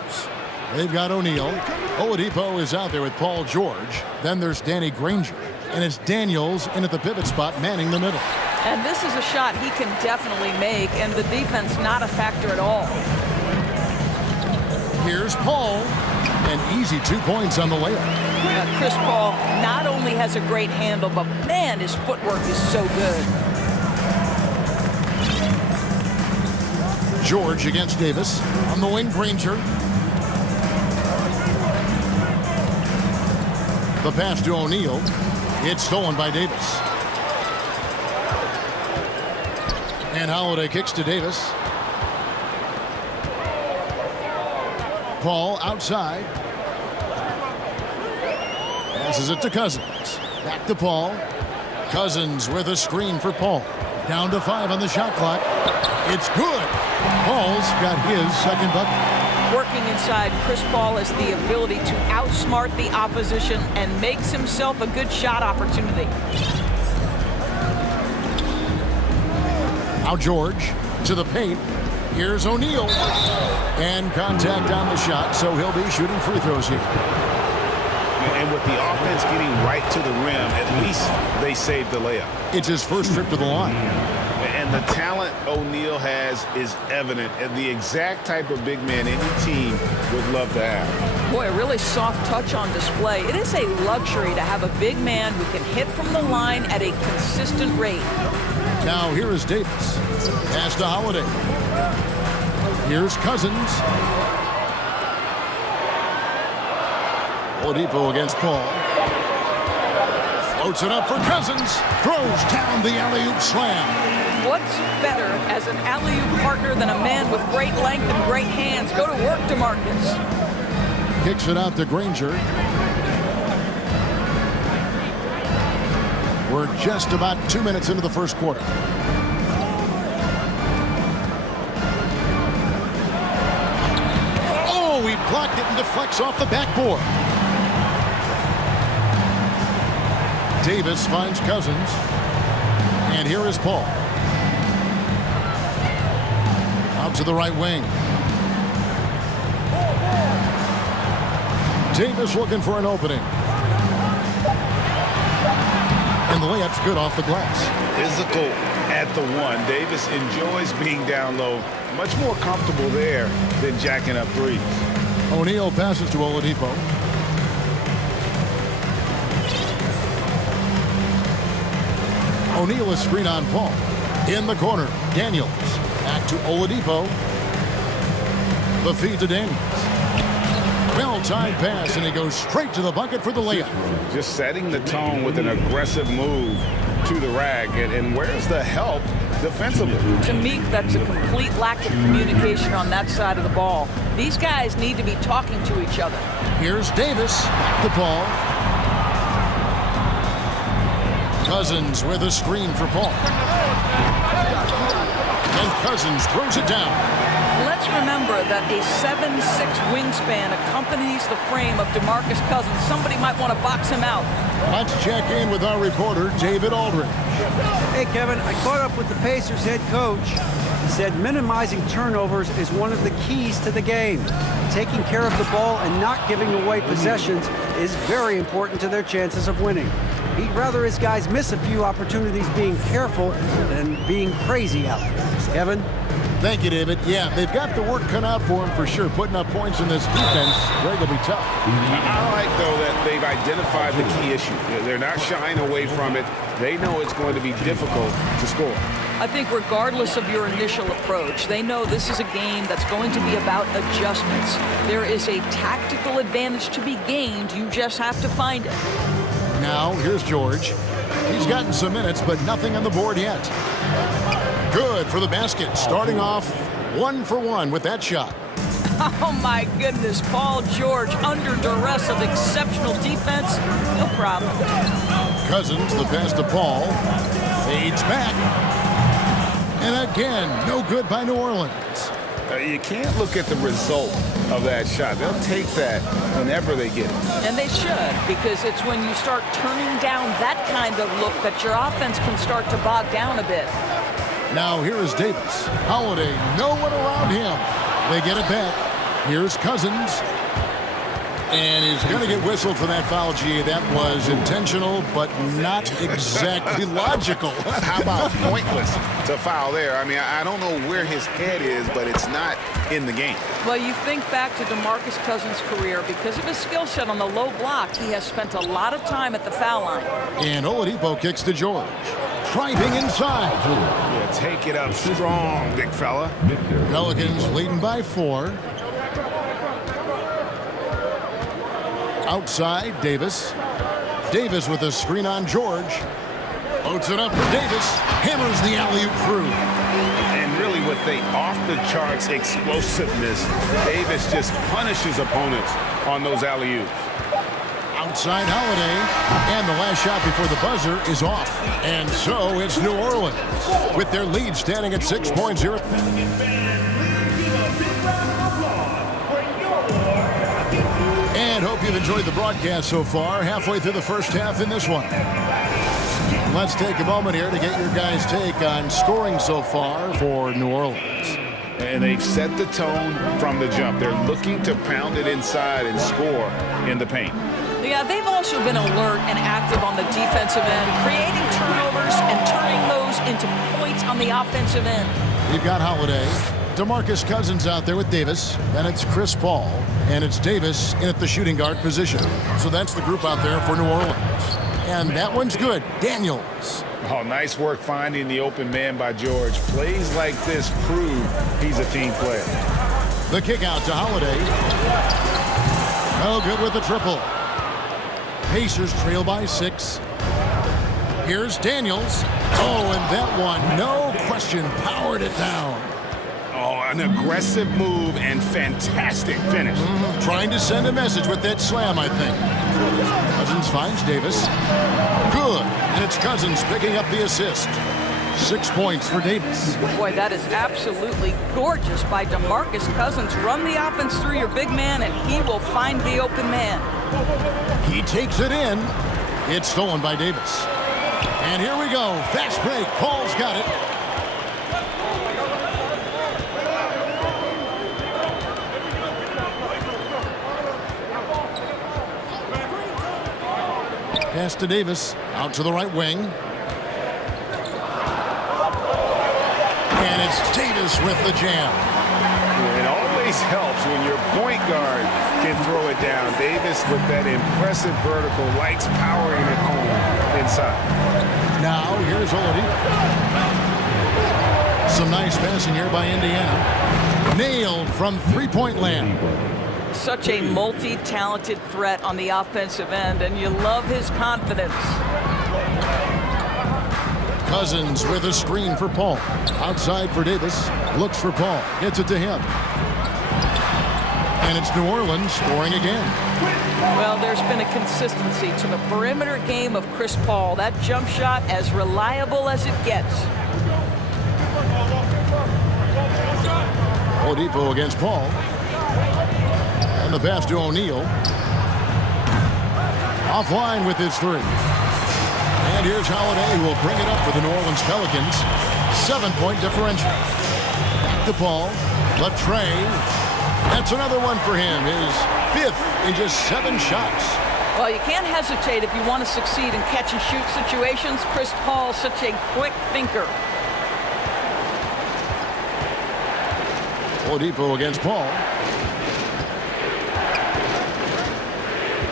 They've got O'Neal. Oladipo is out there with Paul George. Then there's Danny Granger. And it's Daniels in at the pivot spot, manning the middle. And this is a shot he can definitely make, and the defense not a factor at all. Here's Paul. An easy 2 points on the layup. Chris Paul not only has a great handle, but man, his footwork is so good. George against Davis. On the wing, Granger. The pass to O'Neal. It's stolen by Davis. And Holiday kicks to Davis. Paul outside. Passes it to Cousins. Back to Paul. Cousins with a screen for Paul. Down to 5 on the shot clock. It's good. Paul's got his second bucket. Working inside, Chris Paul has the ability to outsmart the opposition and makes himself a good shot opportunity. Now George to the paint. Here's O'Neal. And contact on the shot, so he'll be shooting free throws here. And with the offense getting right to the rim, at least they saved the layup. It's his first trip to the line. And the talent O'Neal has is evident, and the exact type of big man any team would love to have. Boy, a really soft touch on display. It is a luxury to have a big man who can hit from the line at a consistent rate. Now here is Davis. Pass to Holiday. Here's Cousins. Oladipo against Paul. Floats it up for Cousins. Throws down the alley-oop slam. What's better as an alley-oop partner than a man with great length and great hands? Go to work, DeMarcus. Kicks it out to Granger. We're just about 2 minutes into the first quarter. Oh, he blocked it and deflects off the backboard. Davis finds Cousins. And here is Paul. Out to the right wing. Davis looking for an opening. And the layup's good off the glass. Physical at the one. Davis enjoys being down low. Much more comfortable there than jacking up threes. O'Neal passes to Oladipo. O'Neal is screen on Paul. In the corner, Daniels. Back to Oladipo. The feed to Daniels. Well-timed pass, and he goes straight to the bucket for the layup. Just setting the tone with an aggressive move to the rack. And where's the help defensively? To me, that's a complete lack of communication on that side of the ball. These guys need to be talking to each other. Here's Davis. The ball. Cousins with a screen for Paul. And Cousins throws it down. Let's remember that a 7'6" wingspan accompanies the frame of DeMarcus Cousins. Somebody might want to box him out. Let's check in with our reporter, David Aldridge. Hey, Kevin, I caught up with the Pacers head coach. He said minimizing turnovers is one of the keys to the game. Taking care of the ball and not giving away possessions is very important to their chances of winning. He'd rather his guys miss a few opportunities being careful than being crazy out there. Kevin? Thank you, David. Yeah, they've got the work cut out for them for sure. Putting up points in this defense, Greg, will be tough. I like, though, that they've identified the key issue. They're not shying away from it. They know it's going to be difficult to score. I think regardless of your initial approach, they know this is a game that's going to be about adjustments. There is a tactical advantage to be gained. You just have to find it. Now, here's George. He's gotten some minutes, but nothing on the board yet. Good for the basket. Starting off 1 for 1 with that shot. Oh, my goodness. Paul George under duress of exceptional defense. No problem. Cousins, the pass to Paul. Fades back. And again, no good by New Orleans. You can't look at the result of that shot. They'll take that whenever they get it. And they should, because it's when you start turning down that kind of look that your offense can start to bog down a bit. Now here is Davis. Holiday, no one around him. They get it back. Here's Cousins. And he's going to get whistled for that foul, G. That was intentional, but not exactly logical. How about pointless to foul there? I mean, I don't know where his head is, but it's not in the game. Well, you think back to DeMarcus Cousins' career. Because of his skill set on the low block, he has spent a lot of time at the foul line. And Oladipo kicks to George. Driving inside. Yeah, take it up strong, big fella. Pelicans leading by 4. Outside, Davis. Davis with a screen on George. Loads it up for Davis. Hammers the alley-oop through. And really with the off-the-charts explosiveness, Davis just punishes opponents on those alley-oops. Outside Holiday. And the last shot before the buzzer is off. And so it's New Orleans with their lead standing at 6.0. And hope you've enjoyed the broadcast so far. Halfway through the first half in this one. Let's take a moment here to get your guys' take on scoring so far for New Orleans. And they've set the tone from the jump. They're looking to pound it inside and score in the paint. Yeah, they've also been alert and active on the defensive end, creating turnovers and turning those into points on the offensive end. We've got Holiday, DeMarcus Cousins out there with Davis, and it's Chris Paul, and it's Davis in at the shooting guard position. So that's the group out there for New Orleans. And that one's good. Daniels. Oh, nice work finding the open man by George. Plays like this prove he's a team player. The kick out to Holiday. No good with the triple. Pacers trail by 6. Here's Daniels. Oh, and that one, no question, powered it down. Oh, an aggressive move and fantastic finish. Trying to send a message with that slam, I think. Cousins finds Davis. Good. And it's Cousins picking up the assist. 6 points for Davis. Boy, that is absolutely gorgeous by DeMarcus Cousins. Run the offense through your big man, and he will find the open man. He takes it in. It's stolen by Davis. And here we go. Fast break. Paul's got it. Pass to Davis. Out to the right wing. And it's Davis with the jam. It always helps when your point guard can throw it down. Davis with that impressive vertical likes powering it home inside. Now here's Oladipo. Some nice passing here by Indiana. Nailed from three-point land. Such a multi-talented threat on the offensive end, and you love his confidence. Cousins with a screen for Paul. Outside for Davis. Looks for Paul. Gets it to him. And it's New Orleans scoring again. Well, there's been a consistency to the perimeter game of Chris Paul. That jump shot as reliable as it gets. Oladipo against Paul. And the pass to O'Neal. Offline with his three. And here's Holiday, who will bring it up for the New Orleans Pelicans. 7-point differential. Back to Paul. Latrey. That's another one for him. His 5th in just 7 shots. Well, you can't hesitate if you want to succeed in catch-and-shoot situations. Chris Paul, such a quick thinker. Oladipo against Paul.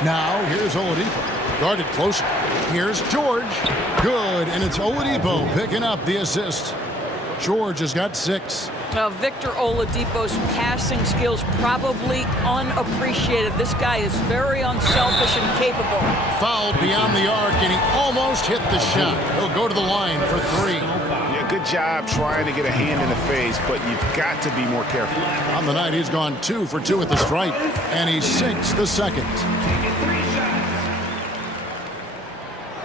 Now, here's Oladipo. Guarded closer. Here's George. Good, and it's Oladipo picking up the assist. George has got 6. Now, Victor Oladipo's passing skills probably unappreciated. This guy is very unselfish and capable. Fouled beyond the arc, and he almost hit the shot. He'll go to the line for 3. Yeah, good job trying to get a hand in the face, but you've got to be more careful. On the night, he's gone 2 for 2 at the stripe, and he sinks the second.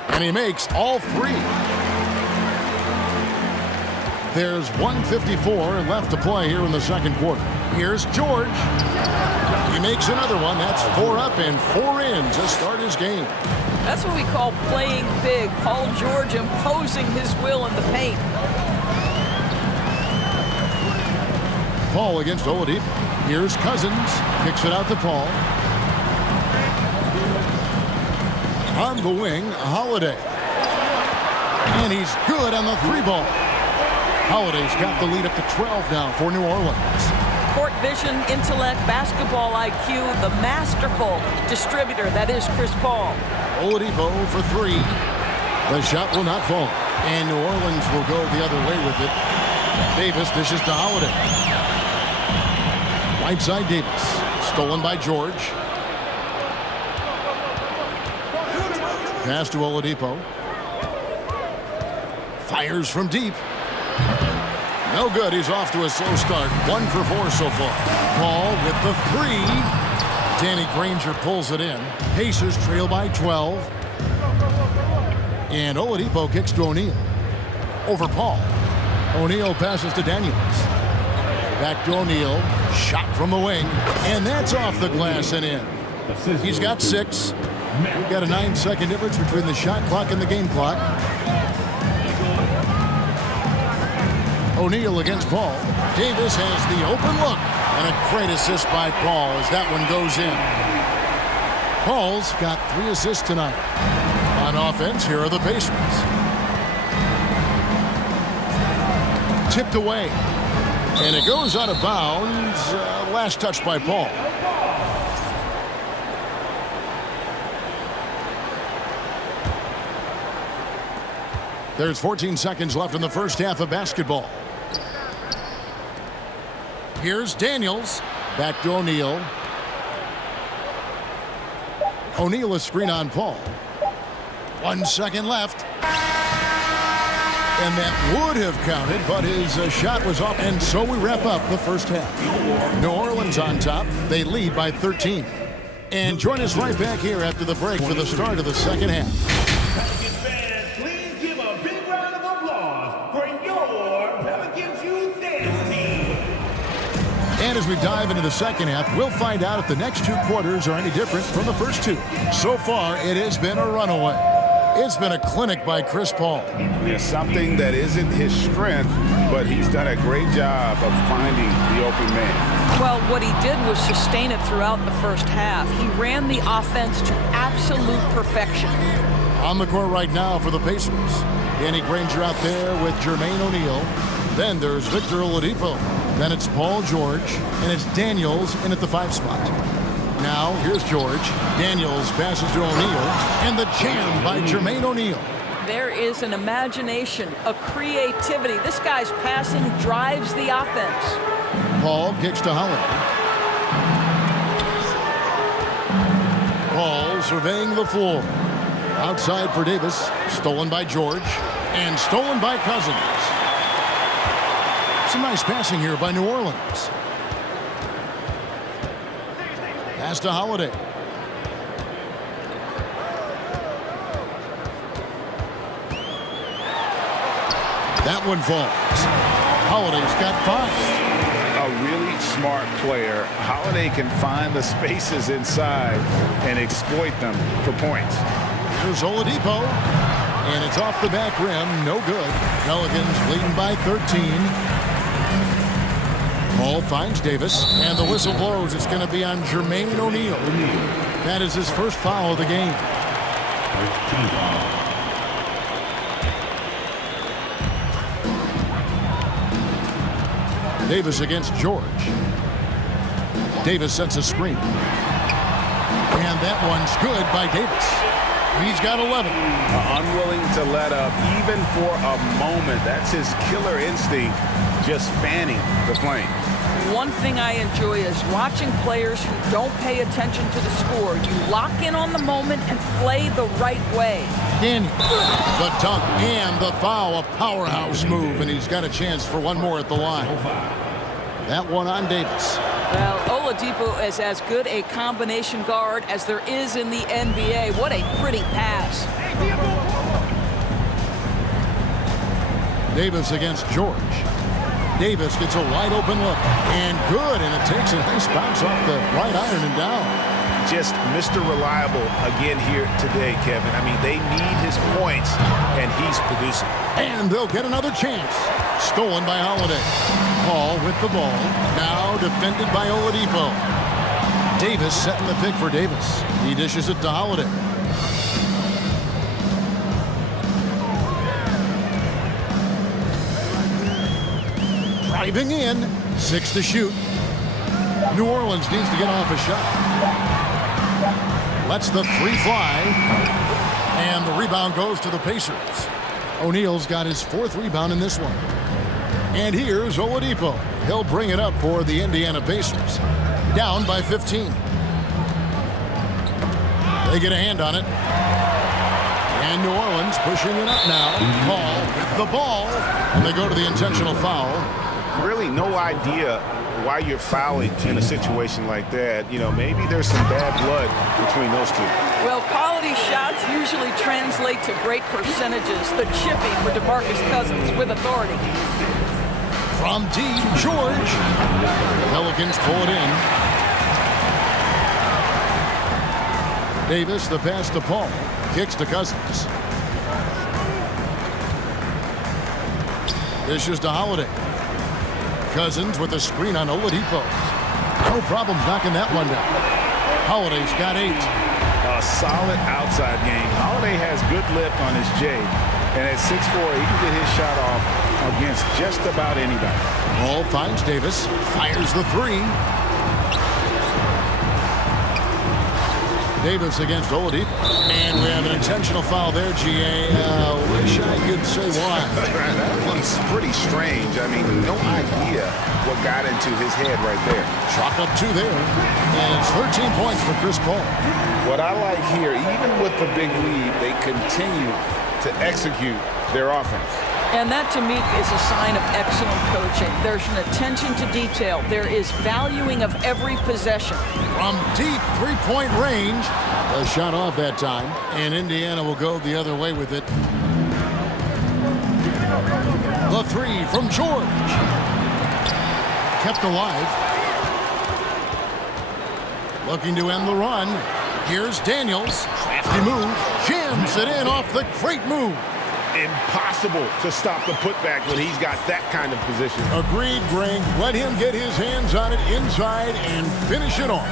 And he makes all 3. There's 1:54 left to play here in the second quarter. Here's George. He makes another one. That's 4 up and 4 in to start his game. That's what we call playing big. Paul George imposing his will in the paint. Paul against Oladipo. Here's Cousins. Kicks it out to Paul. On the wing, Holiday. And he's good on the 3-ball. Holiday's got the lead up to 12 now for New Orleans. Court vision, intellect, basketball IQ, the masterful distributor that is Chris Paul. Oladipo for 3. The shot will not fall. And New Orleans will go the other way with it. Davis dishes to Holiday. Right side Davis. Stolen by George. Pass to Oladipo. Fires from deep. No good. He's off to a slow start. 1 for 4 so far. Paul with the 3. Danny Granger pulls it in. Pacers trail by 12. And Oladipo kicks to O'Neal. Over Paul. O'Neal passes to Daniels. Back to O'Neal. Shot from the wing. And that's off the glass and in. He's got 6. We've got a 9-second difference between the shot clock and the game clock. O'Neal against Paul. Davis has the open look. And a great assist by Paul as that one goes in. Paul's got 3 assists tonight. On offense, here are the Pacers. Tipped away. And it goes out of bounds. Last touch by Paul. There's 14 seconds left in the first half of basketball. Here's Daniels. Back to O'Neal. O'Neal a screen on Paul. 1 second left. And that would have counted, but his shot was off. And so we wrap up the first half. New Orleans on top. They lead by 13. And join us right back here after the break for the start of the second half. Pelicans fans, please give a big round of applause for your Pelicans Youth Dance Team. And as we dive into the second half, we'll find out if the next 2 quarters are any different from the first 2. So far, it has been a runaway. It's been a clinic by Chris Paul. There's something that isn't his strength, but he's done a great job of finding the open man. Well, what he did was sustain it throughout the first half. He ran the offense to absolute perfection. On the court right now for the Pacers. Danny Granger out there with Jermaine O'Neal. Then there's Victor Oladipo. Then it's Paul George. And it's Daniels in at the 5 spot. Now, here's George. Daniels passes to O'Neal. And the jam by Jermaine O'Neal. There is an imagination, a creativity. This guy's passing drives the offense. Paul kicks to Holiday. Paul surveying the floor. Outside for Davis. Stolen by George. And stolen by Cousins. Some nice passing here by New Orleans. Pass to Holiday. That one falls. Holiday's got 5. A really smart player. Holiday can find the spaces inside and exploit them for points. Here's Oladipo. And it's off the back rim. No good. Pelicans leading by 13. Paul finds Davis, and the whistle blows. It's going to be on Jermaine O'Neal. That is his first foul of the game. Davis against George. Davis sets a screen. And that one's good by Davis. He's got 11. Unwilling to let up even for a moment. That's his killer instinct, just fanning the flame. One thing I enjoy is watching players who don't pay attention to the score. You lock in on the moment and play the right way. Daniel, the dunk and the foul, a powerhouse move, and he's got a chance for one more at the line. That one on Davis. Well, Oladipo is as good a combination guard as there is in the NBA. What a pretty pass. Davis against George. Davis gets a wide open look. And good, and it takes a nice bounce off the right iron and down. Just Mr. Reliable again here today, Kevin. I mean, they need his points, and he's producing. And they'll get another chance. Stolen by Holiday. Paul with the ball. Now defended by Oladipo. Davis setting the pick for Davis. He dishes it to Holiday. Driving in. 6 to shoot. New Orleans needs to get off a shot. Lets the 3 fly. And the rebound goes to the Pacers. O'Neal's got his 4th rebound in this one. And here's Oladipo. He'll bring it up for the Indiana Pacers. Down by 15. They get a hand on it. And New Orleans pushing it up now. Paul with the ball. And they go to the intentional foul. Really no idea why you're fouling in a situation like that. You know, maybe there's some bad blood between those two. Well, quality shots usually translate to great percentages. The chippy for DeMarcus Cousins with authority. From deep, George. Pelicans pull it in. Davis, the pass to Paul. Kicks to Cousins. Dishes to Holiday. Cousins with a screen on Oladipo. No problems knocking that one down. Holiday's got 8. A solid outside game. Holiday has good lift on his J. And at 6'4", he can get his shot off against just about anybody. Ball finds Davis. Fires the 3. Davis against Oladipo. And we have an intentional foul there, G.A. Wish I could say why. That one's pretty strange. I mean, no idea what got into his head right there. Chalk up 2 there. And it's 13 points for Chris Paul. What I like here, even with the big lead, they continue to execute their offense. And that, to me, is a sign of excellent coaching. There's an attention to detail. There is valuing of every possession. From deep three-point range. A shot off that time. And Indiana will go the other way with it. The 3 from George. Kept alive. Looking to end the run. Here's Daniels. Crafty move. Jams it in off the great move. Impossible to stop the putback when he's got that kind of position. Agreed, Greg. Let him get his hands on it inside and finish it off.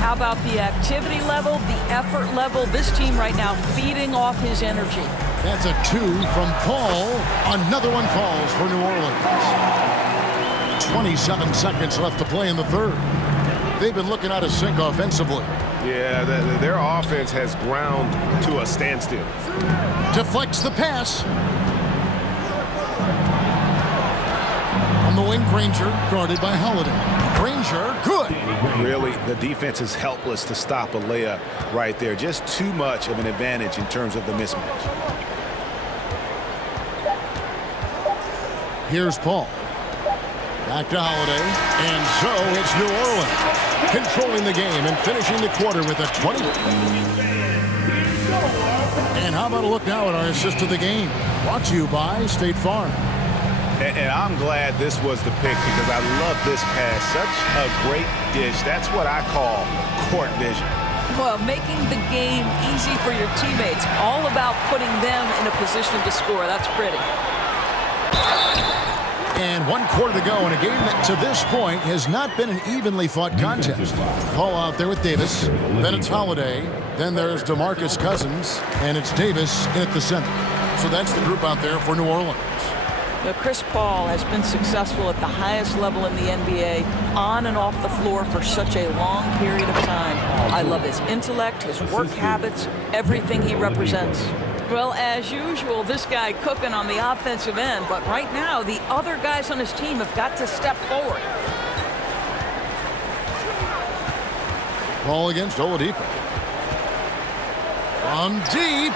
How about the activity level, the effort level? This team right now feeding off his energy. That's a 2 from Paul. Another one falls for New Orleans. 27 seconds left to play in the third. They've been looking out of sync offensively. Yeah, their offense has ground to a standstill. Deflects the pass. On the wing, Granger, guarded by Holiday. Granger, good. Really, the defense is helpless to stop a layup right there. Just too much of an advantage in terms of the mismatch. Here's Paul. Back to Holiday. And so it's New Orleans controlling the game and finishing the quarter with a 20. And how about a look now at our assist of the game? Brought to you by State Farm. And I'm glad this was the pick because I love this pass. Such a great dish. That's what I call court vision. Well, making the game easy for your teammates. All about putting them in a position to score. That's pretty. And 1 quarter to go in a game that to this point has not been an evenly fought contest. Paul out there with Davis. Then it's Holiday. Then there's DeMarcus Cousins. And it's Davis in at the center. So that's the group out there for New Orleans. Now, Chris Paul has been successful at the highest level in the NBA, on and off the floor for such a long period of time. I love his intellect, his work habits, everything he represents. Well, as usual, this guy cooking on the offensive end, but right now, the other guys on his team have got to step forward. Ball against Oladipo. From deep.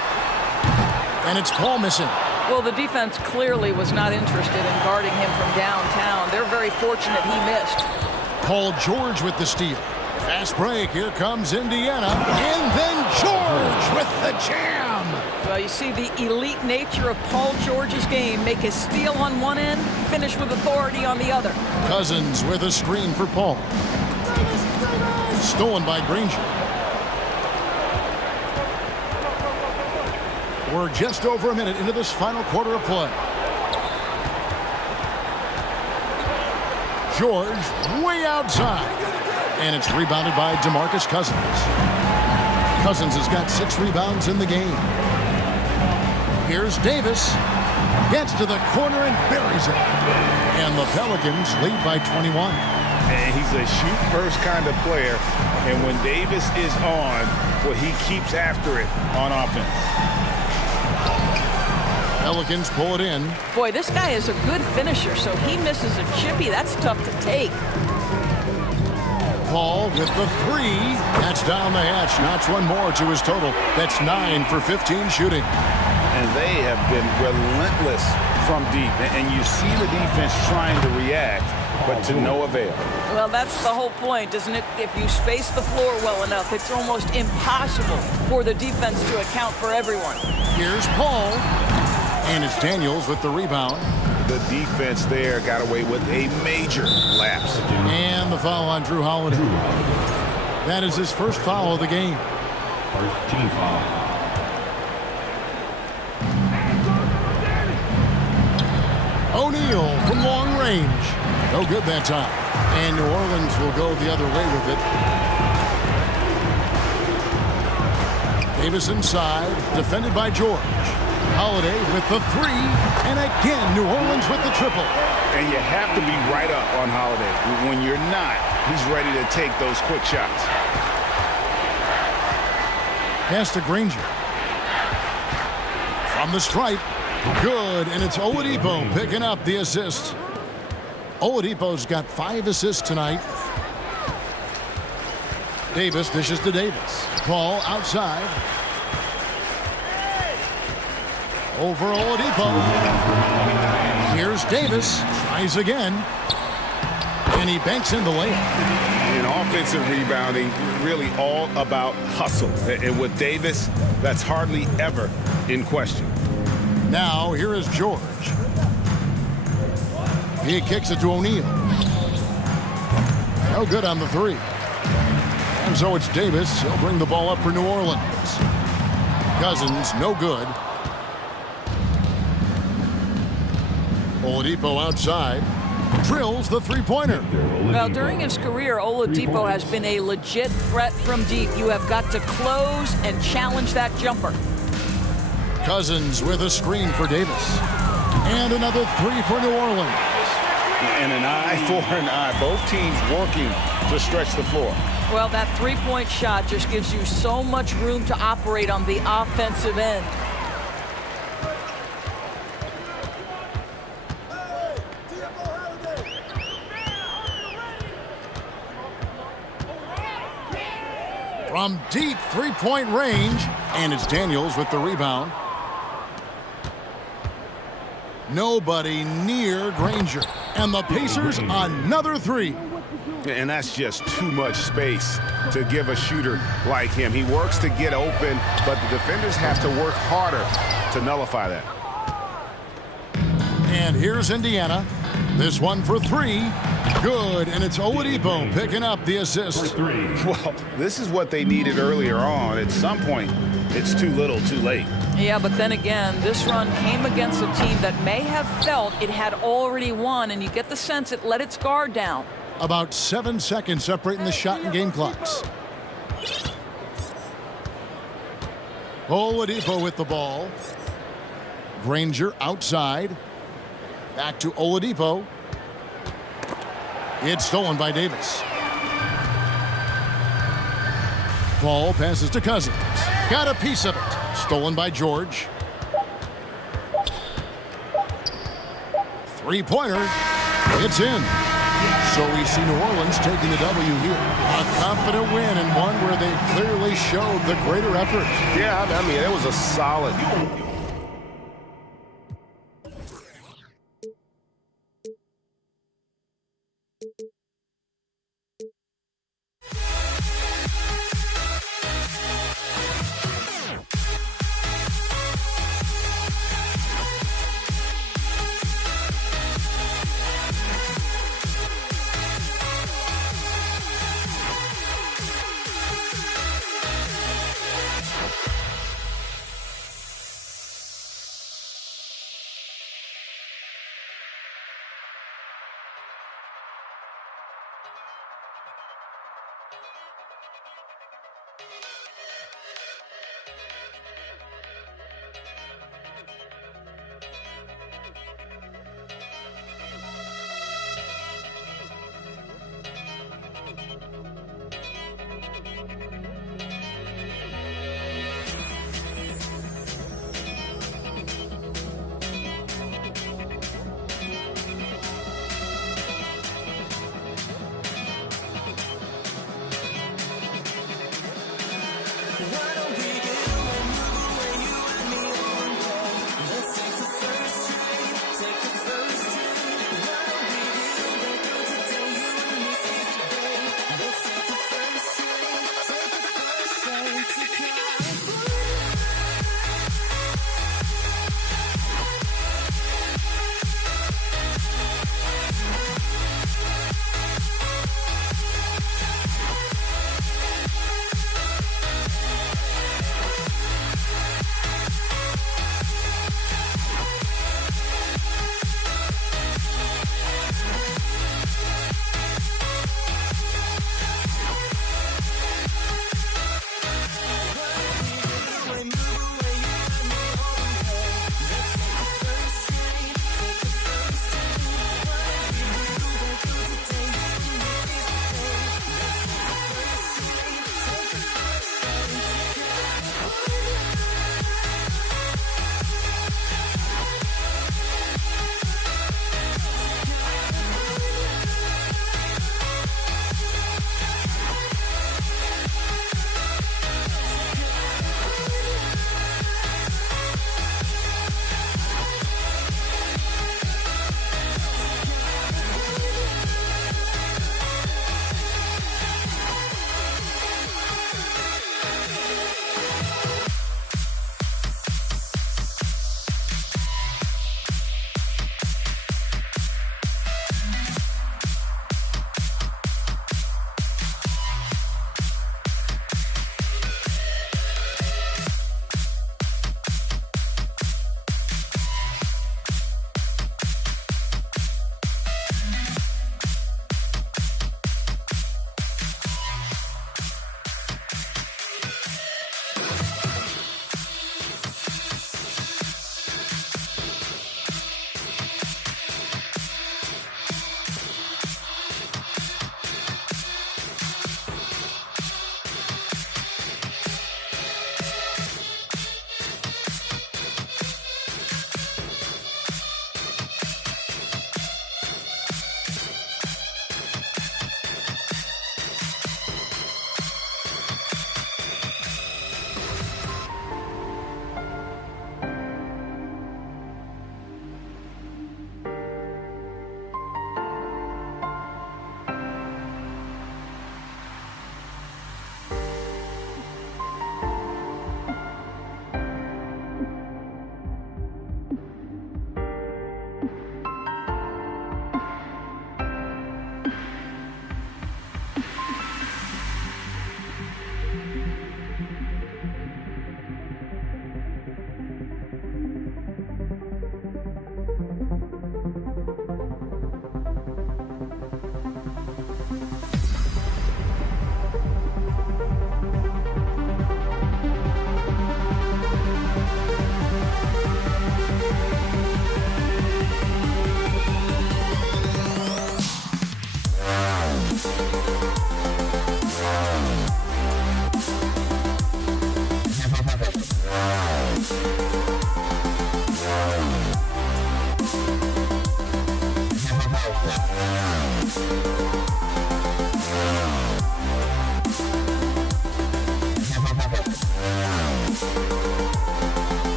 And it's Paul missing. Well, the defense clearly was not interested in guarding him from downtown. They're very fortunate he missed. Paul George with the steal. Fast break. Here comes Indiana. And then George with the jam. Well, you see the elite nature of Paul George's game. Make a steal on one end, finish with authority on the other. Cousins with a screen for Paul. Stolen by Granger. We're just over a minute into this final quarter of play. George way outside. And it's rebounded by DeMarcus Cousins. Cousins has got 6 rebounds in the game. Here's Davis. Gets to the corner and buries it. And the Pelicans lead by 21. And he's a shoot-first kind of player. And when Davis is on, well, he keeps after it on offense. Pelicans pull it in. Boy, this guy is a good finisher, so he misses a chippy. That's tough to take. Paul with the 3. That's down the hatch. Notch one more to his total. That's 9 for 15 shooting. And they have been relentless from deep. And you see the defense trying to react but to no avail. Well, that's the whole point, isn't it? If you space the floor well enough, it's almost impossible for the defense to account for everyone. Here's Paul. And it's Daniels with the rebound. The defense there got away with a major lapse. And the foul on Jrue Holiday. That is his first foul of the game. First team foul. O'Neal from long range. No good that time. And New Orleans will go the other way with it. Davis inside, defended by George. Holiday with the three, and again New Orleans with the triple. And you have to be right up on Holiday. When you're not, he's ready to take those quick shots. Pass to Granger. From the stripe. Good, and it's Oladipo picking up the assist. Oladipo's got 5 assists tonight. Davis dishes to Davis. Paul outside. Over Oladipo. Here's Davis. Tries again. And he banks in the layup. In offensive rebounding, really all about hustle. And with Davis, that's hardly ever in question. Now, here is George. He kicks it to O'Neal. No good on the three. And so it's Davis. He'll bring the ball up for New Orleans. Cousins, no good. Oladipo outside. Drills the three-pointer. Well, during his career, Oladipo has been a legit threat from deep. You have got to close and challenge that jumper. Cousins with a screen for Davis. And another three for New Orleans. And an eye for an eye. Both teams working to stretch the floor. Well, that three-point shot just gives you so much room to operate on the offensive end. From deep three-point range. And it's Daniels with the rebound. Nobody near Granger. And the Pacers another three. And that's just too much space to give a shooter like him. He works to get open, but the defenders have to work harder to nullify that. And here's Indiana. This one for three. Good, and it's Oladipo picking up the assist. Well, this is what they needed earlier on. At some point, it's too little, too late. Yeah, but then again, this run came against a team that may have felt it had already won, and you get the sense it let its guard down. About 7 seconds separating the shot and game clocks. Oladipo with the ball. Granger outside. Back to Oladipo. It's stolen by Davis. Ball passes to Cousins. Got a piece of it. Stolen by George. Three-pointer. It's in. So we see New Orleans taking the W here. A confident win and one where they clearly showed the greater effort. Yeah, I mean, it was a solid.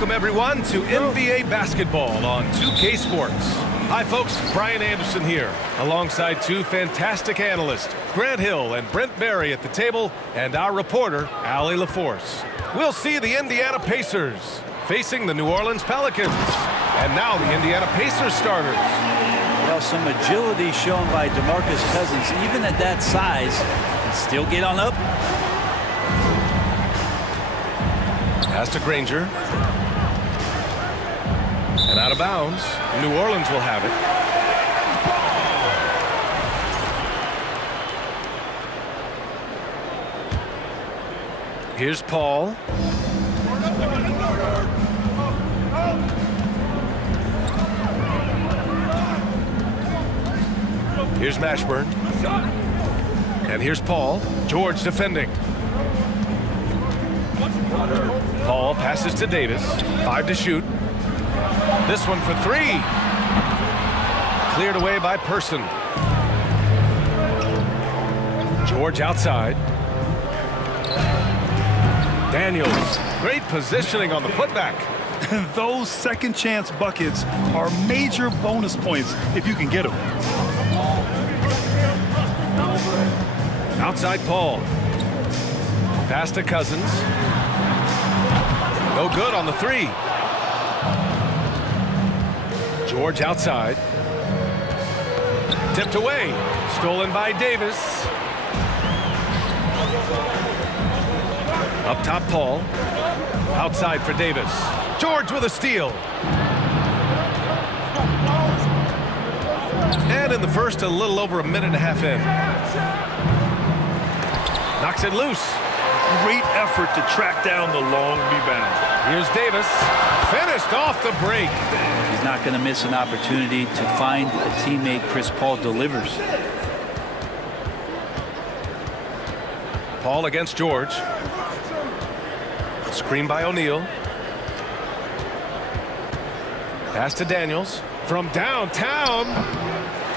Welcome, everyone, to NBA basketball on 2K Sports. Hi, folks. Brian Anderson here, alongside two fantastic analysts, Grant Hill and Brent Barry at the table, and our reporter, Allie LaForce. We'll see the Indiana Pacers facing the New Orleans Pelicans. And now the Indiana Pacers starters. Well, some agility shown by DeMarcus Cousins, even at that size, can still get on up. Pass to Granger. And out of bounds. New Orleans will have it. Here's Paul. Here's Mashburn. And here's Paul. George defending. Paul passes to Davis. 5 to shoot. This one for 3. Cleared away by Person. George outside. Daniels. Great positioning on the putback. Those second chance buckets are major bonus points if you can get them. Outside Paul. Pass to Cousins. No good on the 3. George outside. Tipped away. Stolen by Davis. Up top, Paul. Outside for Davis. George with a steal. And in the first, a little over a minute and a half in. Knocks it loose. Great effort to track down the long rebound. Here's Davis. Finished off the break. He's not going to miss an opportunity to find a teammate. Chris Paul delivers. Paul against George. Screen by O'Neal. Pass to Daniels. From downtown.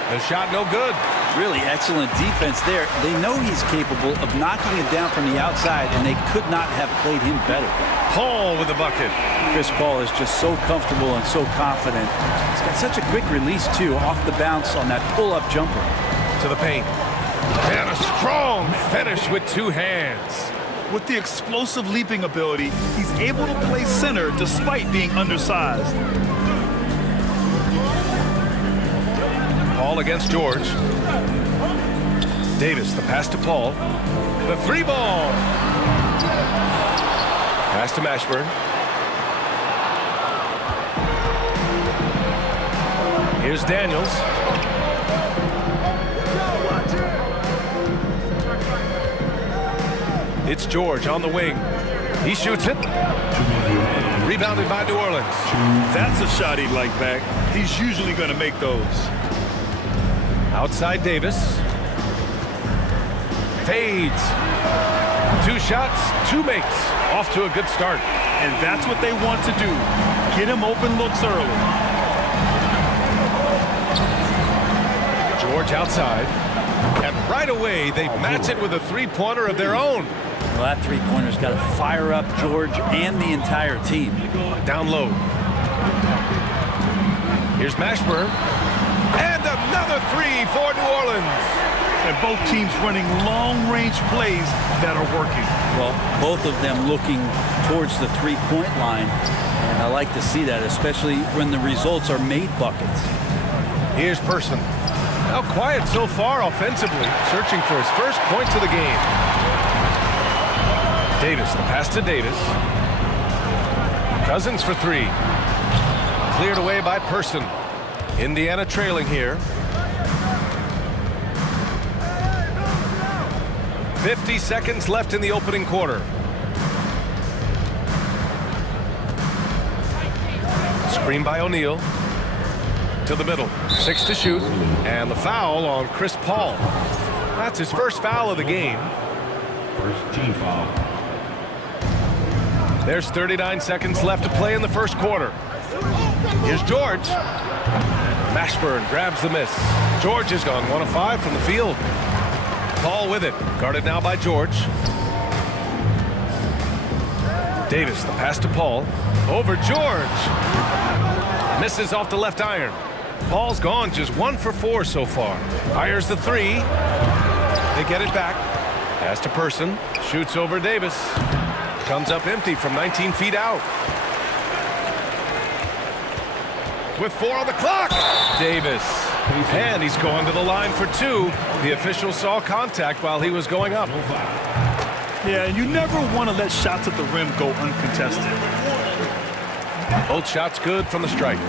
The shot no good. Really excellent defense there. They know he's capable of knocking it down from the outside, and they could not have played him better. Paul with the bucket. Chris Paul is just so comfortable and so confident. He's got such a quick release, too, off the bounce on that pull-up jumper. To the paint. And a strong finish with two hands. With the explosive leaping ability, he's able to play center despite being undersized. Paul against George. Davis, the pass to Paul. The three ball. Pass to Mashburn. Here's Daniels. It's George on the wing. He shoots it. Rebounded by New Orleans. That's a shot he'd like back. He's usually going to make those. Outside Davis. Fades. 2 shots, 2 makes. Off to a good start. And that's what they want to do. Get him open looks early. George outside. And right away, they match it with a three-pointer of their own. Well, that three-pointer's got to fire up George and the entire team. Down low. Here's Mashburn. And another three for New Orleans. And both teams running long-range plays that are working. Well, both of them looking towards the three-point line. And I like to see that, especially when the results are made buckets. Here's Person. Now quiet so far offensively, searching for his first points of the game. Davis, the pass to Davis. Cousins for three. Cleared away by Person. Indiana trailing here. 50 seconds left in the opening quarter. Screen by O'Neal. To the middle. 6 to shoot. And the foul on Chris Paul. That's his first foul of the game. First team foul. There's 39 seconds left to play in the first quarter. Here's George. Mashburn grabs the miss. George has gone 1 of 5 from the field. Paul with it. Guarded now by George. Davis, the pass to Paul. Over George. Misses off the left iron. Paul's gone just 1 for 4 so far. Fires the three. They get it back. Pass to Person. Shoots over Davis. Comes up empty from 19 feet out. With 4 on the clock. Davis. And he's going to the line for 2. The official saw contact while he was going up. Yeah, and you never want to let shots at the rim go uncontested. Both shots good from the strike.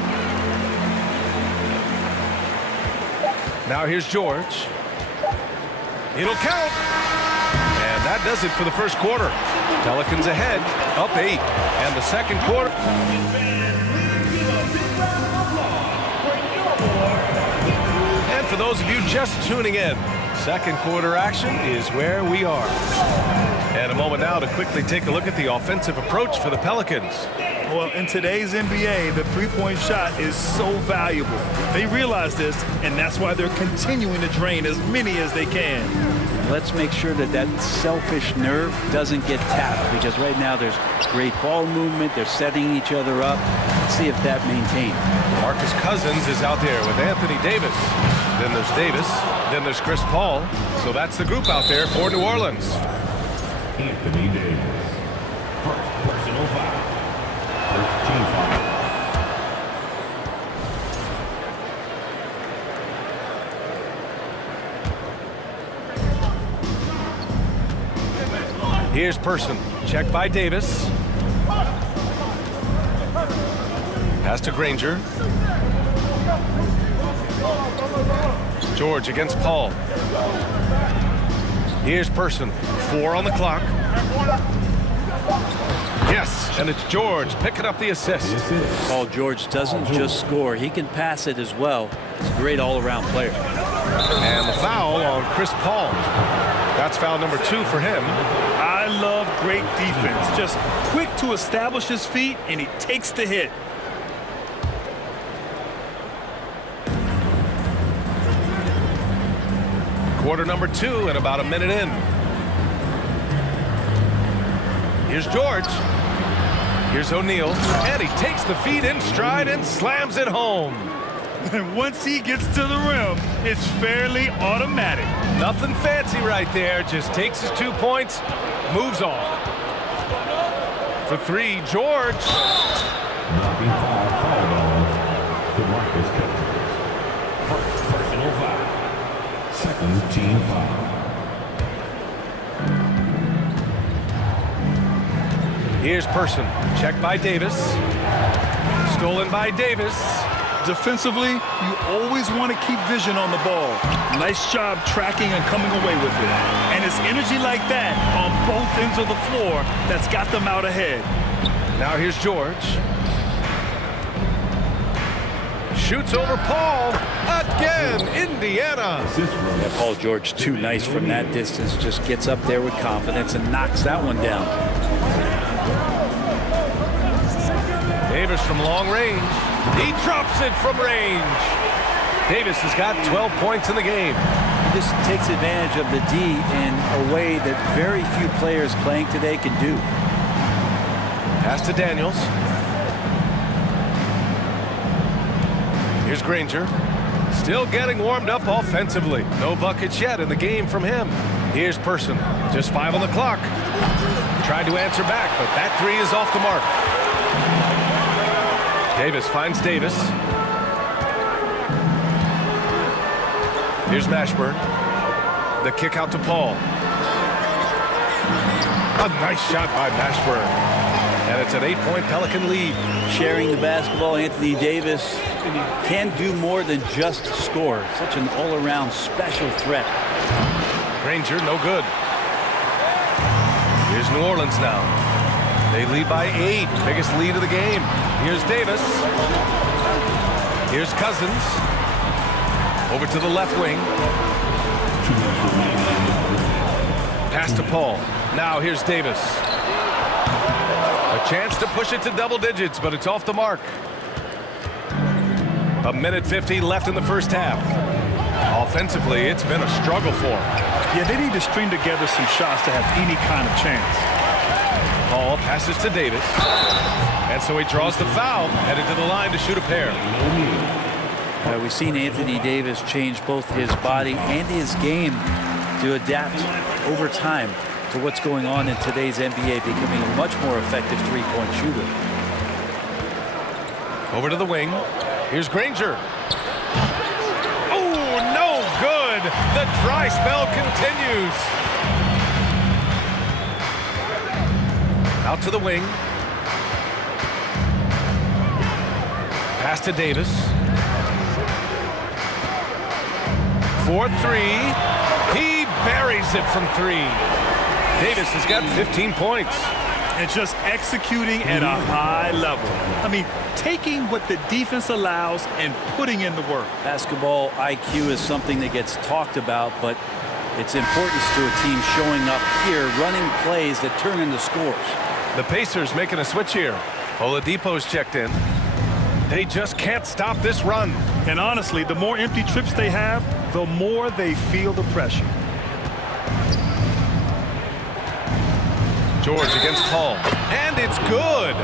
Now here's George. It'll count. And that does it for the first quarter. Pelicans ahead, up 8. And the second quarter. And for those of you just tuning in, second quarter action is where we are. And a moment now to quickly take a look at the offensive approach for the Pelicans. Well, in today's NBA, the three-point shot is so valuable. They realize this, and that's why they're continuing to drain as many as they can. Let's make sure that that selfish nerve doesn't get tapped, because right now there's great ball movement. They're setting each other up. Let's see if that maintains. Marcus Cousins is out there with Anthony Davis. Then there's Davis. Then there's Chris Paul. So that's the group out there for New Orleans. Anthony Davis. First personal foul. First team foul. Here's Person. Check by Davis. Pass to Granger. George against Paul. Here's Person. 4 on the clock. Yes, and it's George picking up the assist. Paul George doesn't just score. He can pass it as well. He's a great all-around player. And the foul on Chris Paul. That's foul number 2 for him. I love great defense. Just quick to establish his feet, and he takes the hit. Quarter number 2 and about a minute in. Here's George. Here's O'Neal. And he takes the feet in stride and slams it home. And once he gets to the rim, it's fairly automatic. Nothing fancy right there. Just takes his 2 points, moves on. For 3, George. Knocking foul called on DeMarcus Cousins. Personal foul. Second team foul. Here's Person. Checked by Davis. Stolen by Davis. Defensively, you always want to keep vision on the ball. Nice job tracking and coming away with it. And it's energy like that on both ends of the floor that's got them out ahead. Now here's George. Shoots over Paul. Again, Indiana. Yeah, Paul George, too nice from that distance. Just gets up there with confidence and knocks that one down. Davis from long range. He drops it from range. Davis has got 12 points in the game. He just takes advantage of the D in a way that very few players playing today can do. Pass to Daniels. Here's Granger. Still getting warmed up offensively. No buckets yet in the game from him. Here's Person. Just 5 on the clock. Tried to answer back, but that 3 is off the mark. Davis finds Davis. Here's Mashburn. The kick out to Paul. A nice shot by Mashburn. And it's an 8-point Pelican lead. Sharing the basketball, Anthony Davis can do more than just score. Such an all-around special threat. Granger, no good. Here's New Orleans now. They lead by 8. Biggest lead of the game. Here's Davis. Here's Cousins. Over to the left wing. Pass to Paul. Now here's Davis. A chance to push it to double digits, but it's off the mark. A minute 50 left in the first half. Offensively, it's been a struggle for them. Yeah, they need to string together some shots to have any kind of chance. Paul passes to Davis. And so he draws the foul, headed to the line to shoot a pair. We've seen Anthony Davis change both his body and his game to adapt over time to what's going on in today's NBA, becoming a much more effective three-point shooter. Over to the wing. Here's Granger. Oh, no good. The dry spell continues. Out to the wing. Pass to Davis. 4-3. He buries it from 3. Davis has got 15 points. And just executing at a high level. I mean, taking what the defense allows and putting in the work. Basketball IQ is something that gets talked about, but its importance to a team showing up here, running plays that turn into scores. The Pacers making a switch here. Oladipo's checked in. They just can't stop this run. And honestly, the more empty trips they have, the more they feel the pressure. George against Paul. And it's good.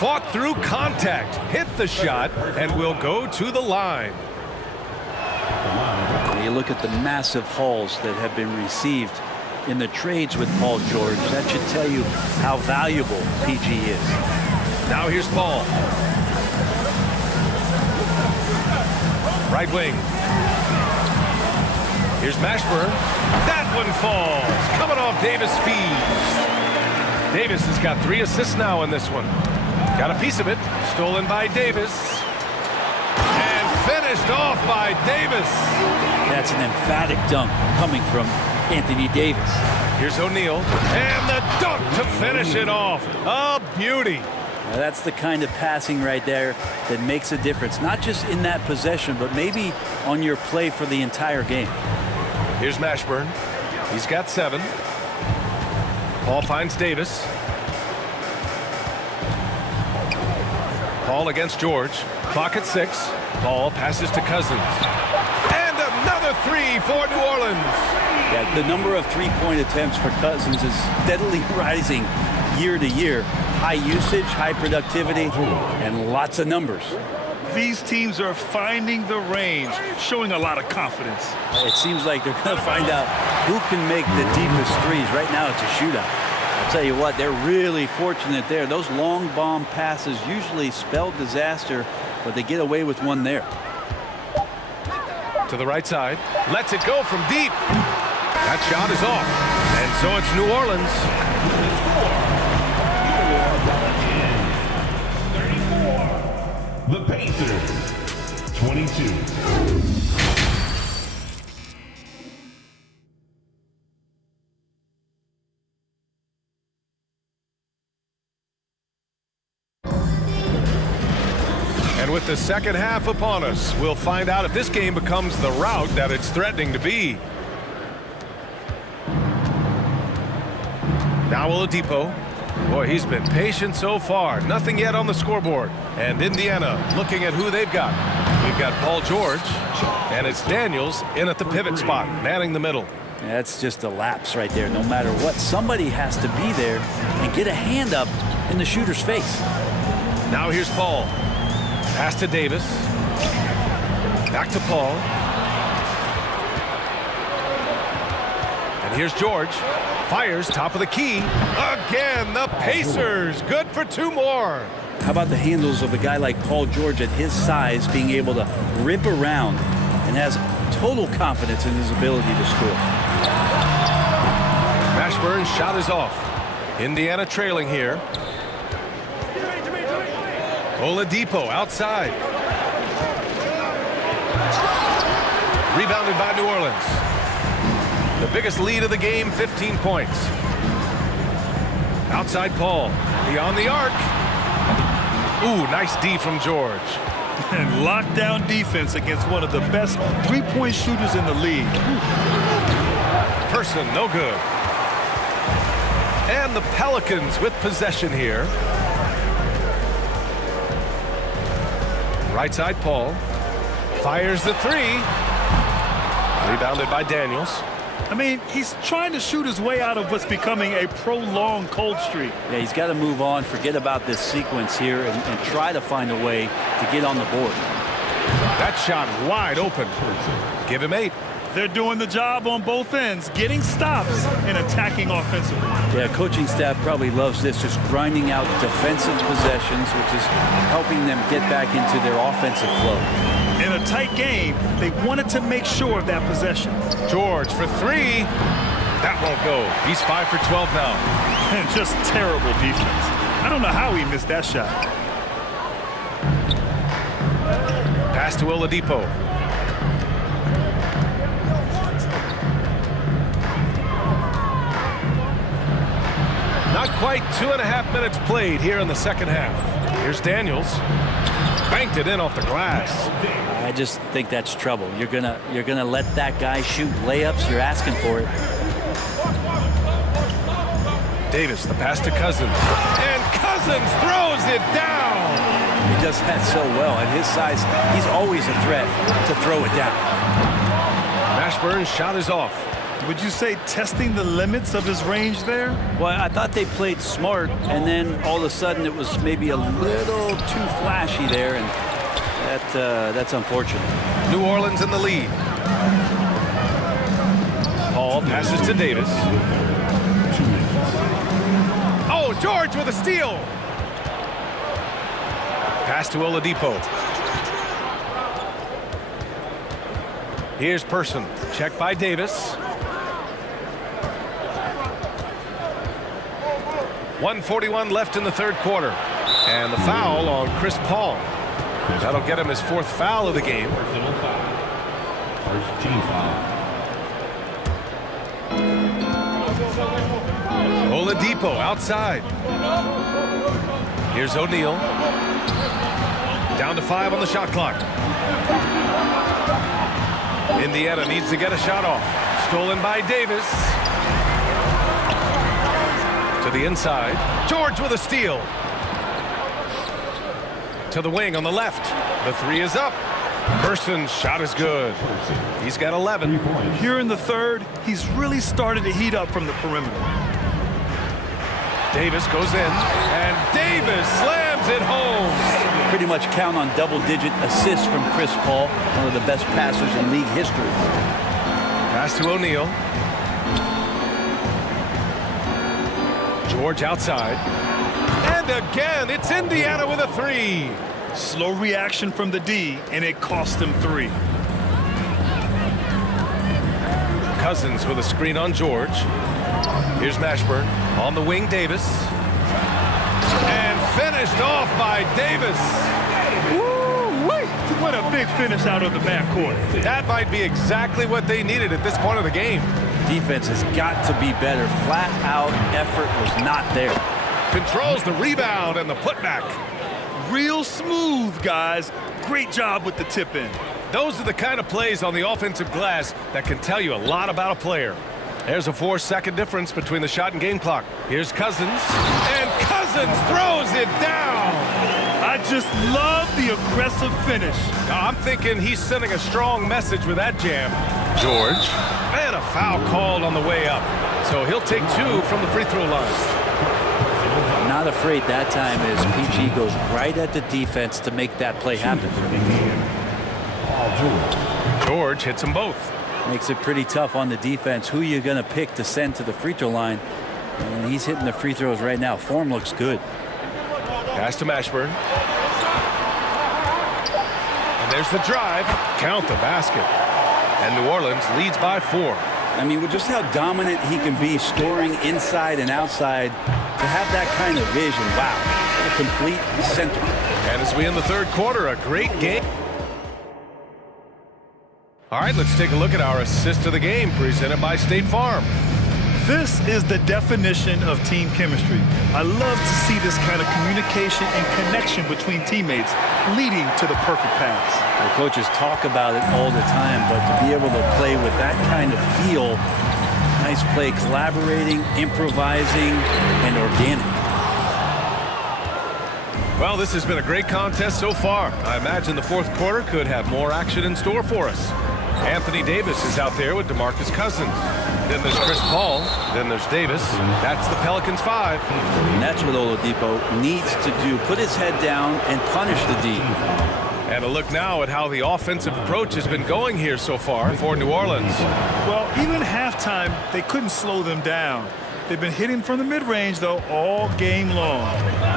Fought through contact. Hit the shot and will go to the line. When you look at the massive hauls that have been received in the trades with Paul George, that should tell you how valuable PG is. Now here's Paul. Right wing. Here's Mashburn. That one falls. Coming off Davis' feed. Davis has got 3 assists now in this one. Got a piece of it. Stolen by Davis. And finished off by Davis. That's an emphatic dunk coming from Anthony Davis. Here's O'Neal. And the dunk to finish it off. A beauty. Now that's the kind of passing right there that makes a difference. Not just in that possession, but maybe on your play for the entire game. Here's Mashburn. He's got 7. Paul finds Davis. Paul against George. Clock at 6. Paul passes to Cousins. And another three for New Orleans. Yeah, the number of three-point attempts for Cousins is steadily rising year to year. High usage, high productivity, and lots of numbers. These teams are finding the range, showing a lot of confidence. It seems like they're going to find out who can make the deepest threes. Right now, it's a shootout. I'll tell you what, they're really fortunate there. Those long bomb passes usually spell disaster, but they get away with one there. To the right side. Lets it go from deep. That shot is off. And so it's New Orleans. The Pacers, 22. And with the second half upon us, we'll find out if this game becomes the rout that it's threatening to be. Now Oladipo. Boy, he's been patient so far. Nothing yet on the scoreboard. And Indiana looking at who they've got. We've got Paul George, and it's Daniels in at the pivot spot, manning the middle. That's just a lapse right there. No matter what, somebody has to be there and get a hand up in the shooter's face. Now here's Paul. Pass to Davis. Back to Paul. And here's George. Fires top of the key. Again, the Pacers. Good for two more. How about the handles of a guy like Paul George at his size being able to rip around and has total confidence in his ability to score. Mashburn's shot is off. Indiana trailing here. Oladipo outside. Rebounded by New Orleans. The biggest lead of the game, 15 points. Outside Paul. Beyond the arc. Ooh, nice D from George. And lockdown defense against one of the best three-point shooters in the league. Person, no good. And the Pelicans with possession here. Right side Paul. Fires the three. Rebounded by Daniels. I mean, he's trying to shoot his way out of what's becoming a prolonged cold streak. Yeah, he's got to move on, forget about this sequence here, and try to find a way to get on the board. That shot wide open. Give him 8. They're doing the job on both ends, getting stops and attacking offensively. Yeah, coaching staff probably loves this, just grinding out defensive possessions, which is helping them get back into their offensive flow. In a tight game, they wanted to make sure of that possession. George for 3. That won't go. He's 5 for 12 now. And just terrible defense. I don't know how he missed that shot. Pass to Oladipo. Not quite 2.5 minutes played here in the second half. Here's Daniels. Banked it in off the glass. I just think that's trouble. You're gonna let that guy shoot layups. You're asking for it. Davis, the pass to Cousins. And Cousins throws it down. He does that so well. At his size, he's always a threat to throw it down. Mashburn's shot is off. Would you say testing the limits of his range there? Well, I thought they played smart, and then all of a sudden it was maybe a little too flashy there, and that's unfortunate. New Orleans in the lead. Paul passes to Davis. Oh, George with a steal. Pass to Oladipo. Here's Person. Checked by Davis. 1:41 left in the third quarter. And the foul on Chris Paul. That'll get him his 4th foul of the game. First team foul. Oladipo outside. Here's O'Neal. Down to 5 on the shot clock. Indiana needs to get a shot off. Stolen by Davis. To the inside. George with a steal. To the wing on the left. The three is up. Person's shot is good. He's got 11. Here in the third, he's really started to heat up from the perimeter. Davis goes in, and Davis slams it home. Pretty much count on double-digit assists from Chris Paul, one of the best passers in league history. Pass to O'Neal. George outside. And again, it's Indiana with a three. Slow reaction from the D, and it cost him 3. Cousins with a screen on George. Here's Mashburn. On the wing, Davis. And finished off by Davis. Woo-wee! What a big finish out of the backcourt. That might be exactly what they needed at this point of the game. Defense has got to be better. Flat-out effort was not there. Controls the rebound and the putback. Real smooth, guys. Great job with the tip-in. Those are the kind of plays on the offensive glass that can tell you a lot about a player. There's a 4-second difference between the shot and game clock. Here's Cousins, and Cousins throws it down. I just love the aggressive finish. I'm thinking he's sending a strong message with that jam. George, and a foul called on the way up. So he'll take 2 from the free throw line. Not afraid that time as PG goes right at the defense to make that play happen. George hits them both. Makes it pretty tough on the defense. Who you're going to pick to send to the free throw line. And he's hitting the free throws right now. Form looks good. Pass to Mashburn. And there's the drive. Count the basket. And New Orleans leads by 4. I mean, with just how dominant he can be scoring inside and outside, to have that kind of vision, wow, a complete center. And as we end the third quarter, a great game. All right, let's take a look at our assist of the game presented by State Farm. This is the definition of team chemistry. I love to see this kind of communication and connection between teammates leading to the perfect pass. The coaches talk about it all the time, but to be able to play with that kind of feel, nice play, collaborating, improvising, and organic. Well, this has been a great contest so far. I imagine the fourth quarter could have more action in store for us. Anthony Davis is out there with DeMarcus Cousins. Then there's Chris Paul. Then there's Davis. That's the Pelicans 5. And that's what Oladipo needs to do. Put his head down and punish the D. And a look now at how the offensive approach has been going here so far for New Orleans. Well, even halftime, they couldn't slow them down. They've been hitting from the mid-range, though, all game long.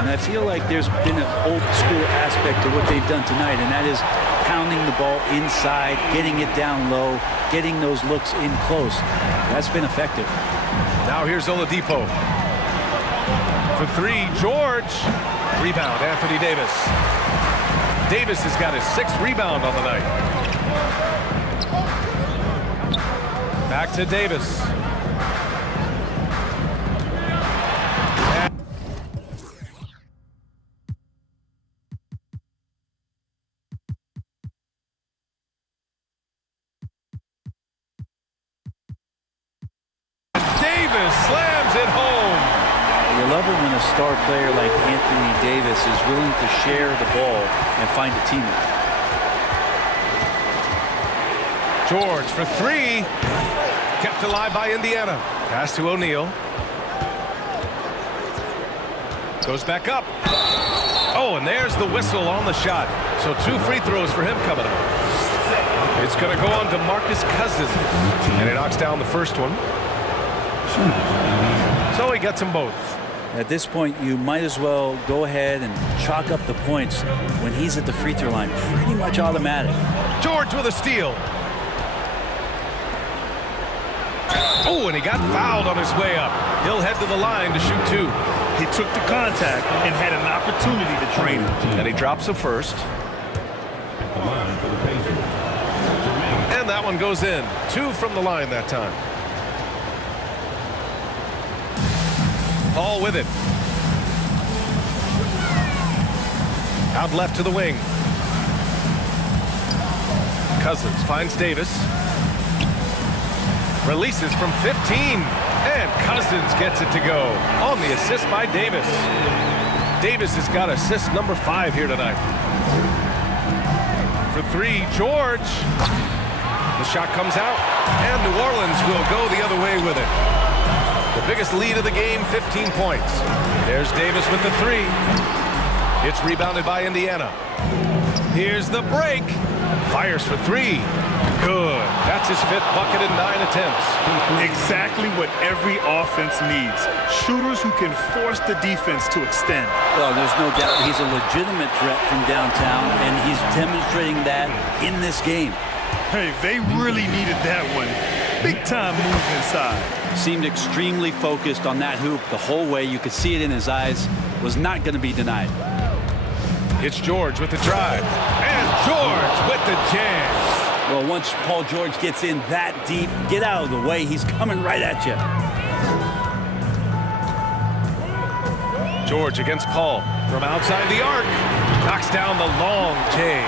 And I feel like there's been an old-school aspect to what they've done tonight, and that is pounding the ball inside, getting it down low, getting those looks in close. That's been effective. Now here's Oladipo. For 3, George. Rebound, Anthony Davis. Davis has got his 6th rebound on the night. Back to Davis. Slams it home. You love it when a star player like Anthony Davis is willing to share the ball and find a teammate. George for 3. Kept alive by Indiana. Pass to O'Neal. Goes back up. Oh, and there's the whistle on the shot. So 2 free throws for him coming up. It's going to go on to Marcus Cousins. And he knocks down the first one. So he gets them both. At this point, you might as well go ahead and chalk up the points when he's at the free throw line. Pretty much automatic. George with a steal. Oh, and he got fouled on his way up. He'll head to the line to shoot 2. He took the contact and had an opportunity to drain it. And he drops the first. And that one goes in. 2 from the line that time. Paul with it. Out left to the wing. Cousins finds Davis. Releases from 15. And Cousins gets it to go on the assist by Davis. Davis has got assist number 5 here tonight. For 3, George. The shot comes out, and New Orleans will go the other way with it. The biggest lead of the game, 15 points. There's Davis with the 3. It's rebounded by Indiana. Here's the break. Fires for 3. Good. That's his 5th bucket in 9 attempts. Exactly what every offense needs. Shooters who can force the defense to extend. Well, there's no doubt he's a legitimate threat from downtown, and he's demonstrating that in this game. Hey, they really needed that one. Big time move inside. Seemed extremely focused on that hoop the whole way. You could see it in his eyes. Was not going to be denied. It's George with the drive. And George with the jam. Well, once Paul George gets in that deep, get out of the way. He's coming right at you. George against Paul from outside the arc. Knocks down the long J.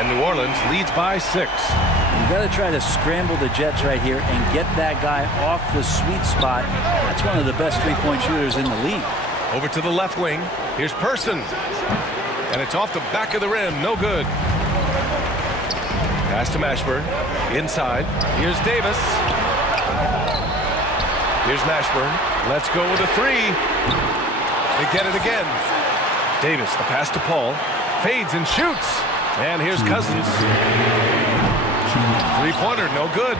And New Orleans leads by 6. You got to try to scramble the Jets right here and get that guy off the sweet spot. That's one of the best three-point shooters in the league. Over to the left wing. Here's Person. And it's off the back of the rim. No good. Pass to Mashburn. Inside. Here's Davis. Here's Mashburn. Let's go with a 3. They get it again. Davis, the pass to Paul. Fades and shoots. And here's Cousins. Three-pointer, no good.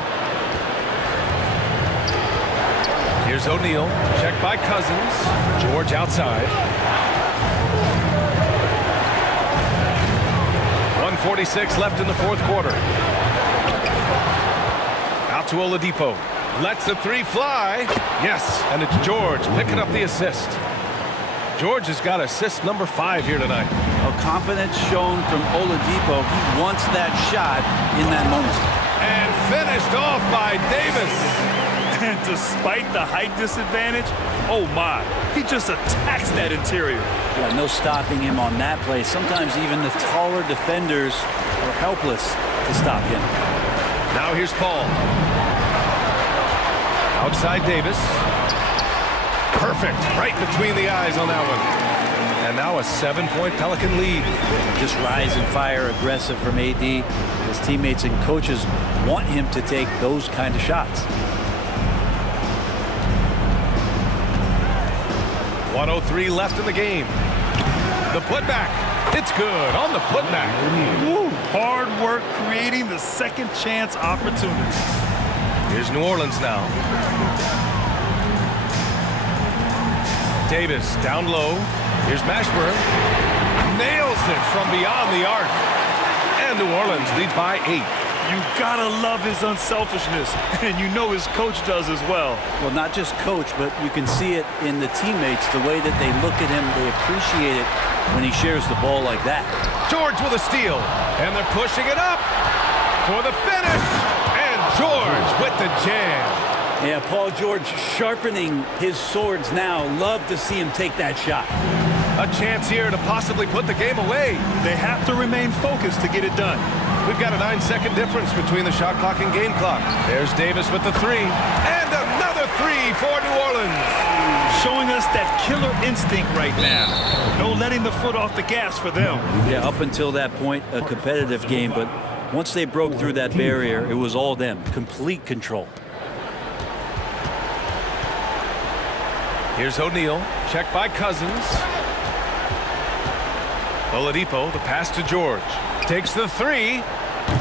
Here's O'Neal. Checked by Cousins. George outside. 1:46 left in the 4th quarter. Out to Oladipo. Lets the 3 fly. Yes, and it's George picking up the assist. George has got assist number 5 here tonight. Well, confidence shown from Oladipo. He wants that shot in that moment. And finished off by Davis. And despite the height disadvantage, oh my, he just attacks that interior. Yeah, no stopping him on that play. Sometimes even the taller defenders are helpless to stop him. Now here's Paul. Outside Davis. Perfect. Right between the eyes on that one. And now a 7-point Pelican lead. Just rise and fire aggressive from AD. His teammates and coaches want him to take those kind of shots. 1:03 left in the game. The putback. It's good on the putback. Woo, hard work creating the second chance opportunities. Here's New Orleans now. Davis down low. Here's Mashburn. Nails it from beyond the arc. And New Orleans leads by 8. You gotta love his unselfishness, and you know his coach does as well. Well, not just coach, but you can see it in the teammates, the way that they look at him. They appreciate it when he shares the ball like that. George with a steal, and they're pushing it up for the finish. And George with the jam. Yeah, Paul George sharpening his swords now. Love to see him take that shot. A chance here to possibly put the game away. They have to remain focused to get it done. We've got a 9-second difference between the shot clock and game clock. There's Davis with the 3. And another 3 for New Orleans. Showing us that killer instinct right now. No letting the foot off the gas for them. Yeah, up until that point, a competitive game. But once they broke through that barrier, it was all them. Complete control. Here's O'Neal. Checked by Cousins. Oladipo, the pass to George. Takes the 3.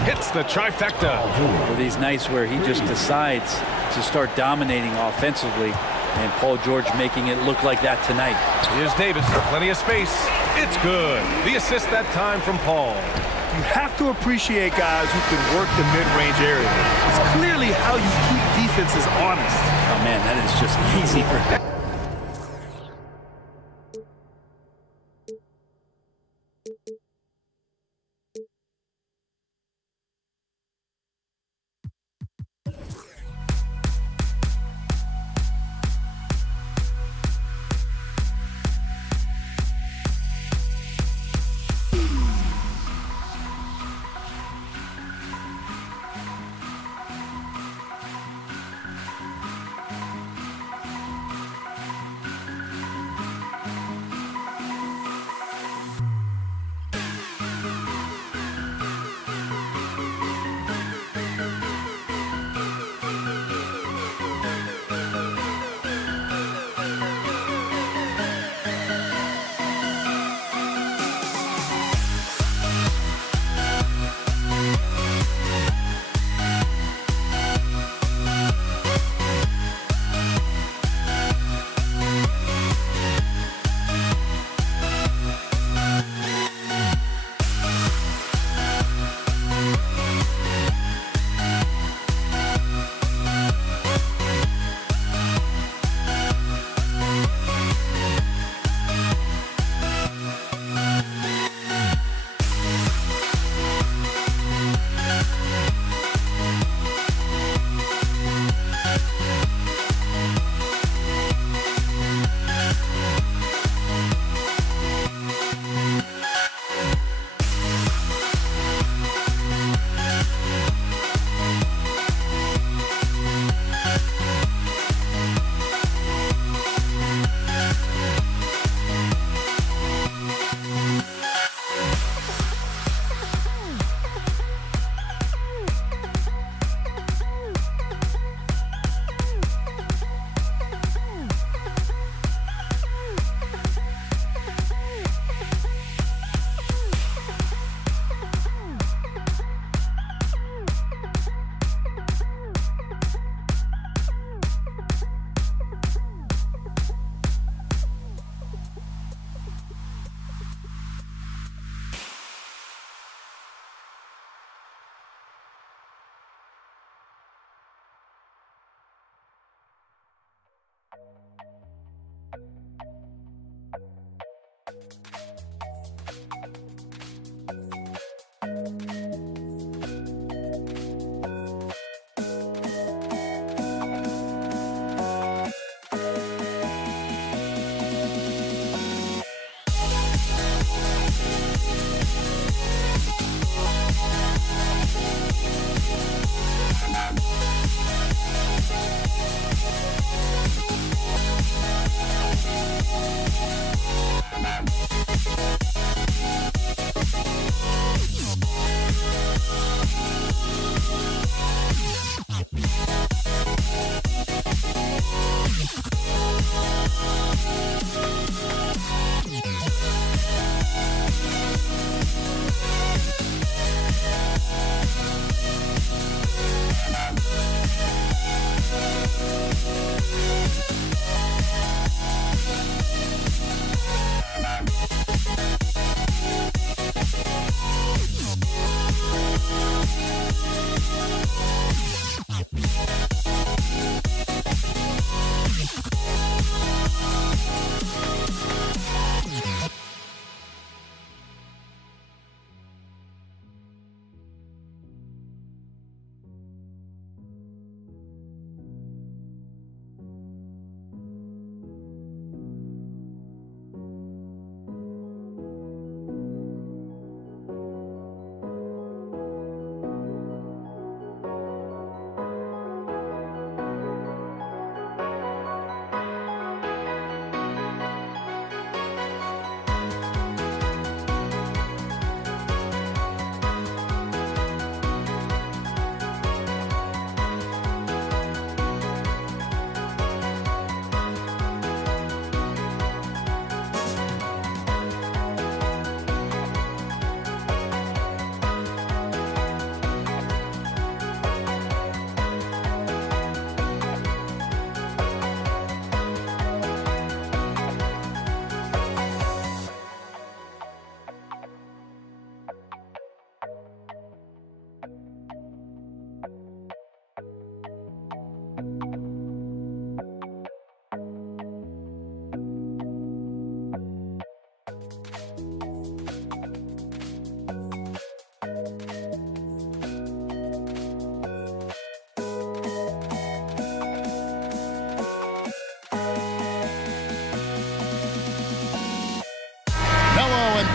Hits the trifecta. For these nights where he just decides to start dominating offensively, and Paul George making it look like that tonight. Here's Davis. Plenty of space. It's good. The assist that time from Paul. You have to appreciate guys who can work the mid-range area. It's clearly how you keep defenses honest. Oh, man, that is just easy for him.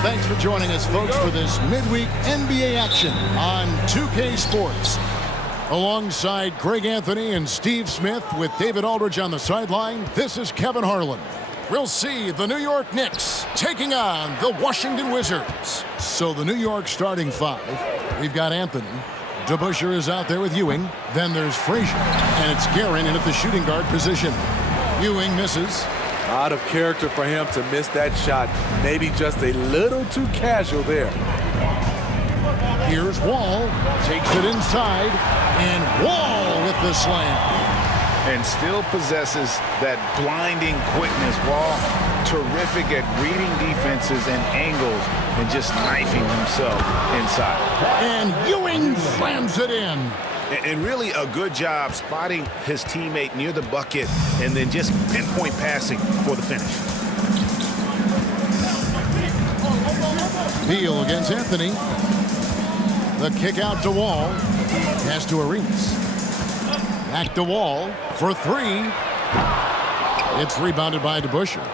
Thanks for joining us, folks, for this midweek NBA action on 2K Sports. Alongside Greg Anthony and Steve Smith with David Aldridge on the sideline, this is Kevin Harlan. We'll see the New York Knicks taking on the Washington Wizards. So the New York starting five, we've got Anthony. DeBusschere is out there with Ewing. Then there's Frazier, and it's Guerin in at the shooting guard position. Ewing misses. Out of character for him to miss that shot. Maybe just a little too casual there. Here's Wall. Takes it inside. And Wall with the slam. And still possesses that blinding quickness. Wall, terrific at reading defenses and angles and just knifing himself inside. And Ewing slams it in. And really a good job spotting his teammate near the bucket and then just pinpoint passing for the finish. Beal against Anthony. The kick out to Wall. Pass to Arenas. Back to Wall for three. It's rebounded by DeBusschere.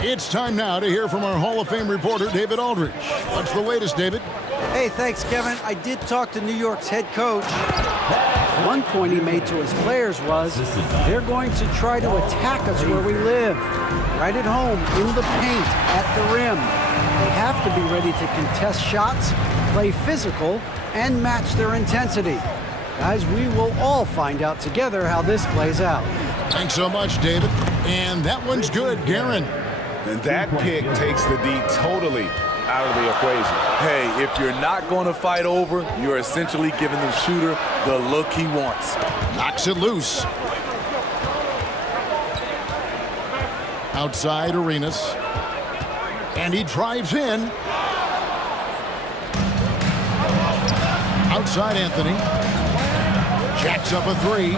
It's time now to hear from our Hall of Fame reporter, David Aldridge. What's the latest, David? Hey, thanks, Kevin. I did talk to New York's head coach. One point he made to his players was, they're going to try to attack us where we live, right at home, in the paint, at the rim. They have to be ready to contest shots, play physical, and match their intensity. Guys, we will all find out together how this plays out. Thanks so much, David. And that one's good, Guerin. And that pick takes the D totally out of the equation. Hey, if you're not going to fight over, you're essentially giving the shooter the look he wants. Knocks it loose. Outside Arenas. And he drives in. Outside Anthony. Jacks up a three.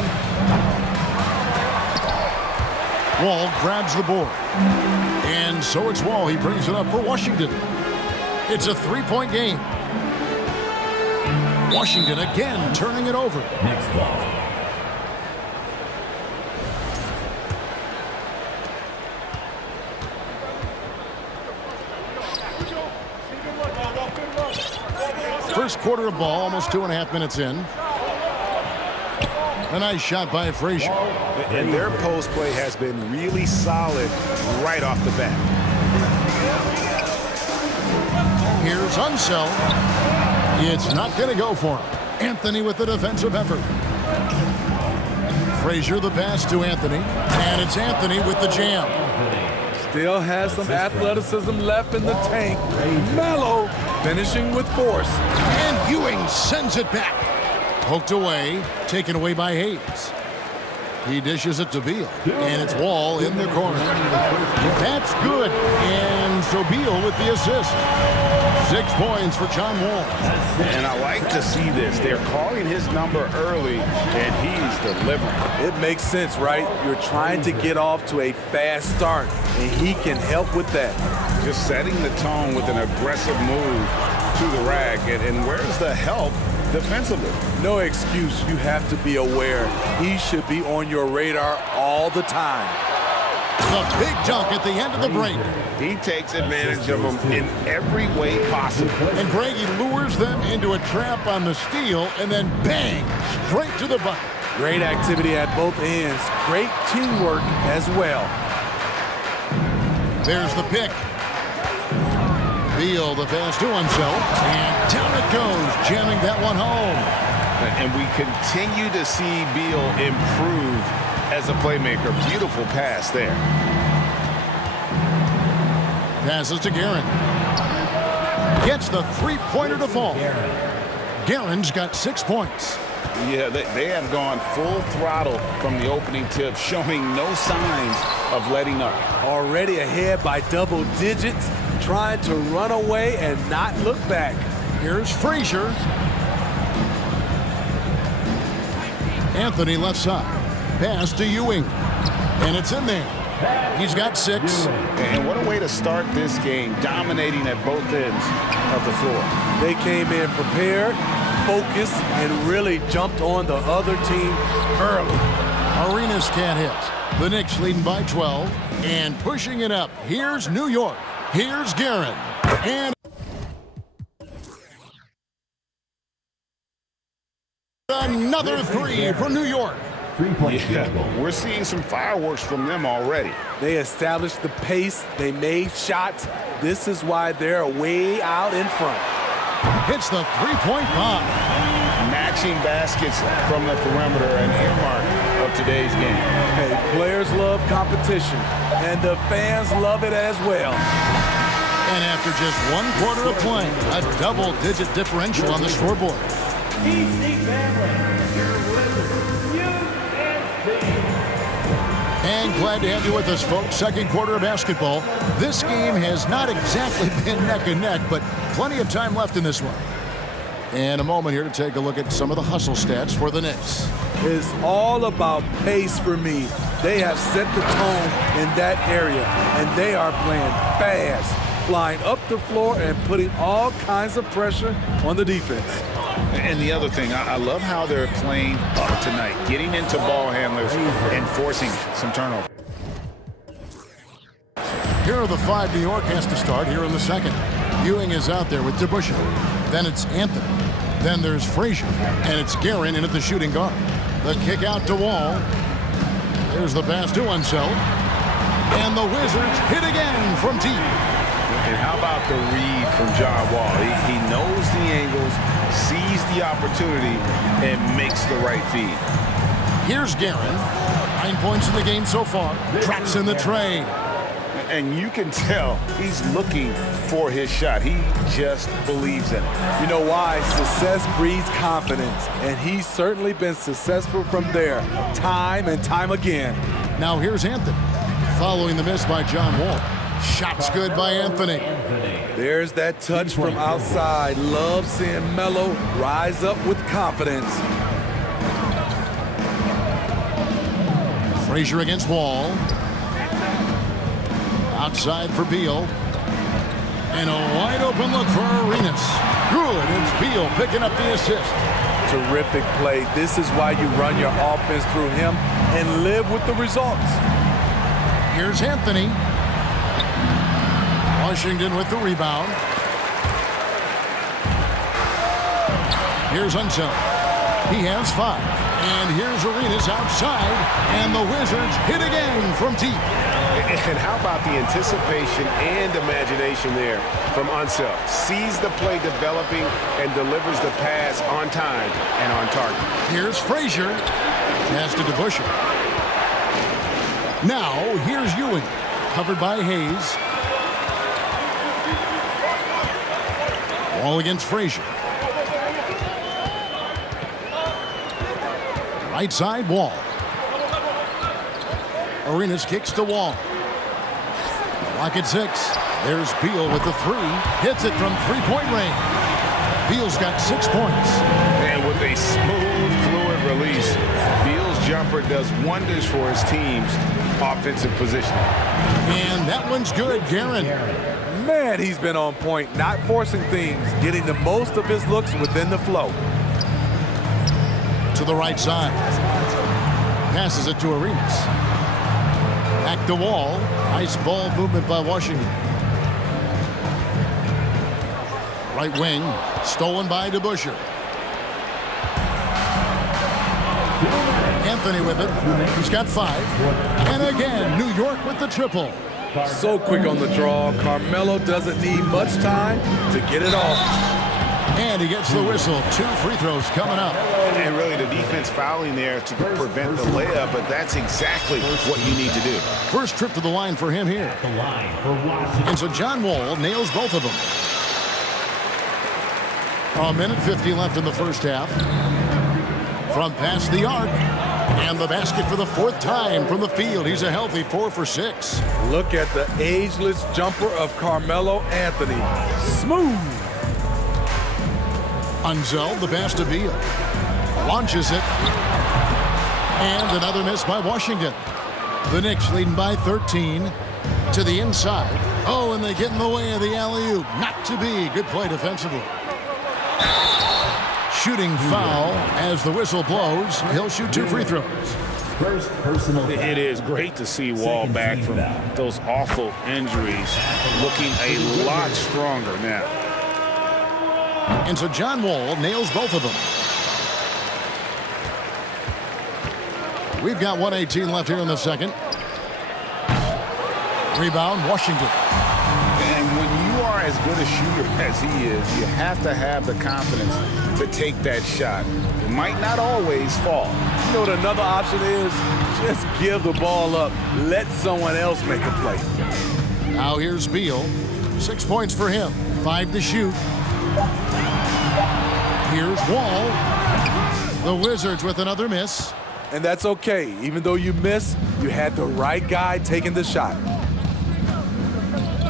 Wall grabs the board. And so it's Wall. He brings it up for Washington. It's a three-point game. Washington again turning it over. Next ball. First quarter of ball, almost 2.5 minutes in. A nice shot by Frazier. And their post play has been really solid right off the bat. Here's Unseld. It's not going to go for him. Anthony with the defensive effort. Frazier the pass to Anthony. And it's Anthony with the jam. Still has some athleticism left in the tank. Melo finishing with force. And Ewing sends it back. Poked away, taken away by Hayes. He dishes it to Beal, and it's Wall in the corner. That's good, and so Beal with the assist. 6 points for John Wall. And I like to see this. They're calling his number early, and he's delivering. It makes sense, right? You're trying to get off to a fast start, and he can help with that. Just setting the tone with an aggressive move to the rack, and where's the help defensively? No excuse. You have to be aware. He should be on your radar all the time. The big dunk at the end of the break. He takes advantage of them in every way possible. And Greggy lures them into a trap on the steal, and then bang, straight to the bucket. Great activity at both ends. Great teamwork as well. There's the pick. Beal the pass to Unseld, and down it goes, jamming that one home. And we continue to see Beal improve as a playmaker. Beautiful pass there. Passes to Guerin. Gets the three-pointer to fall. Guerin's got 6 points. Yeah, they have gone full throttle from the opening tip, showing no signs of letting up. Already ahead by double digits, trying to run away and not look back. Here's Frazier. Anthony left side. Pass to Ewing. And it's in there. He's got 6. And what a way to start this game, dominating at both ends of the floor. They came in prepared, focused, and really jumped on the other team early. Arenas can't hit. The Knicks leading by 12 and pushing it up. Here's New York. Here's Guerin. And another 3 for New York. Yeah, we're seeing some fireworks from them already. They established the pace. They made shots. This is why they're way out in front. Hits the three-point bomb. Matching baskets from the perimeter, an earmark of today's game. Hey, players love competition, and the fans love it as well. And after just 1 quarter of play, a double-digit differential on the scoreboard. And glad to have you with us, folks. Second quarter of basketball. This game has not exactly been neck and neck, but plenty of time left in this one. And a moment here to take a look at some of the hustle stats for the Knicks. It's all about pace for me. They have set the tone in that area, and they are playing fast, flying up the floor and putting all kinds of pressure on the defense. And the other thing, I love how they're playing up tonight, getting into ball handlers and forcing some turnover. Here are the 5 New York has to start here in the second. Ewing is out there with DeBusschere. Then it's Anthony. Then there's Frazier. And it's Guerin in at the shooting guard. The kick out to Wall. There's the pass to Unseld. And the Wizards hit again from deep. And how about the read from John Wall? He knows the angles, sees the opportunity, and makes the right feed. Here's Guerin. 9 points in the game so far. Traps in the tray. And you can tell he's looking for his shot. He just believes in it. You know why? Success breeds confidence, and he's certainly been successful from there, time and time again. Now here's Anthony, following the miss by John Wall. Shots good by Anthony. There's that touch from outside. Love seeing Melo rise up with confidence. Frazier against Wall. Outside for Beal. And a wide open look for Arenas. Good, it's Beal picking up the assist. Terrific play. This is why you run your offense through him and live with the results. Here's Anthony. Washington with the rebound. Here's Unseld. He has 5. And here's Arenas outside. And the Wizards hit again from deep. And how about the anticipation and imagination there from Unseld? Sees the play developing and delivers the pass on time and on target. Here's Frazier. Pass to DeBusschere. Now, here's Ewing. Covered by Hayes. Wall against Frazier. Right side, Wall. Arenas kicks to Wall. Clock at 6. There's Beal with the 3. Hits it from three-point range. Beal's got 6 points. And with a smooth, fluid release, Beal's jumper does wonders for his team's offensive positioning. And that one's good, Guerin. Man, he's been on point, not forcing things, getting the most of his looks within the flow. To the right side. Passes it to Arenas. Back to Wall. Nice ball movement by Washington. Right wing. Stolen by DeBusschere. Anthony with it. He's got 5. And again, New York with the triple. So quick on the draw. Carmelo doesn't need much time to get it off. And he gets the whistle. 2 free throws coming up. And really the defense fouling there to prevent the layup, but that's exactly what you need to do. First trip to the line for him here. And so John Wall nails both of them. A minute 50 left in the first half. From past the arc. And the basket for the 4th time from the field. He's a healthy 4 for 6. Look at the ageless jumper of Carmelo Anthony. Smooth. Unseld, the pass to Beal. Launches it. And another miss by Washington. The Knicks leading by 13 to the inside. Oh, and they get in the way of the alley-oop. Not to be. Good play defensively. Shooting foul as the whistle blows. He'll shoot 2 free throws. First personal. It is great to see Wall back from those awful injuries, looking a lot stronger now. And so John Wall nails both of them. We've got 1:18 left here in the second. Rebound, Washington. And when you are as good a shooter as he is, you have to have the confidence to take that shot. It might not always fall. You know what another option is? Just give the ball up. Let someone else make a play. Now here's Beal. 6 points for him. 5 to shoot. Here's Wall. The Wizards with another miss. And that's okay. Even though you miss, you had the right guy taking the shot.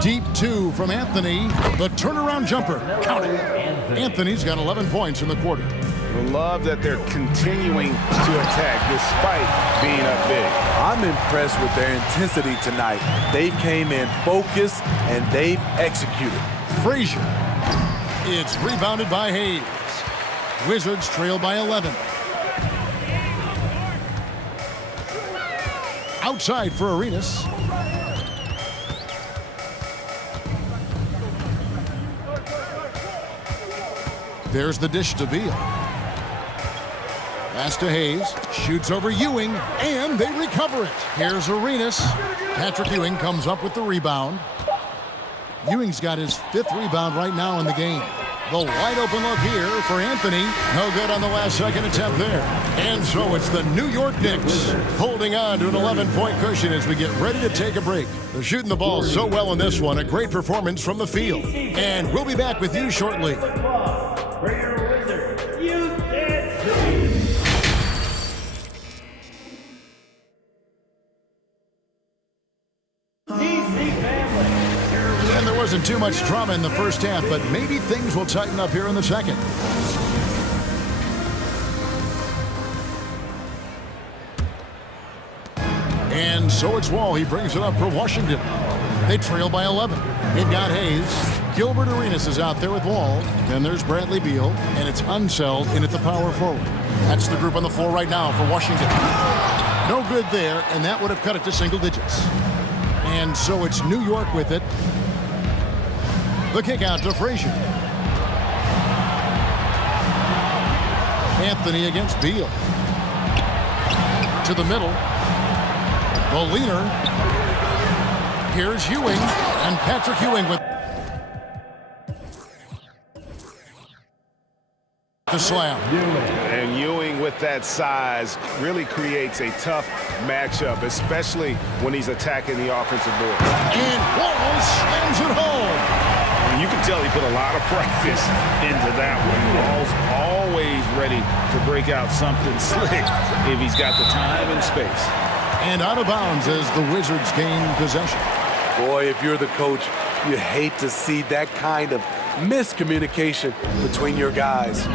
Deep 2 from Anthony. The turnaround jumper. Count it. Anthony's got 11 points in the quarter. I love that they're continuing to attack despite being up big. I'm impressed with their intensity tonight. They came in focused and they've executed. Frazier. It's rebounded by Hayes. Wizards trail by 11. Outside for Arenas. There's the dish to Beal. Pass to Hayes. Shoots over Ewing, and they recover it. Here's Arenas. Patrick Ewing comes up with the rebound. Ewing's got his 5th rebound right now in the game. The wide open look here for Anthony. No good on the last second attempt there. And so it's the New York Knicks holding on to an 11-point cushion as we get ready to take a break. They're shooting the ball so well in this one. A great performance from the field. And we'll be back with you shortly. And there wasn't too much drama in the first half, but maybe things will tighten up here in the second. And so it's Wall. He brings it up for Washington. They trail by 11. They've got Hayes. Gilbert Arenas is out there with Wall. Then there's Bradley Beal, and it's Unseld in at the power forward. That's the group on the floor right now for Washington. No good there, and that would have cut it to single digits. And so it's New York with it. The kick out to Frazier. Anthony against Beal. To the middle. The leaner. Here's Ewing. And Patrick Ewing with the slam. And Ewing with that size really creates a tough matchup, especially when he's attacking the offensive board. And Wall slams it home. You can tell he put a lot of practice into that one. Wall's always ready to break out something slick if he's got the time and space. And out of bounds as the Wizards gain possession. Boy, if you're the coach, you hate to see that kind of miscommunication between your guys.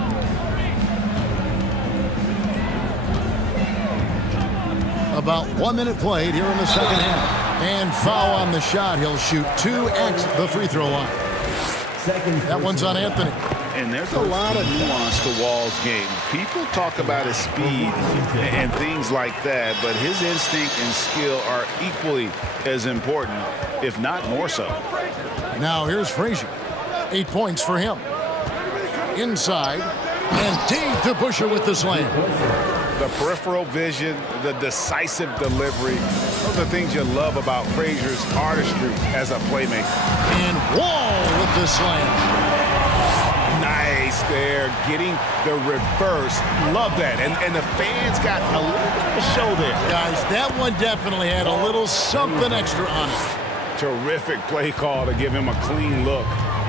About 1 minute played here in the second half. And foul on the shot. He'll shoot 2x the free throw line. That one's on Anthony. And there's a lot of nuance to Wall's game. People talk about his speed and things like that, but his instinct and skill are equally as important, if not more so. Now here's Frazier. 8 points for him. Inside. And Dave DeBusschere with the slam. The peripheral vision, the decisive delivery, those are things you love about Frazier's artistry as a playmaker. And Wall with the slam. Nice there, getting the reverse. Love that. And the fans got a little bit of a show there. Guys, that one definitely had a little something extra on it. Terrific play call to give him a clean look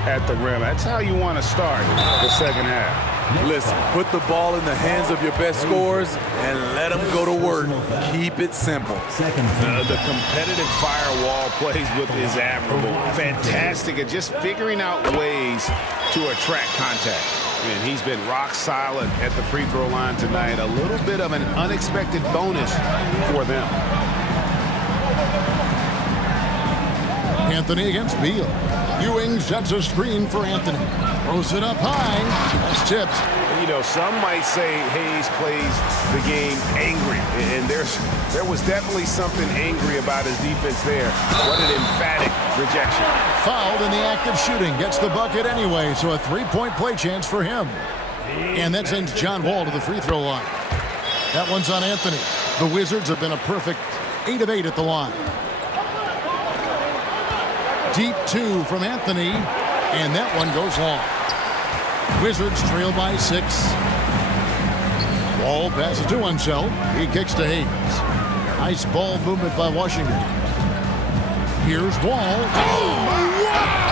at the rim. That's how you want to start the second half. Listen, put the ball in the hands of your best scorers and let them go to work. Keep it simple. The competitive firewall plays with is admirable. Fantastic at just figuring out ways to attract contact. And he's been rock solid at the free throw line tonight. A little bit of an unexpected bonus for them. Anthony against Beal. Ewing sets a screen for Anthony. Throws it up high. That's tipped. You know, some might say Hayes plays the game angry. And there was definitely something angry about his defense there. What an emphatic rejection. Fouled in the act of shooting. Gets the bucket anyway, so a three-point play chance for him. And that sends John Wall to the free throw line. That one's on Anthony. The Wizards have been a perfect 8 of 8 at the line. Deep 2 from Anthony, and that one goes long. Wizards trail by 6. Wall passes to himself. He kicks to Hayes. Nice ball movement by Washington. Here's Wall. Oh, wow!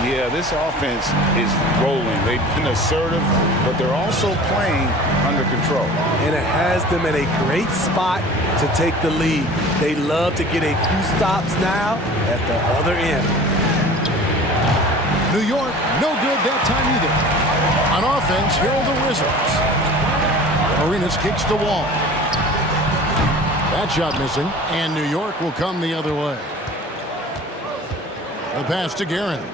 Yeah, this offense is rolling. They've been assertive, but they're also playing under control. And it has them in a great spot to take the lead. They love to get a few stops now at the other end. New York, no good that time either. On offense, here are the Wizards. Arenas kicks to Wall. That shot missing, and New York will come the other way. The pass to Guerin.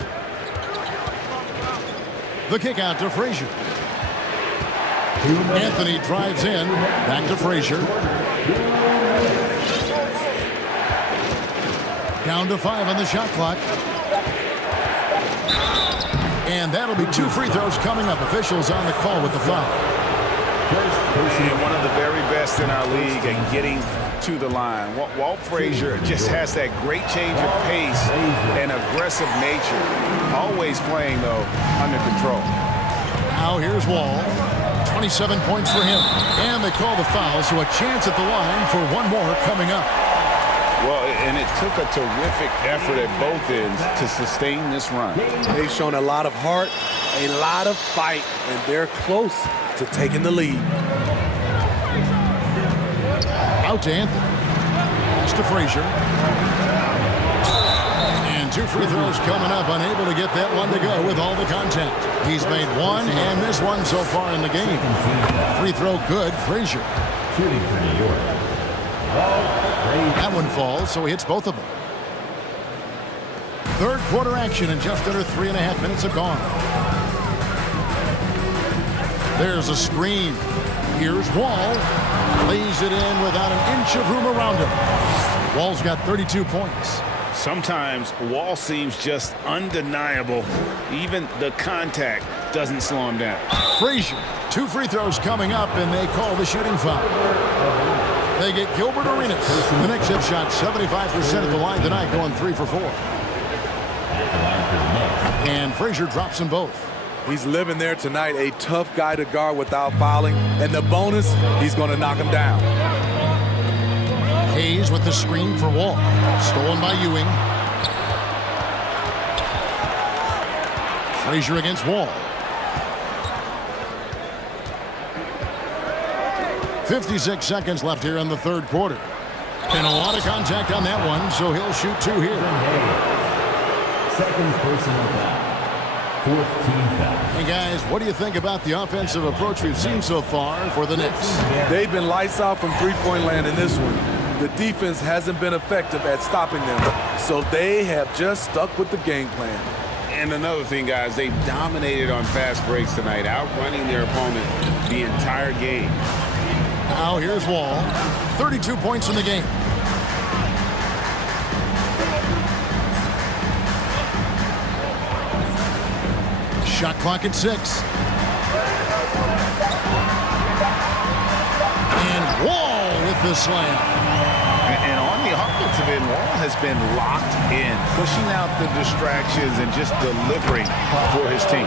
The kick out to Frazier. Anthony drives in. Back to Frazier. Down to 5 on the shot clock. And that'll be 2 free throws coming up. Officials on the call with the foul. And one of the very best in our league at getting to the line. Walt Frazier just has that great change of pace and aggressive nature. Always playing, though, under control. Now here's Wall. 27 points for him. And they call the foul, so a chance at the line for one more coming up. Well, and it took a terrific effort at both ends to sustain this run. They've shown a lot of heart, a lot of fight, and they're close to taking the lead. Out to Anthony. Pass to Frazier. And 2 free throws coming up. Unable to get that one to go with all the contact. He's made 1 and missed 1 so far in the game. Free throw good. Frazier. Shooting for New York. That one falls, so he hits both of them. Third quarter action, and just under 3.5 minutes have gone. There's a screen. Here's Wall. Lays it in without an inch of room around him. Wall's got 32 points. Sometimes Wall seems just undeniable. Even the contact doesn't slow him down. Frazier, 2 free throws coming up, and they call the shooting foul. They get Gilbert Arenas. The Knicks have shot 75% at the line tonight, going 3 for 4. And Frazier drops them both. He's living there tonight, a tough guy to guard without fouling. And the bonus, he's going to knock him down. Hayes with the screen for Wall. Stolen by Ewing. Frazier against Wall. 56 seconds left here in the third quarter. And a lot of contact on that one, so he'll shoot 2 here. Second personal foul. 4th team foul. Hey guys, what do you think about the offensive approach we've seen so far for the Knicks? They've been lights out from three-point land in this one. The defense hasn't been effective at stopping them, so they have just stuck with the game plan. And another thing, guys, they've dominated on fast breaks tonight, outrunning their opponent the entire game. Now here's Wall. 32 points in the game. Shot clock at 6. And Wall with the slam. And on the offensive end, Wall has been locked in, pushing out the distractions and just delivering for his team.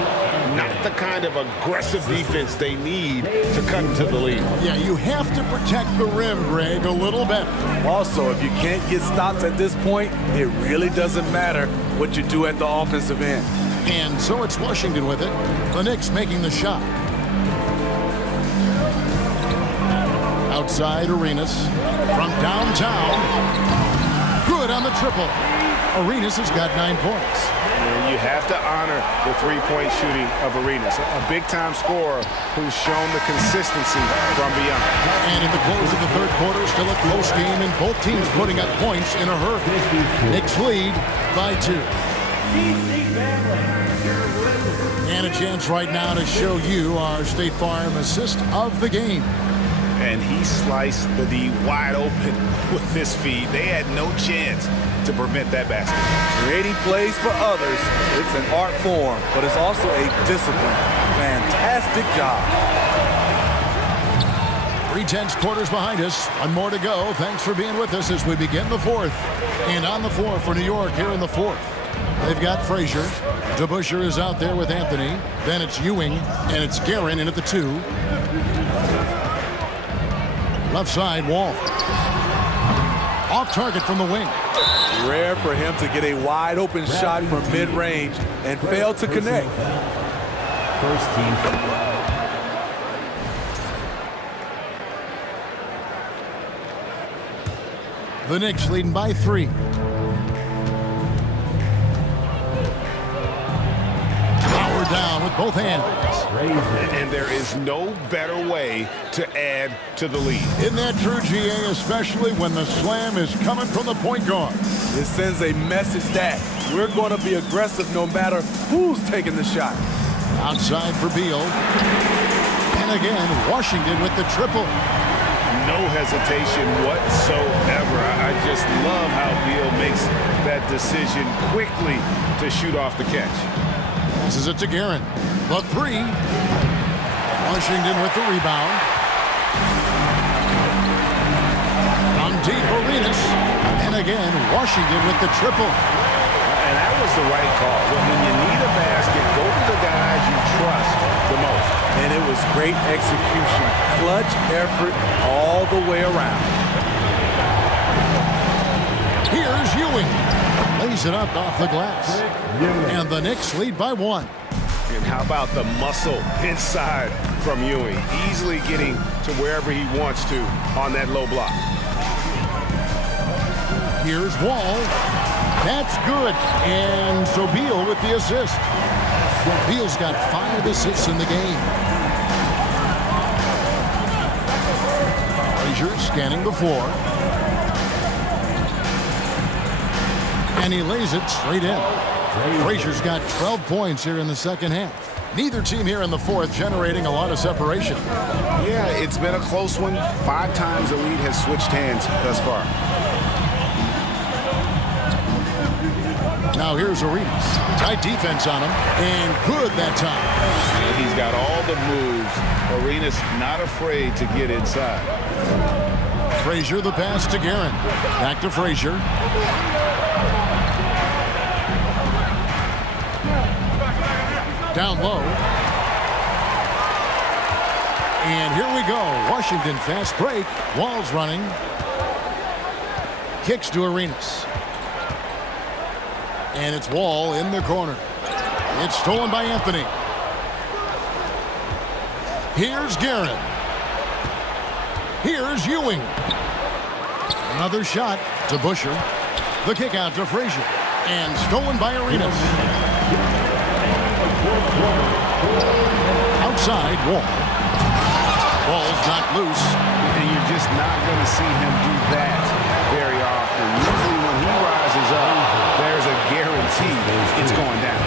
Not the kind of aggressive defense they need to cut into the lead. Yeah, you have to protect the rim, Greg, a little bit. Also, if you can't get stops at this point, it really doesn't matter what you do at the offensive end. And so it's Washington with it. The Knicks making the shot. Outside Arenas from downtown. Good on the triple. Arenas has got 9 points. And you have to honor the three-point shooting of Arenas, a big-time scorer who's shown the consistency from beyond. And at the close of the third quarter, still a close game, and both teams putting up points in a hurry. Knicks lead by 2. And a chance right now to show you our State Farm assist of the game. And he sliced the D wide open with his feed. They had no chance to prevent that basket. Creating plays for others, it's an art form, but it's also a discipline. Fantastic job. 3/10 quarters behind us. 1 more to go. Thanks for being with us as we begin the 4th. And on the floor for New York here in the 4th. They've got Frazier. DeBusschere is out there with Anthony. Then it's Ewing, and it's Guerin in at the 2. Left side, Wall. Off target from the wing. Rare for him to get a wide open shot from mid-range and fail to connect. First team foul. The Knicks leading by 3. Down with both hands. And there is no better way to add to the lead. Isn't that true, GA, especially when the slam is coming from the point guard? It sends a message that we're going to be aggressive no matter who's taking the shot. Outside for Beal. And again, Washington with the triple. No hesitation whatsoever. I just love how Beal makes that decision quickly to shoot off the catch. Passes it to Guerin. The 3. Washington with the rebound. From deep, Arenas. And again, Washington with the triple. And that was the right call. When you need a basket, go to the guys you trust the most. And it was great execution. Clutch effort all the way around. Here's Ewing. Lays it up off the glass. And the Knicks lead by 1. And how about the muscle inside from Ewing? Easily getting to wherever he wants to on that low block. Here's Wall. That's good. And so Beal with the assist. Beal's got 5 assists in the game. Frazier scanning the floor. And he lays it straight in. Frazier's got 12 points here in the second half. Neither team here in the 4th generating a lot of separation. Yeah, it's been a close one. 5 times the lead has switched hands thus far. Now Now here's Arenas. Tight defense on him, and good that time. And he's got all the moves. Arenas not afraid to get inside. Frazier the pass to Guerin. Back to Frazier. Down low. And here we go. Washington fast break. Wall's running. Kicks to Arenas. And it's Wall in the corner. It's stolen by Anthony. Here's Guerin. Here's Ewing. Another shot to Busher. The kick out to Frazier. And stolen by Arenas. Outside, Wall. Ball's not loose. And you're just not going to see him do that very often. Usually when he rises up, there's a guarantee it's going down.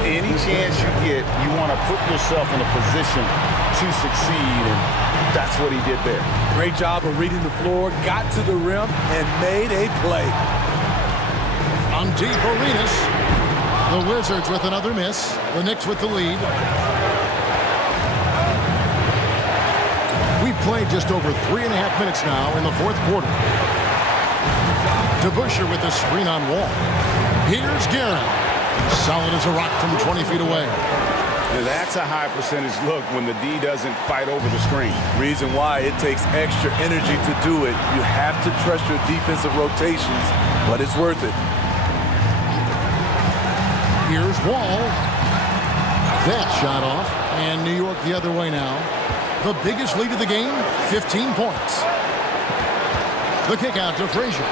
Any chance you get, you want to put yourself in a position to succeed, and that's what he did there. Great job of reading the floor, got to the rim, and made a play. On deep, Arenas. The Wizards with another miss. The Knicks with the lead. We've played just over 3.5 minutes now in the fourth quarter. DeBusschere with the screen on Wall. Here's Guerin. Solid as a rock from 20 feet away. Now that's a high percentage look when the D doesn't fight over the screen. Reason why it takes extra energy to do it. You have to trust your defensive rotations, but it's worth it. Here's Wall. That shot off. And New York the other way now. The biggest lead of the game, 15 points. The kick out to Frazier.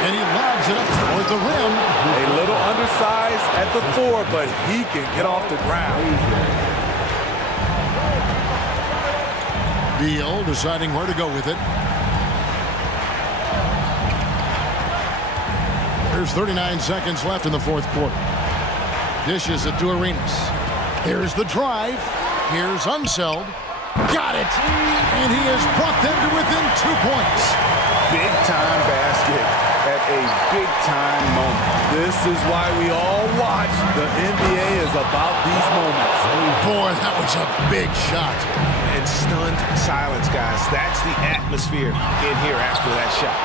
And he lobs it up toward the rim. A little undersized at the 4, but he can get off the ground. Beal deciding where to go with it. There's 39 seconds left in the fourth quarter. Dishes it to Arenas. Here's the drive. Here's Unseld. Got it! And he has brought them to within 2 points. Big-time basket at a big-time moment. This is why we all watch. The NBA is about these moments. Boy, that was a big shot. And stunned silence, guys. That's the atmosphere in here after that shot.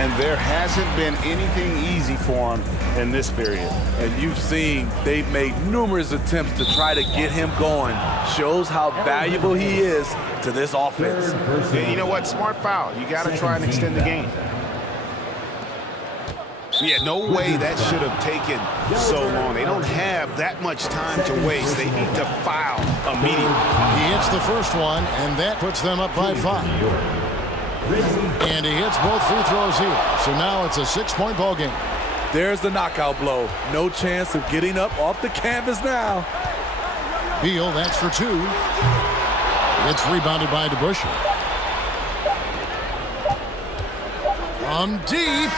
And there hasn't been anything easy for him in this period. And you've seen they've made numerous attempts to try to get him going. Shows how valuable he is to this offense. Yeah, you know what? Smart foul. You got to try and extend the game. Yeah, no way that should have taken so long. They don't have that much time to waste. They need to foul immediately. He hits the first one, and that puts them up by 5. And he hits both free throws here. So now it's a 6-point ball game. There's the knockout blow. No chance of getting up off the canvas now. Beal, that's for 2. It's rebounded by DeBusschere. From deep.